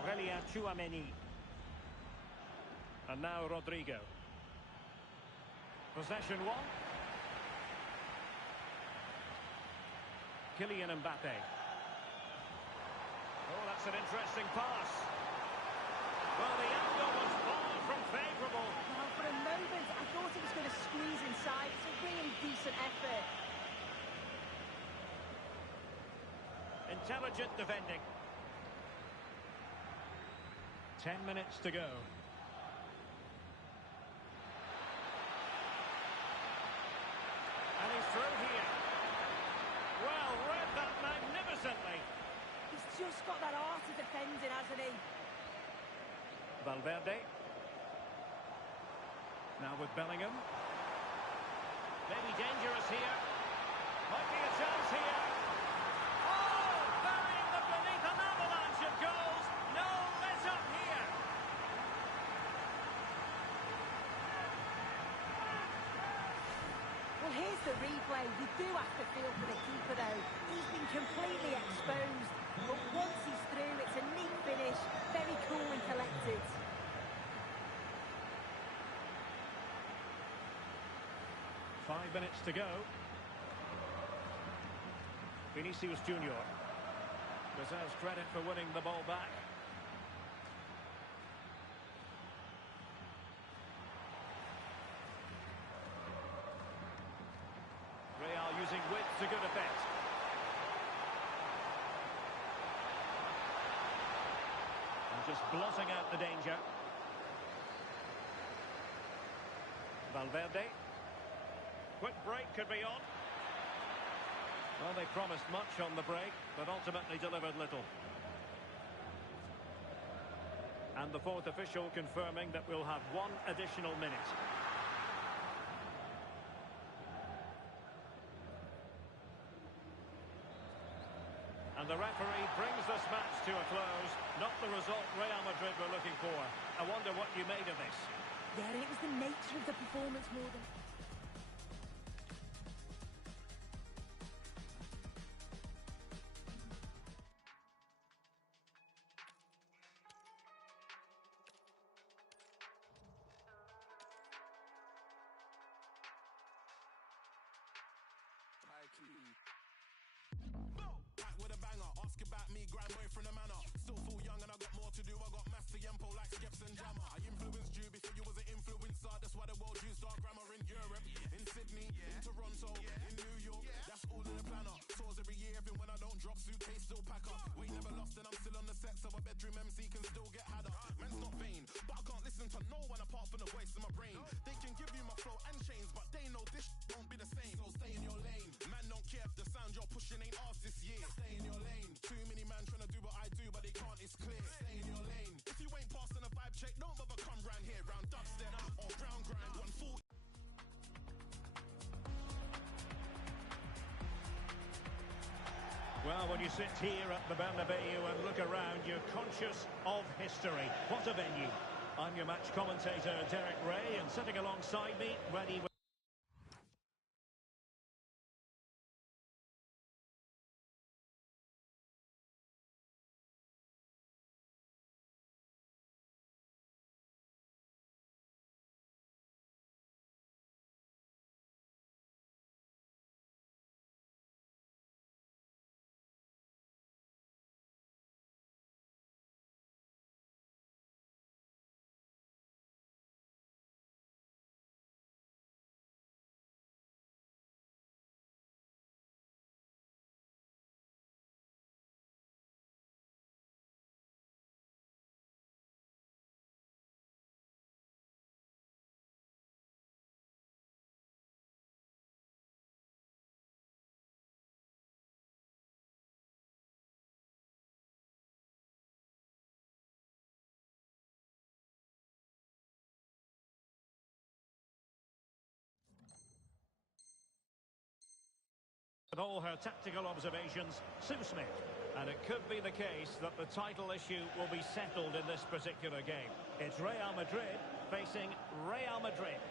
Aurelien Tchouameni. And now Rodrigo. Possession one. Kylian Mbappe. Oh, that's an interesting pass. Well, the angle was far from favourable. Well, for a moment, I thought it was going to squeeze inside. It's a really decent effort. Intelligent defending. 10 minutes to go. And he's through here. Well, read that magnificently. He's just got that art of defending, hasn't he? Valverde. Now with Bellingham. Maybe dangerous here. Might be a chance here. Oh, burying them beneath an avalanche of goals. No let up here. Well, here's the replay. You do have to feel for the keeper, though. He's been completely exposed. But once he's through, it's a neat finish. Very cool and collected. Five minutes to go. Vinicius Junior deserves credit for winning the ball back. Real using width to good effect. And just blotting out the danger. Valverde. Quick break could be on. Well, they promised much on the break, but ultimately delivered little. And the fourth official confirming that we'll have one additional minute. And the referee brings this match to a close. Not the result Real Madrid were looking for. I wonder what you made of this. Yeah, it was the nature of the performance more than... ask about me, grind way from the manor. Still full young and I got more to do. I got mass tempo like Skips and Jammer. I influenced you before you was an influencer. That's why the world used our grammar in Europe, in Sydney, in Toronto, in New York. That's all in the planner. Tours every year, even when I don't drop, suitcase still pack up. We never lost and I'm still on the set, so a bedroom MC can still get had up. Man's not vain, but I can't listen to no one apart from the voice in my brain. They can give you my flow and chains, but they know this won't be the same. So stay in your lane. Man don't care if the sound you're pushing ain't ours this year. Stay in your lane. Too many man trying to do what I do, but they can't, it's clear. Stay in your lane. If you ain't passing a vibe check, don't bother come round here. Round dubstep or round grind, 140. Well, when you sit here at the Bernabeu and look around, you're conscious of history. What a venue. I'm your match commentator, Derek Ray, and sitting alongside me, ready with... With all her tactical observations, Sue Smith. And it could be the case that the title issue will be settled in this particular game. It's Real Madrid facing Real Madrid.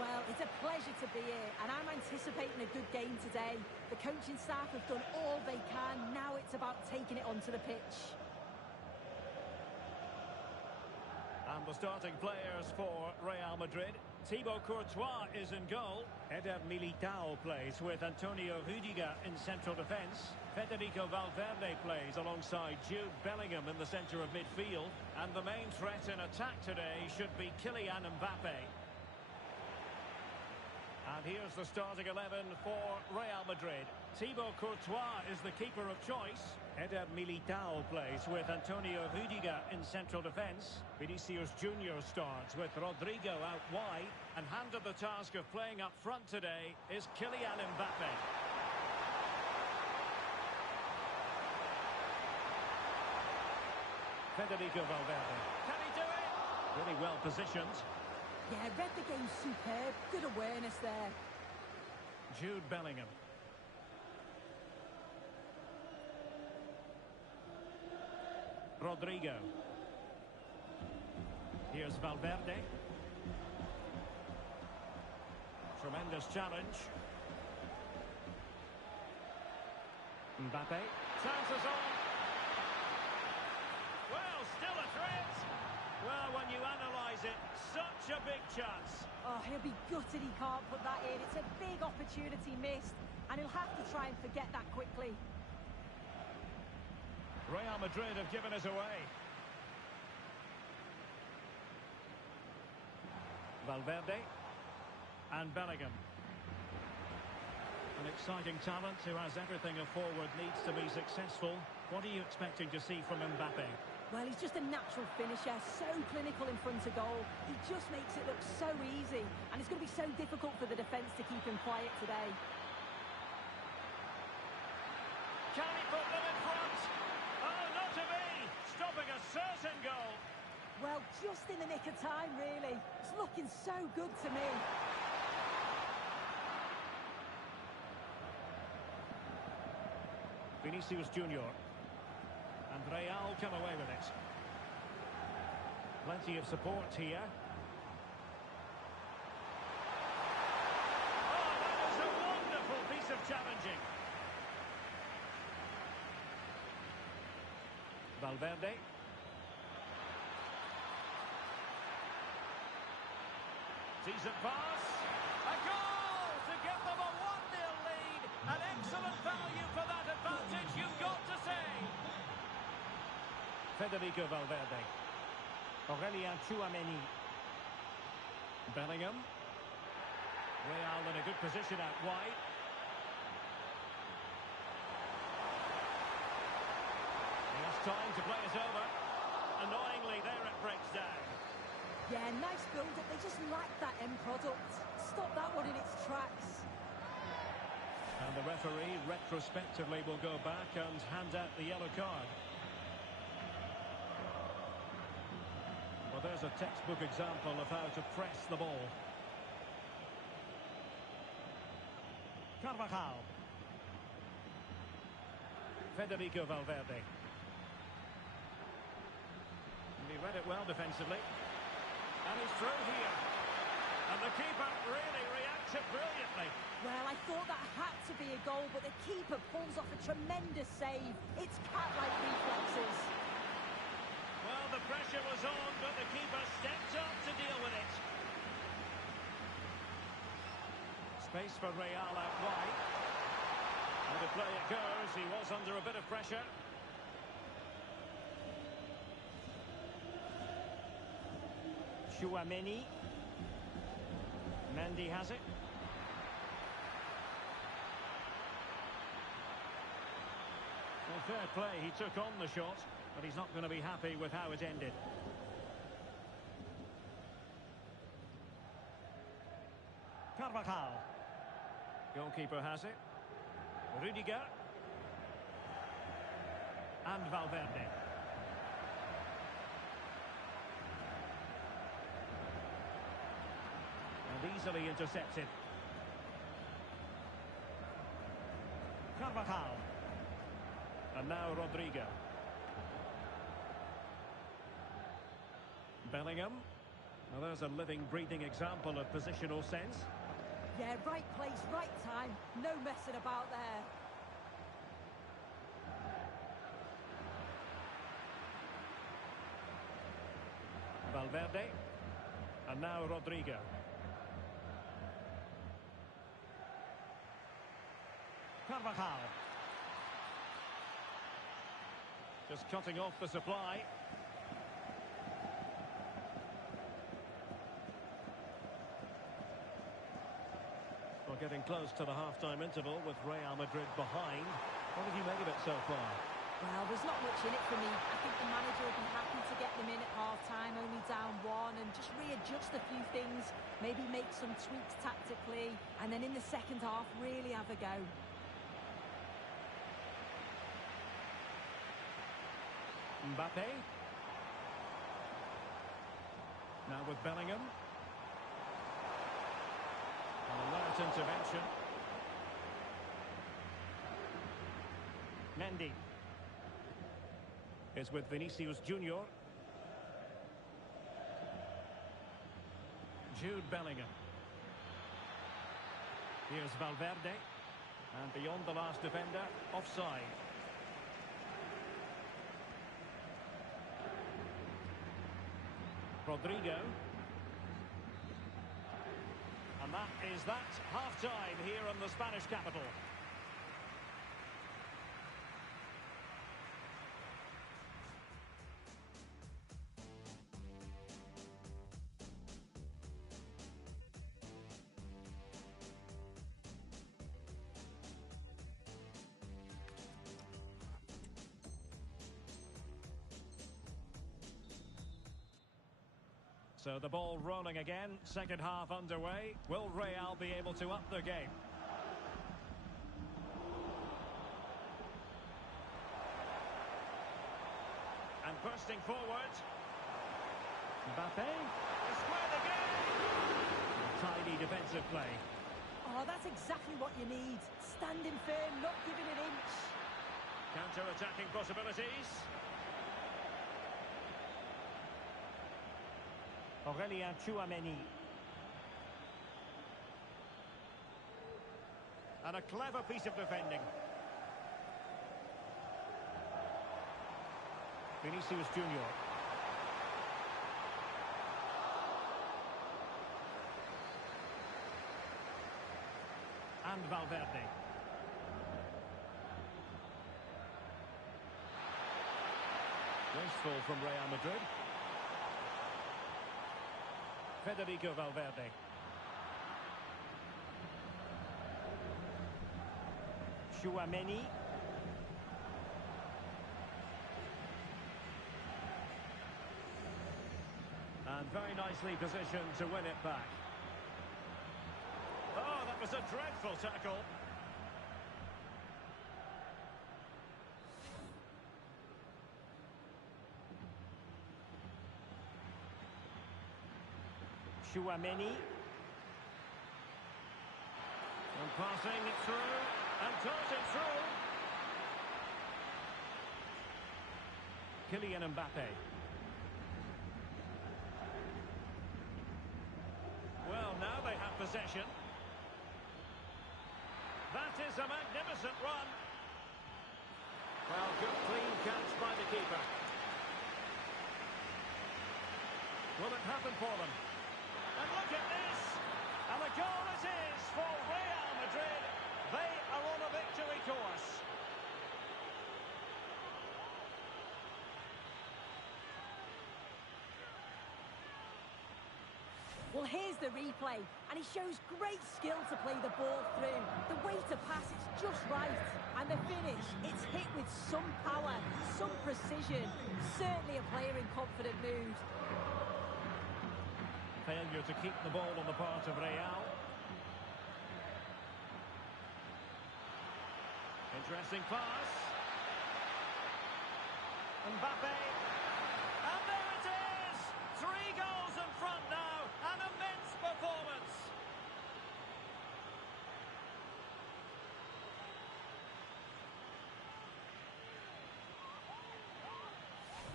Well, it's a pleasure to be here, and I'm anticipating a good game today. The coaching staff have done all they can. Now it's about taking it onto the pitch. And the starting players for Real Madrid. Thibaut Courtois is in goal. Eder Militao plays with Antonio Rudiger in central defence. Federico Valverde plays alongside Jude Bellingham in the centre of midfield. And the main threat in attack today should be Kylian Mbappe. And here's the starting 11 for Real Madrid. Thibaut Courtois is the keeper of choice. Eder Militao plays with Antonio Rudiger in central defence. Vinicius Junior starts with Rodrigo out wide. And handed the task of playing up front today is Kylian Mbappe. Federico Valverde. Can he do it? Really well positioned. Yeah, read the game superb. Good awareness there. Jude Bellingham. Rodrigo. Here's Valverde. Tremendous challenge. Mbappe. Chances on. Well, still a threat. Well, when you analyse it, such a big chance. Oh, he'll be gutted he can't put that in. It's a big opportunity missed, and he'll have to try and forget that quickly. Real Madrid have given us away. Valverde and Bellingham. An exciting talent who has everything a forward needs to be successful. What are you expecting to see from Mbappe? Well, he's just a natural finisher, so clinical in front of goal. He just makes it look so easy, and it's going to be so difficult for the defence to keep him quiet today. Can he put them in front? Oh, not to be! Stopping a certain goal. Well, just in the nick of time, really. It's looking so good to me. Vinicius Junior. And Real come away with it. Plenty of support here. Oh, that was a wonderful piece of challenging. Valverde. Decent pass. A goal to give them a 1-0 lead. An excellent value for that advantage, you've got to say. Federico Valverde. Aurelien Tchouameni. Bellingham. Real in a good position out wide. He has time to play it over. Annoyingly, there it breaks down. Yeah, nice build-up. They just lack that end product. Stop that one in its tracks. And the referee retrospectively will go back and hand out the yellow card. Well, there's a textbook example of how to press the ball. Carvajal. Federico Valverde. And he read it well defensively. And he's through here. And the keeper really reacted brilliantly. Well, I thought that had to be a goal, but the keeper pulls off a tremendous save. It's cat-like reflexes. Well, the pressure was on, but the keeper stepped up to deal with it. Space for Real out wide. And the play it goes. He was under a bit of pressure. Tchouameni. Mendy has it. Well, fair play. He took on the shot, but he's not going to be happy with how it ended. Carvajal. Goalkeeper has it. Rudiger. And Valverde. And easily intercepted. Carvajal. And now Rodrigo. Bellingham. Well, there's a living, breathing example of positional sense. Yeah, right place, right time. No messing about there. Valverde. And now Rodrigo. Carvajal. Just cutting off the supply. Well, getting close to the half-time interval with Real Madrid behind. What have you made of it so far? Well, there's not much in it for me. I think the manager will be happy to get them in at half-time, only down one, and just readjust a few things, maybe make some tweaks tactically, and then in the second half, really have a go. Mbappe. Now with Bellingham. An alert intervention. Mendy is with Vinicius Junior. Jude Bellingham. Here's Valverde. And beyond the last defender, offside. Rodrigo. And that is that. Half-time here in the Spanish capital. So the ball rolling again, second half underway. Will Real be able to up their game? And bursting forward. Mbappe. To square the game. Tidy defensive play. Oh, that's exactly what you need. Standing firm, not giving an inch. Counter-attacking possibilities. Aurelien Tchouameni. And a clever piece of defending. Vinicius Junior. And Valverde. wasteful from Real Madrid. Federico Valverde. Chouameni. And very nicely positioned to win it back. Oh, that was a dreadful tackle. Chouameni. And passing it through. And tossing through. Kylian Mbappe. Well, now they have possession. That is a magnificent run. Well, good clean catch by the keeper. Will it happen for them? And look at this! And the goal it is for Real Madrid. They are on a victory course. Well, here's the replay, and he shows great skill to play the ball through. The way to pass, it's just right. And the finish, it's hit with some power, some precision. Certainly a player in confident mood. Failure to keep the ball on the part of Real. Interesting pass. Mbappe. And there it is! 3 goals in front now. An immense performance.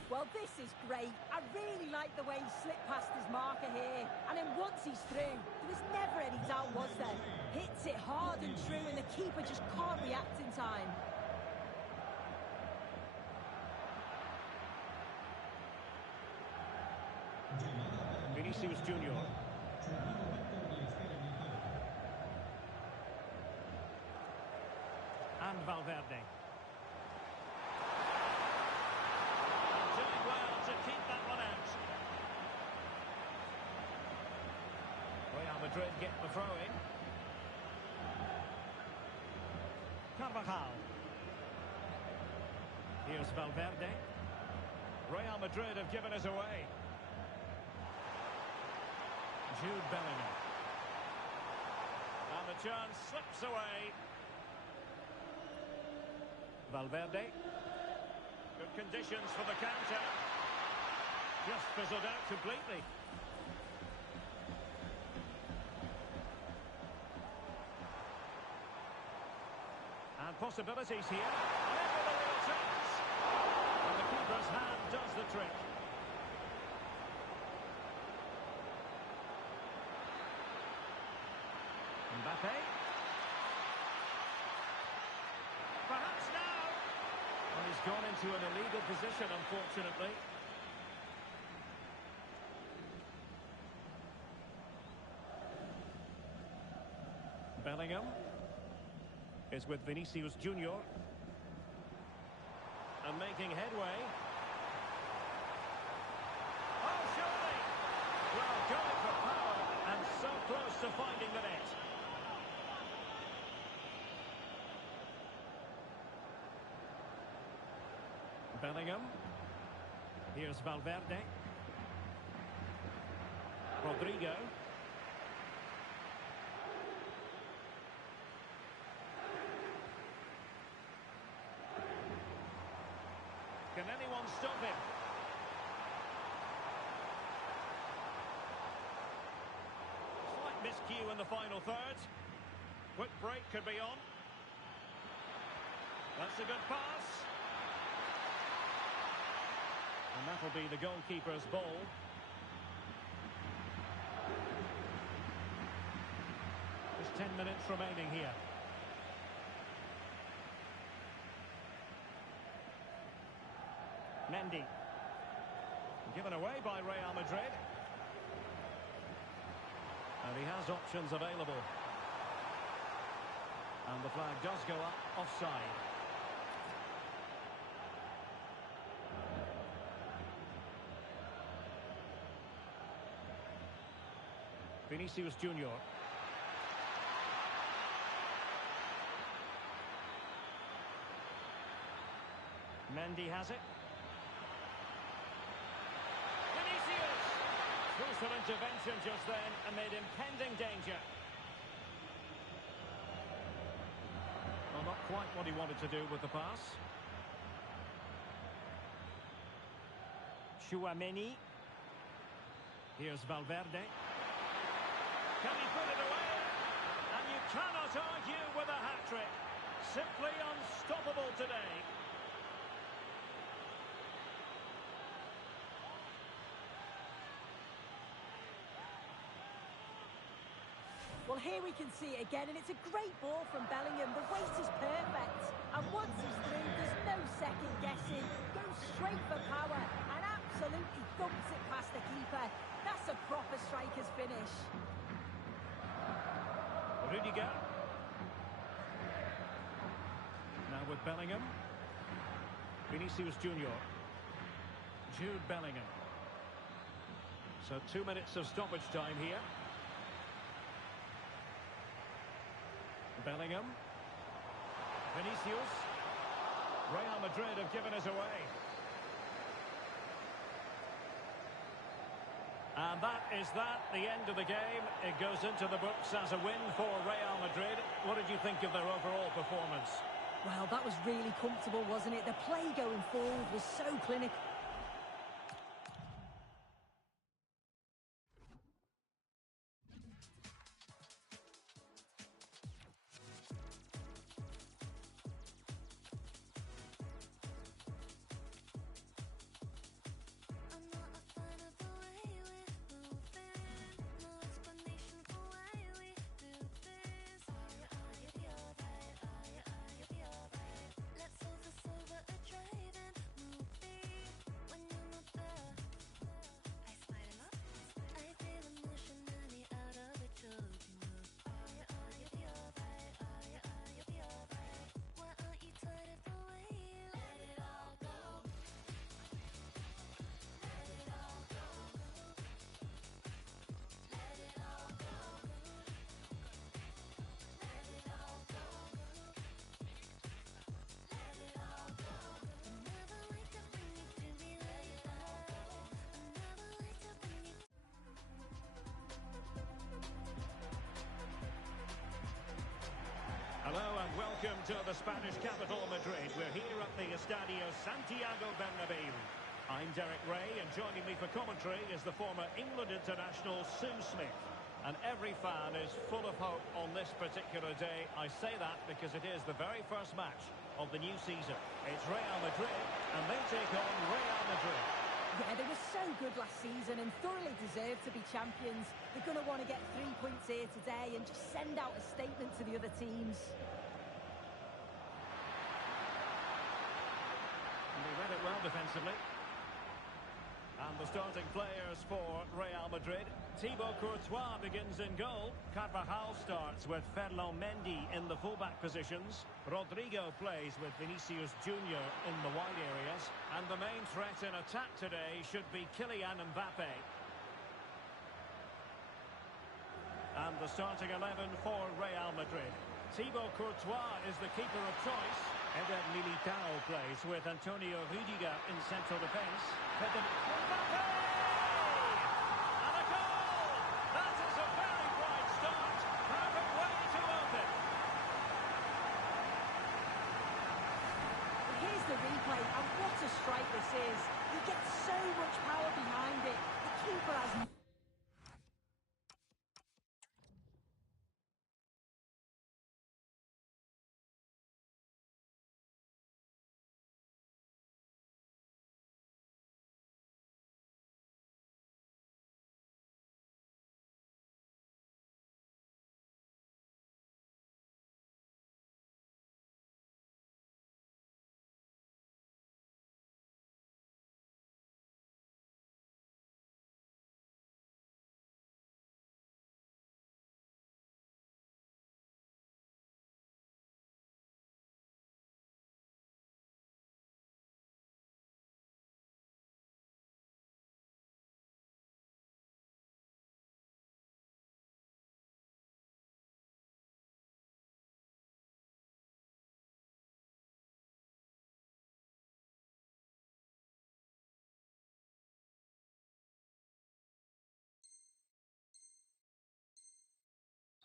Well, this is great. I really like the way he slipped past his marker here. And then once he's through, there was never any doubt, was there? Hits it hard and true, and the keeper just can't react in time. Vinicius Junior. And Valverde. And doing well to keep that one out. Real Madrid get the throw in. Carvajal. Here's Valverde. Real Madrid have given us away. Jude Bellingham. And the chance slips away. Valverde. Good conditions for the counter. Just fizzled out completely. And possibilities here. Never the real chance. And the keeper's hand does the trick. Mbappe. Perhaps now. Well, he's gone into an illegal position, unfortunately. Bellingham is with Vinicius Junior. And making headway. Oh, surely! Well, going for power and so close to finding the net. Bellingham. Here's Valverde. Rodrigo. Can anyone stop him? Slight miscue in the final third. Quick break could be on. That's a good pass. And that'll be the goalkeeper's ball. Just 10 minutes remaining here. Mendy. Given away by Real Madrid. And he has options available. And the flag does go up offside. Vinicius Junior. Mendy has it. Vinicius! Crucial intervention just then amid impending danger. Well, not quite what he wanted to do with the pass. Chouameni. Here's Valverde. Can he put it away? And you cannot argue with a hat-trick. Simply unstoppable today. Well, here we can see it again, and it's a great ball from Bellingham. The weight is perfect. And once he's through, there's no second guessing. Goes straight for power and absolutely thumps it past the keeper. That's a proper striker's finish. Rudiger. Now with Bellingham. Vinicius Junior. Jude Bellingham. So 2 minutes of stoppage time here. Bellingham. Vinicius. Real Madrid have given us away. And that is the end of the game. It goes into the books as a win for Real Madrid. What did you think of their overall performance? Well, that was really comfortable, wasn't it? The play going forward was so clinical. Hello and welcome to the Spanish capital, Madrid. We're here at the Estadio Santiago Bernabeu. I'm Derek Ray, and joining me for commentary is the former England international Sue Smith. And every fan is full of hope on this particular day. I say that because it is the very first match of the new season. It's Real Madrid, and they take on Real Madrid. Yeah, they were so good last season and thoroughly deserve to be champions. They're going to want to get 3 points here today and just send out a statement to the other teams. And they read it well defensively. And the starting players for Real Madrid. Thibaut Courtois begins in goal. Carvajal starts with Ferland Mendy in the fullback positions. Rodrigo plays with Vinicius Junior in the wide areas. And the main threat in attack today should be Kylian Mbappe. And the starting 11 for Real Madrid. Thibaut Courtois is the keeper of choice. Eder Militao plays with Antonio Rudiger in central defence. Mbappe! And a goal! That is a very bright start. Perfect way to open. Here's the replay, and what a strike this is. He gets so much power behind it. The keeper has...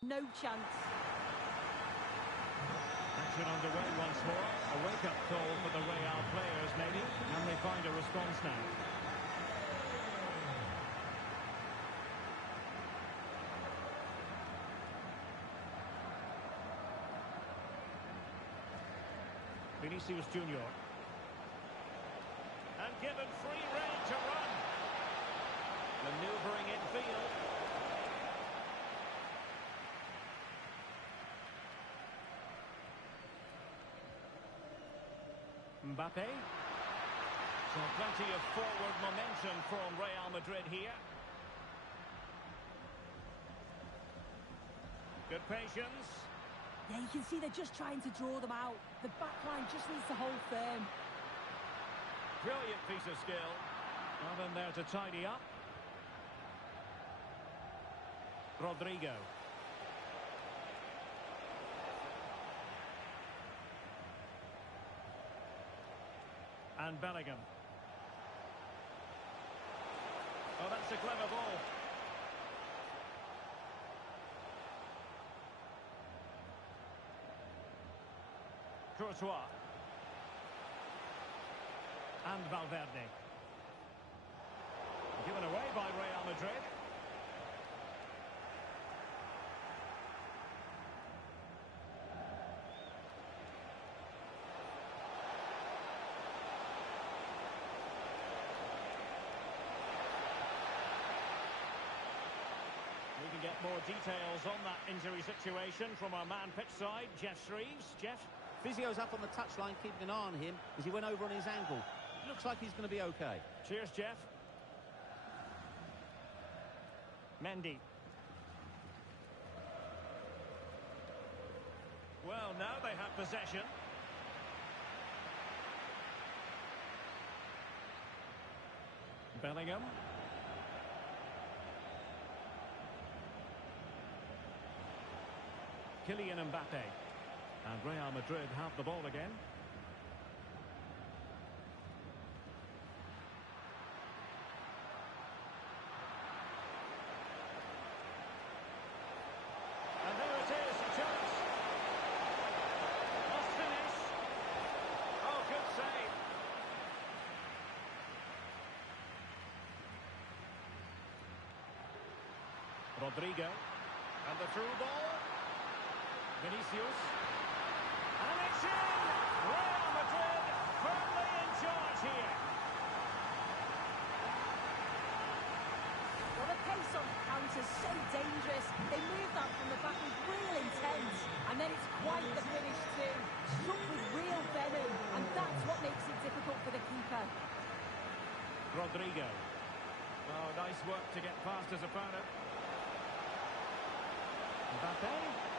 No chance. Action underway once more. A wake-up call for the Real players, maybe. Can they find a response now? Vinicius Junior. And given free rein to run. Manoeuvring in field. Mbappe. So plenty of forward momentum from Real Madrid here. Good patience. Yeah, you can see they're just trying to draw them out. The back line just needs to hold firm. Brilliant piece of skill. Not in there to tidy up. Rodrigo. And Bellingham. Oh, that's a clever ball. Courtois. And Valverde. Given away by Real Madrid. We can get more details on that injury situation from our man pitch side, Jeff Shreves. Jeff? Physio's up on the touchline, keeping an eye on him as he went over on his ankle. Looks like he's going to be okay. Cheers, Jeff. Mendy. Well, now they have possession. Bellingham. Kylian Mbappe. And Real Madrid have the ball again. And there it is, a chance. Must finish. Oh, good save. Rodrigo. And the through ball. Vinicius. And it's in! Real Madrid firmly in charge here. Well, the pace on the counter's so dangerous. They move that from the back with real intent. And then it's quite the finish too. Struck with real venom. And that's what makes it difficult for the keeper. Rodrigo. Oh, nice work to get past his opponent. Mbappe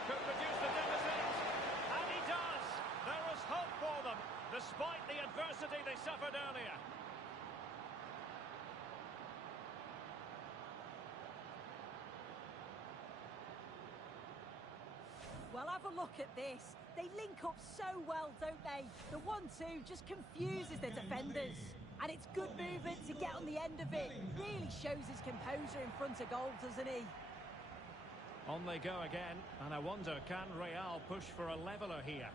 could reduce the deficit. And he does. There was hope for them, despite the adversity they suffered earlier. Well, have a look at this. They link up so well, don't they? The 1-2 just confuses the defenders. And it's good movement to get on the end of it. Really shows his composure in front of goal, doesn't he? On they go again, and I wonder, can Real push for a leveller here?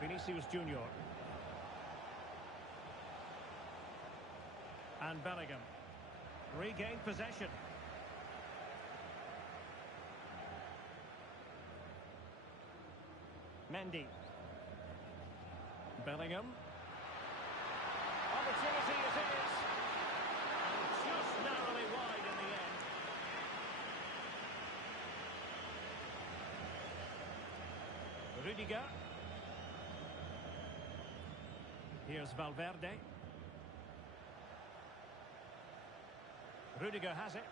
Vinicius Junior. And Bellingham. Regain possession. Mendy. Bellingham. Opportunity it is. And just narrowly wide in the end. Rudiger. Here's Valverde. Rudiger has it.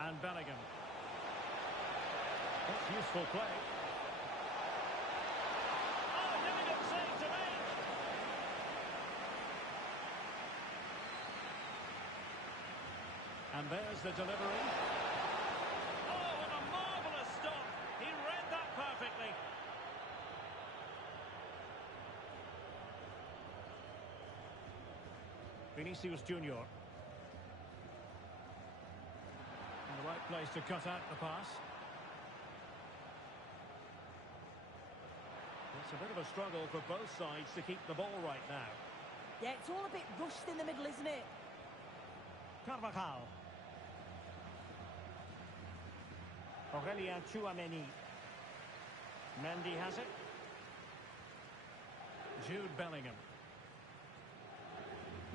And Bellingham. That's useful play. Oh, difficult save to make. And there's the delivery. Oh, what a marvellous stop. He read that perfectly. Vinicius Junior. In the right place to cut out the pass. It's a bit of a struggle for both sides to keep the ball right now. Yeah, it's all a bit rushed in the middle, isn't it? Carvajal. Aurelien Tchouameni. Mendy has it. Jude Bellingham.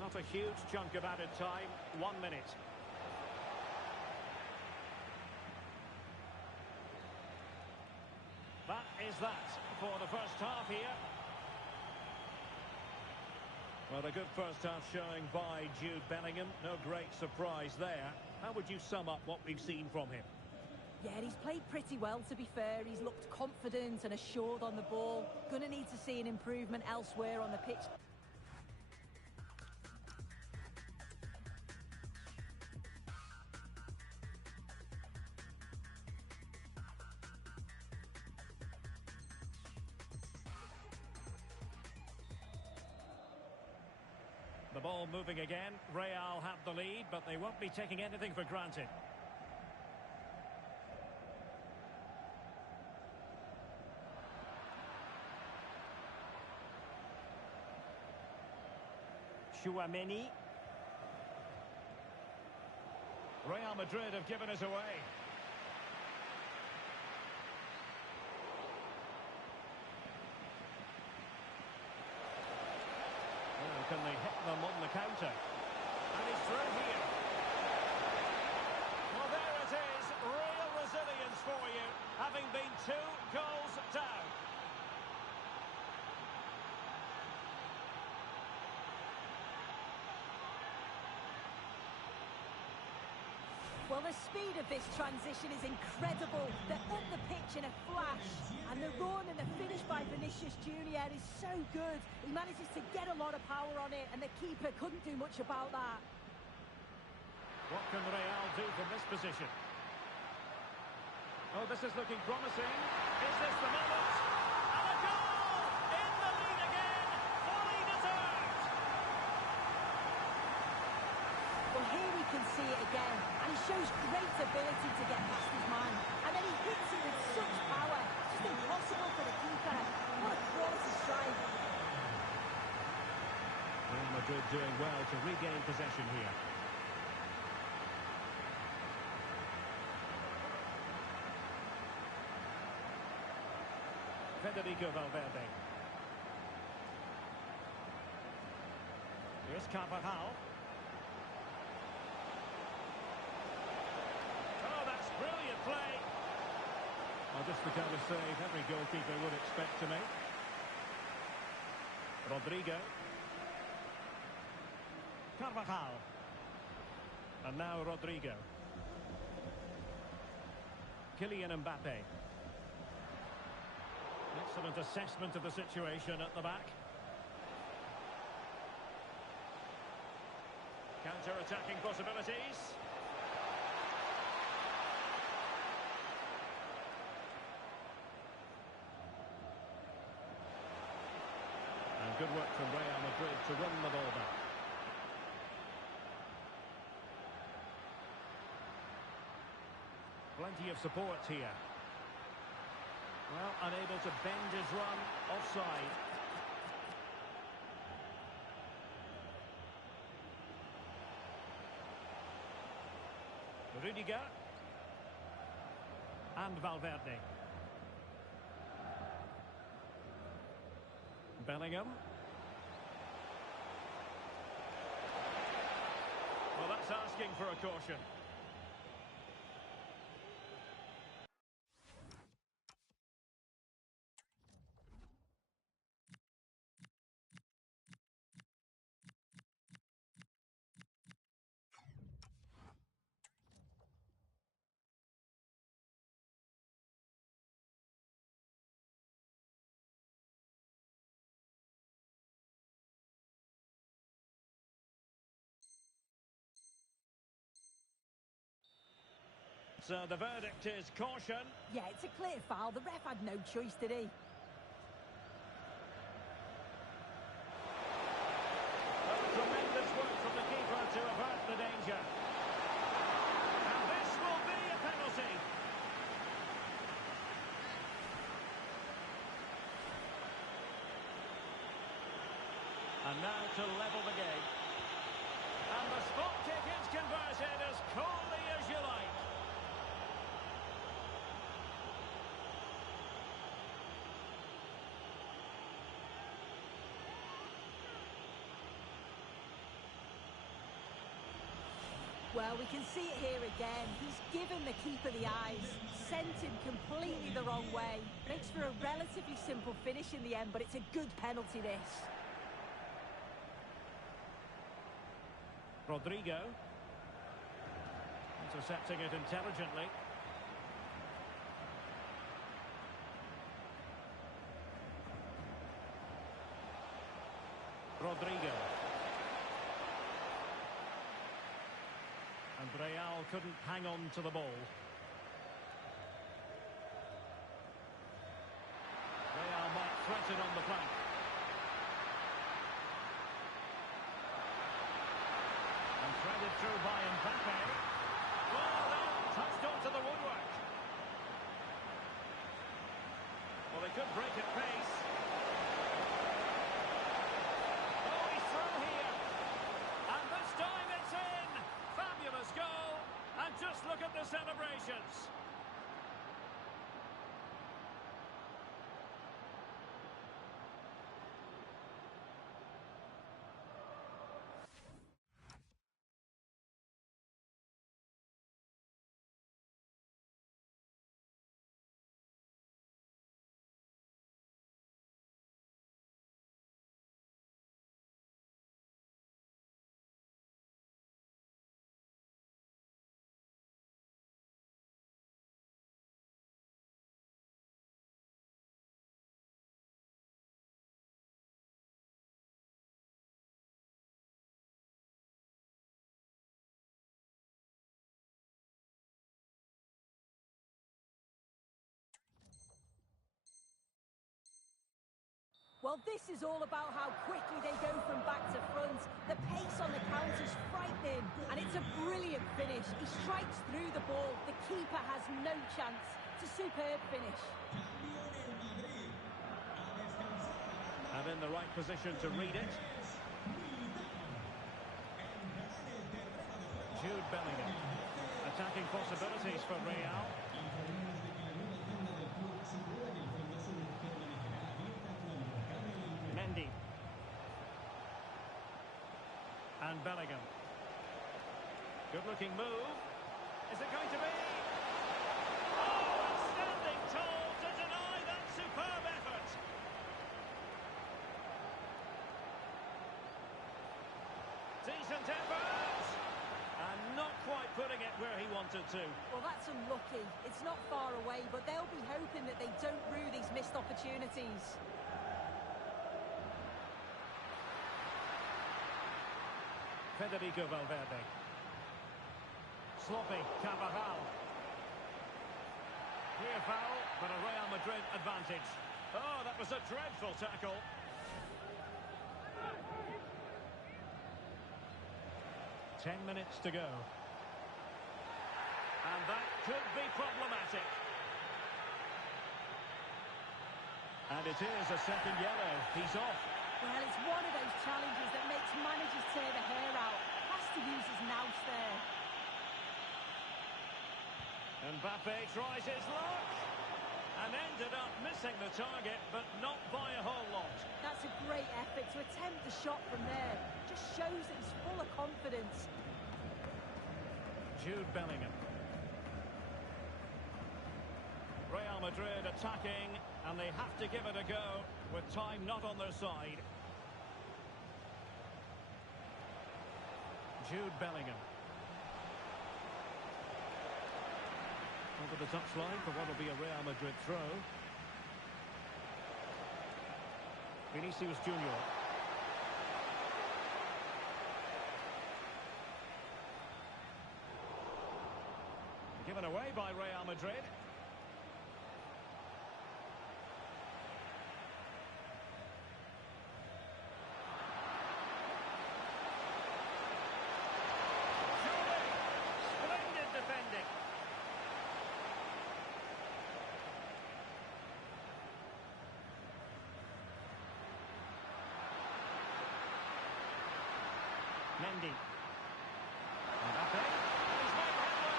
Not a huge chunk of added time. 1 minute. That is that for the first half here. Well, a good first half showing by Jude Bellingham. No great surprise there. How would you sum up what we've seen from him? Yeah, he's played pretty well, to be fair. He's looked confident and assured on the ball. Gonna need to see an improvement elsewhere on the pitch. The ball moving again. Real have the lead, but they won't be taking anything for granted. Tchouameni. Real Madrid have given us away. Well, can they hit them on the counter? And he's through here. Well, there it is. Real resilience for you, having been 2 goals down. Well, the speed of this transition is incredible. They're up the pitch in a flash. And the run and the finish by Vinicius Junior is so good. He manages to get a lot of power on it, and the keeper couldn't do much about that. What can Real do from this position? Oh, this is looking promising. Is this the moment? And a goal! In the lead again! Fully deserved! Well, here we can see it again, and he shows great ability to get past his man, and then he hits it with such power. It's just impossible for the keeper. What a quality strike. Real Madrid doing well to regain possession here. Federico Valverde. Here's Carvajal. Oh, that's brilliant play. Well, just the kind of save every goalkeeper would expect to make. Rodrigo. Carvajal. And now Rodrigo. Kylian Mbappe. Excellent assessment of the situation at the back. Counter-attacking possibilities. And good work from Real Madrid to run the ball back. Plenty of support here. Well, unable to bend his run, offside. Rudiger. And Valverde. Bellingham. Well, that's asking for a caution. So the verdict is caution. Yeah, it's a clear foul. The ref had no choice, did he? Well, tremendous work from the to level the game. And the spot kick is converted as coolly as you like. Well, we can see it here again. He's given the keeper the eyes, sent him completely the wrong way. Makes for a relatively simple finish in the end, but it's a good penalty, this. Rodrigo. Intercepting it intelligently. Rodrigo. And Real couldn't hang on to the ball. Real might threaten on the flank. And threaded through by Mbappe. Well done, touched onto the woodwork. Well, they could break at pace. Oh, he's through here. And this time it's in. Fabulous goal. And just look at the celebrations. Well, this is all about how quickly they go from back to front. The pace on the counter's frightening, and it's a brilliant finish. He strikes through the ball. The keeper has no chance. It's a superb finish. And in the right position to read it. Jude Bellingham. Attacking possibilities for Real. Mendy. And Bellingham. Good-looking move. Is it going to be? Oh, and standing tall to deny that superb effort. Decent effort. And not quite putting it where he wanted to. Well, that's unlucky. It's not far away, but they'll be hoping that they don't rue these missed opportunities. Federico Valverde. Sloppy, Carvajal. Clear foul, but a Real Madrid advantage. Oh, that was a dreadful tackle. Ten minutes to go. And that could be problematic. And it is a second yellow. He's off. Well, it's one of those challenges that makes managers tear the hair out. Has to use his nous there. Mbappe tries his luck. And ended up missing the target, but not by a whole lot. That's a great effort to attempt the shot from there. Just shows that he's full of confidence. Jude Bellingham. Real Madrid attacking, and they have to give it a go with time not on their side. Jude Bellingham. Over the touchline for what will be a Real Madrid throw. Vinicius Junior. Given away by Real Madrid. Splendid defending. Mendy. Mbappe. He's made headway.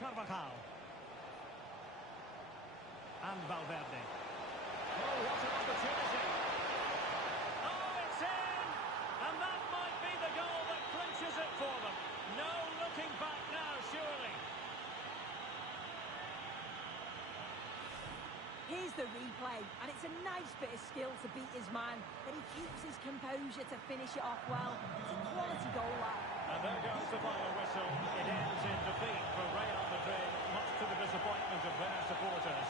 Carvajal. And Valverde. Oh, what an opportunity. Oh, it's in! And that might be the goal that clinches it for them. No looking back now, surely. Here's the replay, and it's a nice bit of skill to beat his man, but he keeps his composure to finish it off well. It's a quality goal, that. And there goes the final whistle. It ends in defeat for Real Madrid, much to the disappointment of their supporters.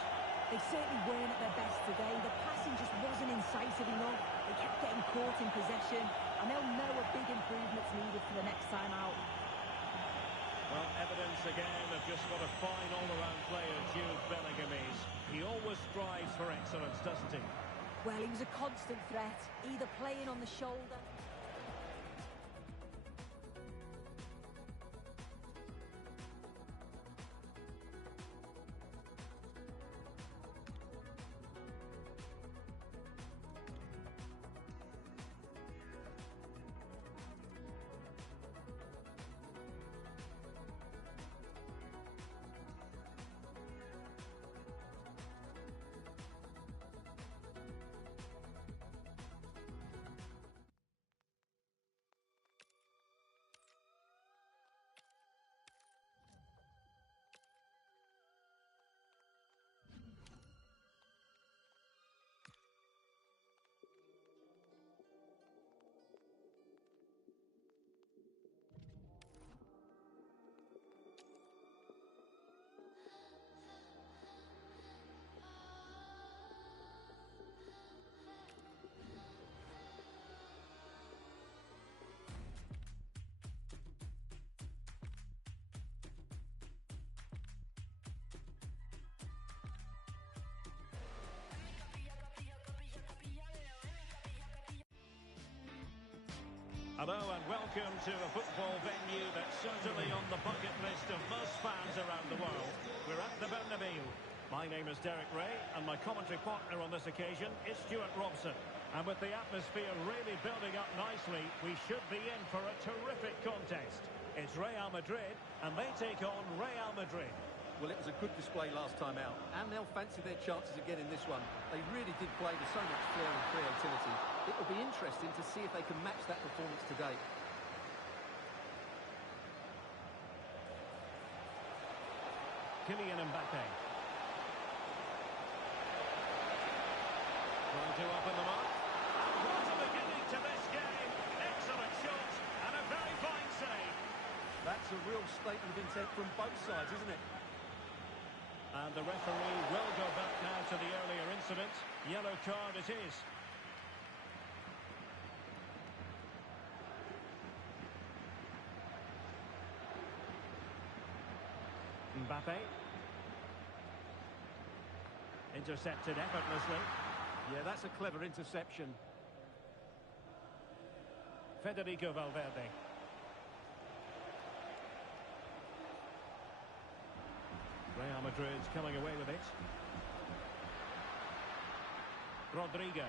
They certainly weren't at their best today. The passing just wasn't incisive enough. They kept getting caught in possession, and they'll know a big improvement's needed for the next time out. Well, evidence again of just what a fine all-around player Jude Bellingham is. He always strives for excellence, doesn't he? Well, he was a constant threat, either playing on the shoulder... Hello and welcome to a football venue that's certainly on the bucket list of most fans around the world. We're at the Bernabeu. My name is Derek Ray, and my commentary partner on this occasion is Stuart Robson. And with the atmosphere really building up nicely, we should be in for a terrific contest. It's Real Madrid, and they take on Real Madrid. Well, it was a good display last time out, and they'll fancy their chances again in this one. They really did play with so much flair and creativity. It will be interesting to see if they can match that performance today. Kylian Mbappe. Trying to open them up. And what a beginning to this game. Excellent shot, and a very fine save. That's a real statement of intent from both sides, isn't it? And the referee will go back now to the earlier incident. Yellow card it is. Mbappe. Intercepted effortlessly. Yeah, that's a clever interception. Federico Valverde. Real Madrid's coming away with it. Rodrigo.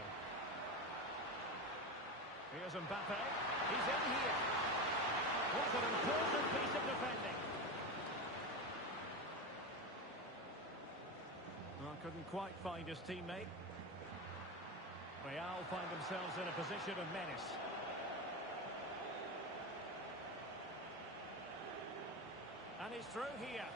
Here's Mbappe. He's in here. What an important piece of defending. Well, couldn't quite find his teammate. Real find themselves in a position of menace. And he's through here.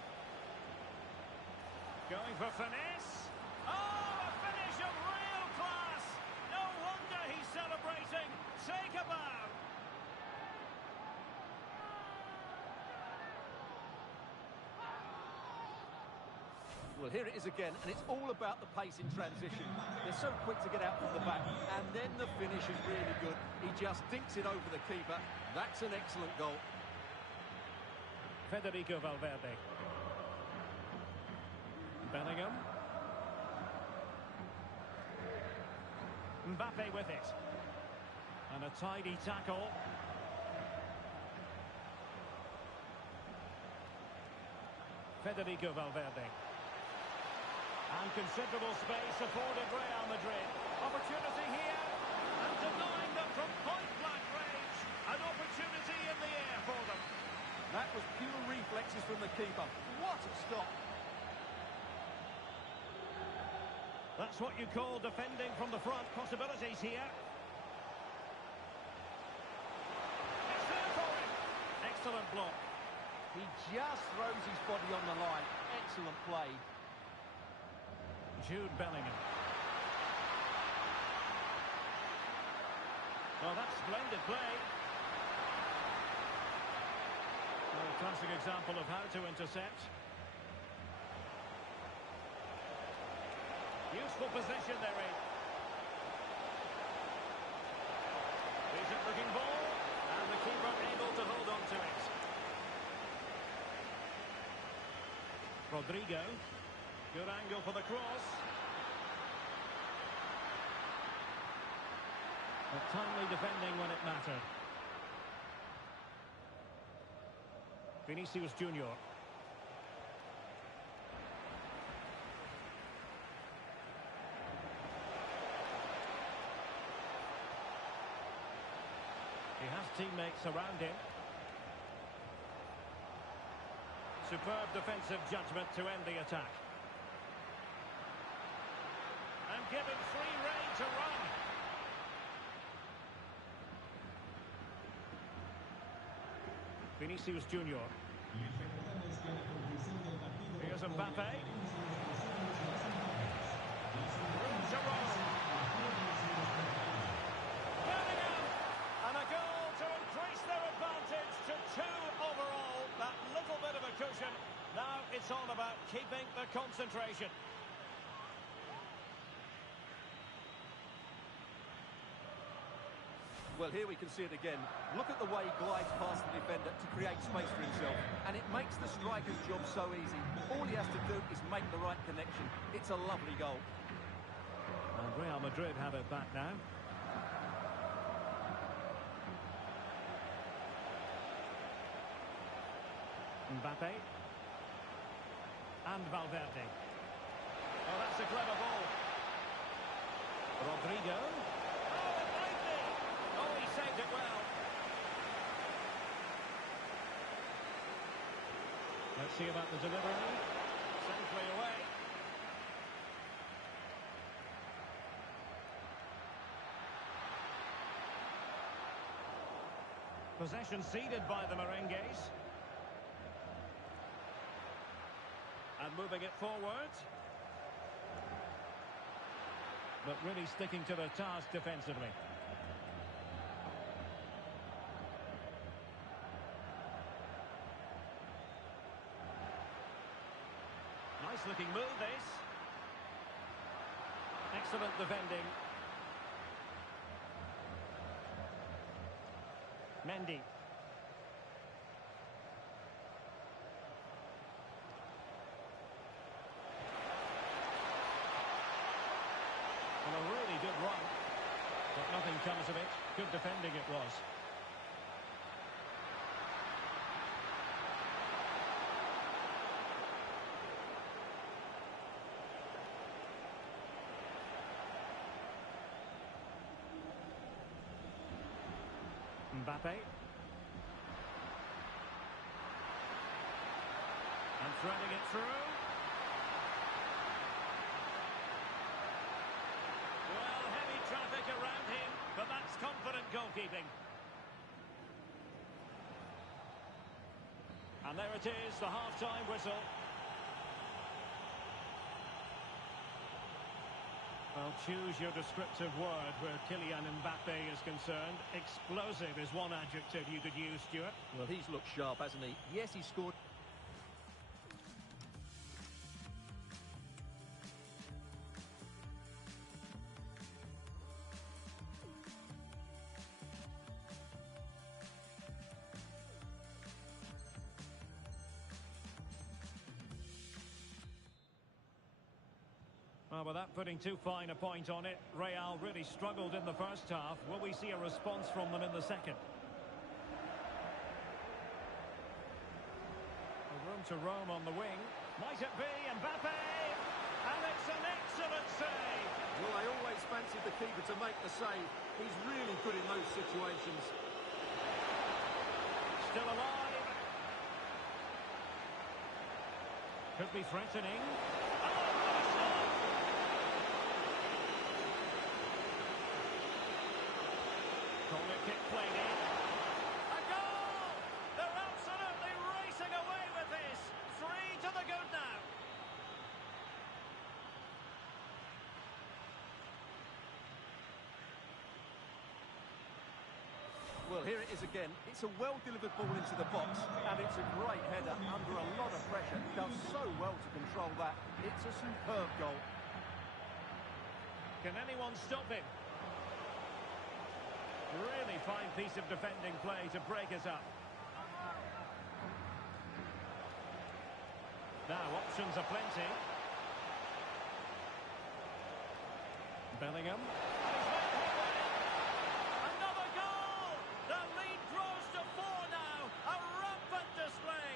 Going for finesse. Oh, a finish of real class. No wonder he's celebrating. Take a bow. Well, here it is again, and it's all about the pace in transition. They're so quick to get out from the back, and then the finish is really good. He just dinks it over the keeper. That's an excellent goal. Federico Valverde. Bellingham. Mbappe with it. And a tidy tackle. Federico Valverde. And considerable space afforded Real Madrid. Opportunity here. And denying them from point-blank range. An opportunity in the air for them. That was pure reflexes from the keeper. What a stop. That's what you call defending from the front. Possibilities here. It's there for him. Excellent block. He just throws his body on the line. Excellent play. Jude Bellingham. Well, that's splendid play. Well, a classic example of how to intercept. Useful position they're in. Decent looking ball. And the keeper able to hold on to it. Rodrigo. Good angle for the cross. But timely defending when it mattered. Vinicius Junior. He has teammates around him. Superb defensive judgment to end the attack. And given free rein to run. Vinicius Junior. Here's Mbappe. Room to roll. Bellingham! And a goal to increase their advantage to 2 overall. That little bit of a cushion. Now it's all about keeping the concentration. Well, here we can see it again. Look at the way he glides past the defender to create space for himself. And it makes the striker's job so easy. All he has to do is make the right connection. It's a lovely goal. And Real Madrid have it back now. Mbappe. And Valverde. Oh, that's a clever ball. Rodrigo. Oh, it might be. Oh, he saved it well. Let's see about the delivery. Safely away. Possession ceded by the Merengues. And moving it forward. But really sticking to their task defensively. Nice looking move, this. Excellent defending. Mendy. Well, a really good run, but nothing comes of it. Good defending it was. Mbappe. And threading it through. Well, heavy traffic around him, but that's confident goalkeeping. And there it is, the half-time whistle. Well, choose your descriptive word where Kylian Mbappe is concerned. Explosive is one adjective you could use, Stuart. Well, he's looked sharp, hasn't he? Yes, he scored. Well, without putting too fine a point on it, Real really struggled in the first half. Will we see a response from them in the second? Room to roam on the wing. Might it be Mbappe? And it's an excellent save. Well, I always fancied the keeper to make the save. He's really good in those situations. Still alive. Could be threatening. Oh, what a stop! Corner kick played in. A goal! They're absolutely racing away with this. 3 to the good now. Well, here it is again. It's a well-delivered ball into the box, and it's a great header under a lot of pressure. Does so well to control that. It's a superb goal. Can anyone stop him? Really fine piece of defending play to break us up. Now, options are plenty. Bellingham. Another goal! The lead grows to 4 now. A rampant display.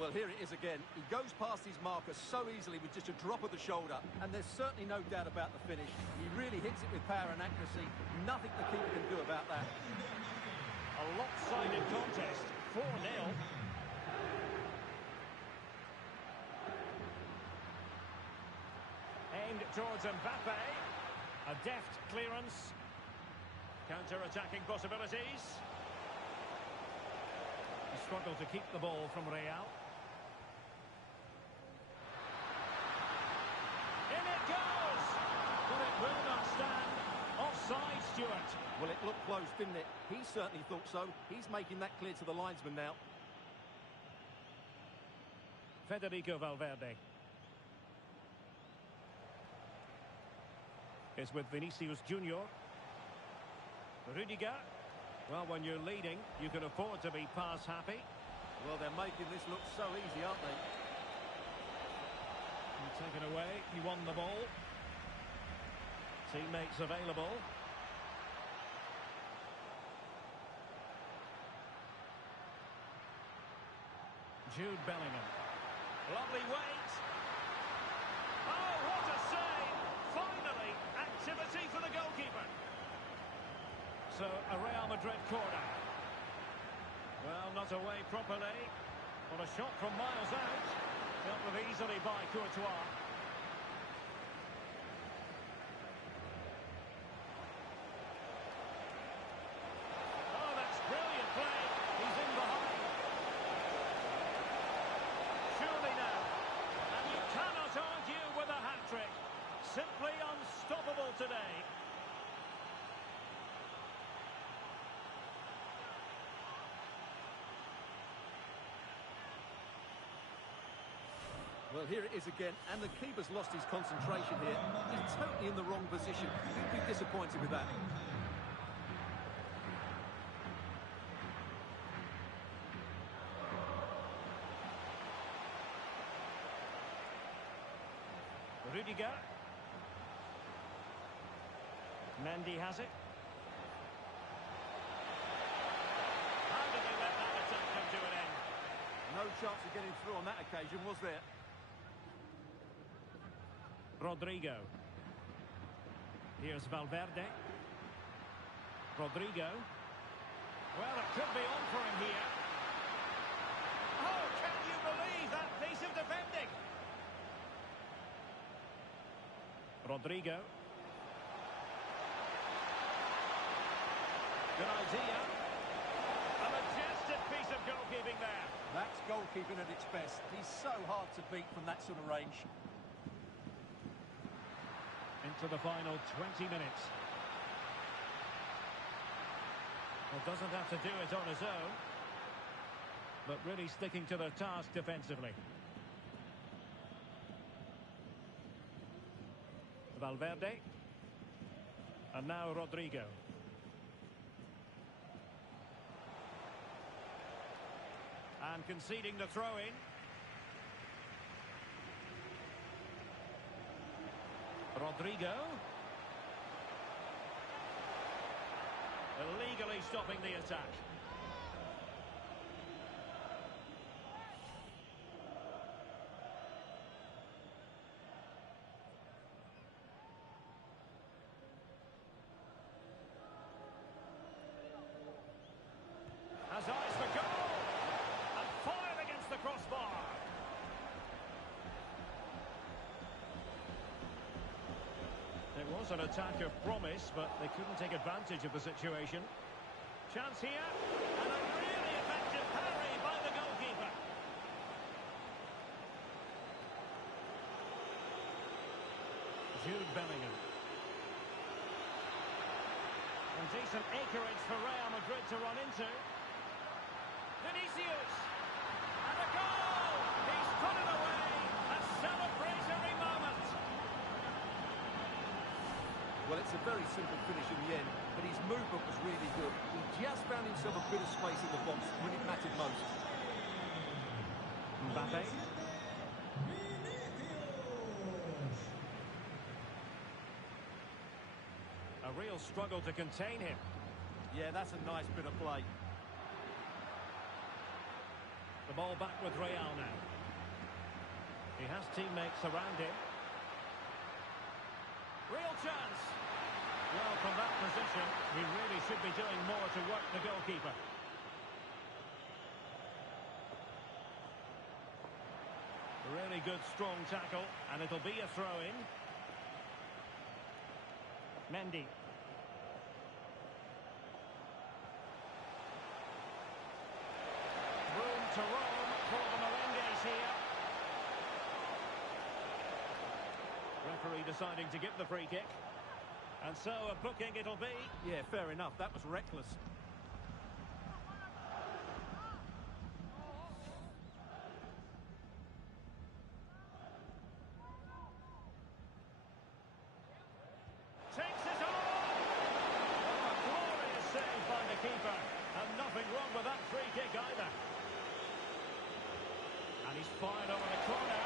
Well, here it is again. He goes past his marker so easily with just a drop of the shoulder, and there's certainly no doubt about the finish. He really hits it with power and accuracy. Nothing the keeper can do about that. A lopsided contest. 4-0. Aimed towards Mbappe. A deft clearance. Counter-attacking possibilities. He struggled to keep the ball from Real. In it goes! But it will not stand. Offside, Stuart. Well, it looked close, didn't it? He certainly thought so. He's making that clear to the linesman now. Federico Valverde. It's with Vinicius Junior. Rudiger. Well, when you're leading, you can afford to be pass happy. Well, they're making this look so easy, aren't they? And taken away. He won the ball. Teammates available. Jude Bellingham. Lovely weight. Oh, what a save! Finally, activity for the goalkeeper. So, a Real Madrid corner. Well, not away properly. But a shot from miles out. Dealt with easily by Courtois. Oh, that's brilliant play. He's in behind. Surely now. And you cannot argue with a hat-trick. Simply unstoppable today. Well, here it is again, and the keeper's lost his concentration here. He's totally in the wrong position. He'd be disappointed with that. Rudiger. Mendy has it. How did they let that attack come to an end? No chance of getting through on that occasion, was there? Rodrigo. Here's Valverde. Rodrigo. Well, it could be on for him here. Oh, can you believe that piece of defending? Rodrigo. Good idea. A majestic piece of goalkeeping there. That's goalkeeping at its best. He's so hard to beat from that sort of range. Into the final 20 minutes. Well, doesn't have to do it on his own, but really sticking to the task defensively. Valverde. And now Rodrigo. And conceding the throw-in. Rodrigo. illegally stopping the attack. Has eyes for goal! And fired against the crossbar! It was an attack of promise, but they couldn't take advantage of the situation. Chance here, and a really effective parry by the goalkeeper. Jude Bellingham. And decent acreage for Real Madrid to run into. Vinicius! And a goal! He's put it away! A celebratory moment! Well, it's a very simple finish in the end, but his movement was really good. He just found himself a bit of space in the box when it mattered most. Mbappe. A real struggle to contain him. Yeah, that's a nice bit of play. The ball back with Real now. He has teammates around him. Real chance. Well, from that position, he really should be doing more to work the goalkeeper. Really good, strong tackle, and it'll be a throw-in. Mendy. Room to roam for the Merengues here. Referee deciding to give the free kick. And so a booking it'll be. Yeah, fair enough. That was reckless. Takes it on! Oh, a glorious save by the keeper. And nothing wrong with that free kick either. And he's fired over the corner.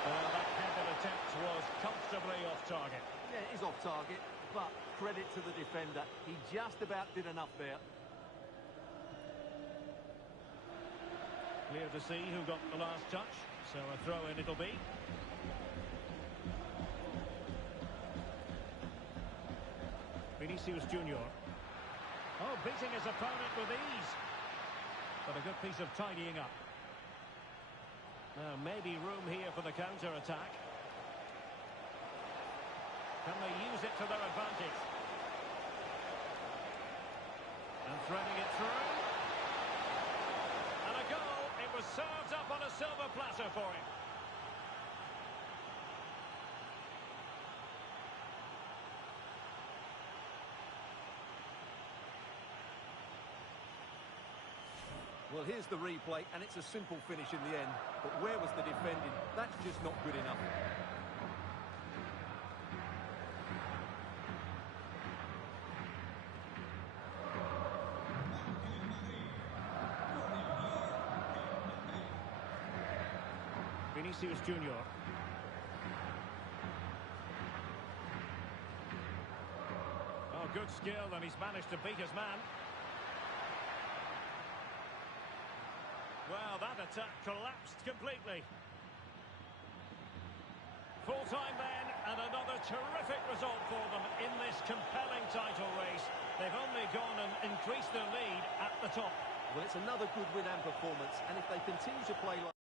Well, that headed attempt was comfortably off target. Yeah, it is off target, but credit to the defender. He just about did enough there. Clear to see who got the last touch. So a throw-in it'll be. Vinicius Junior. Oh, beating his opponent with ease. But a good piece of tidying up. Now, maybe room here for the counter-attack. Can they use it to their advantage? And threading it through. And a goal. It was served up on a silver platter for him. Well, here's the replay, and it's a simple finish in the end. But where was the defending? That's just not good enough. Vinicius Junior. Oh, good skill, and he's managed to beat his man. Well, that attack collapsed completely. Full time then, and another terrific result for them in this compelling title race. They've only gone and increased their lead at the top. Well, it's another good win and performance, and if they continue to play like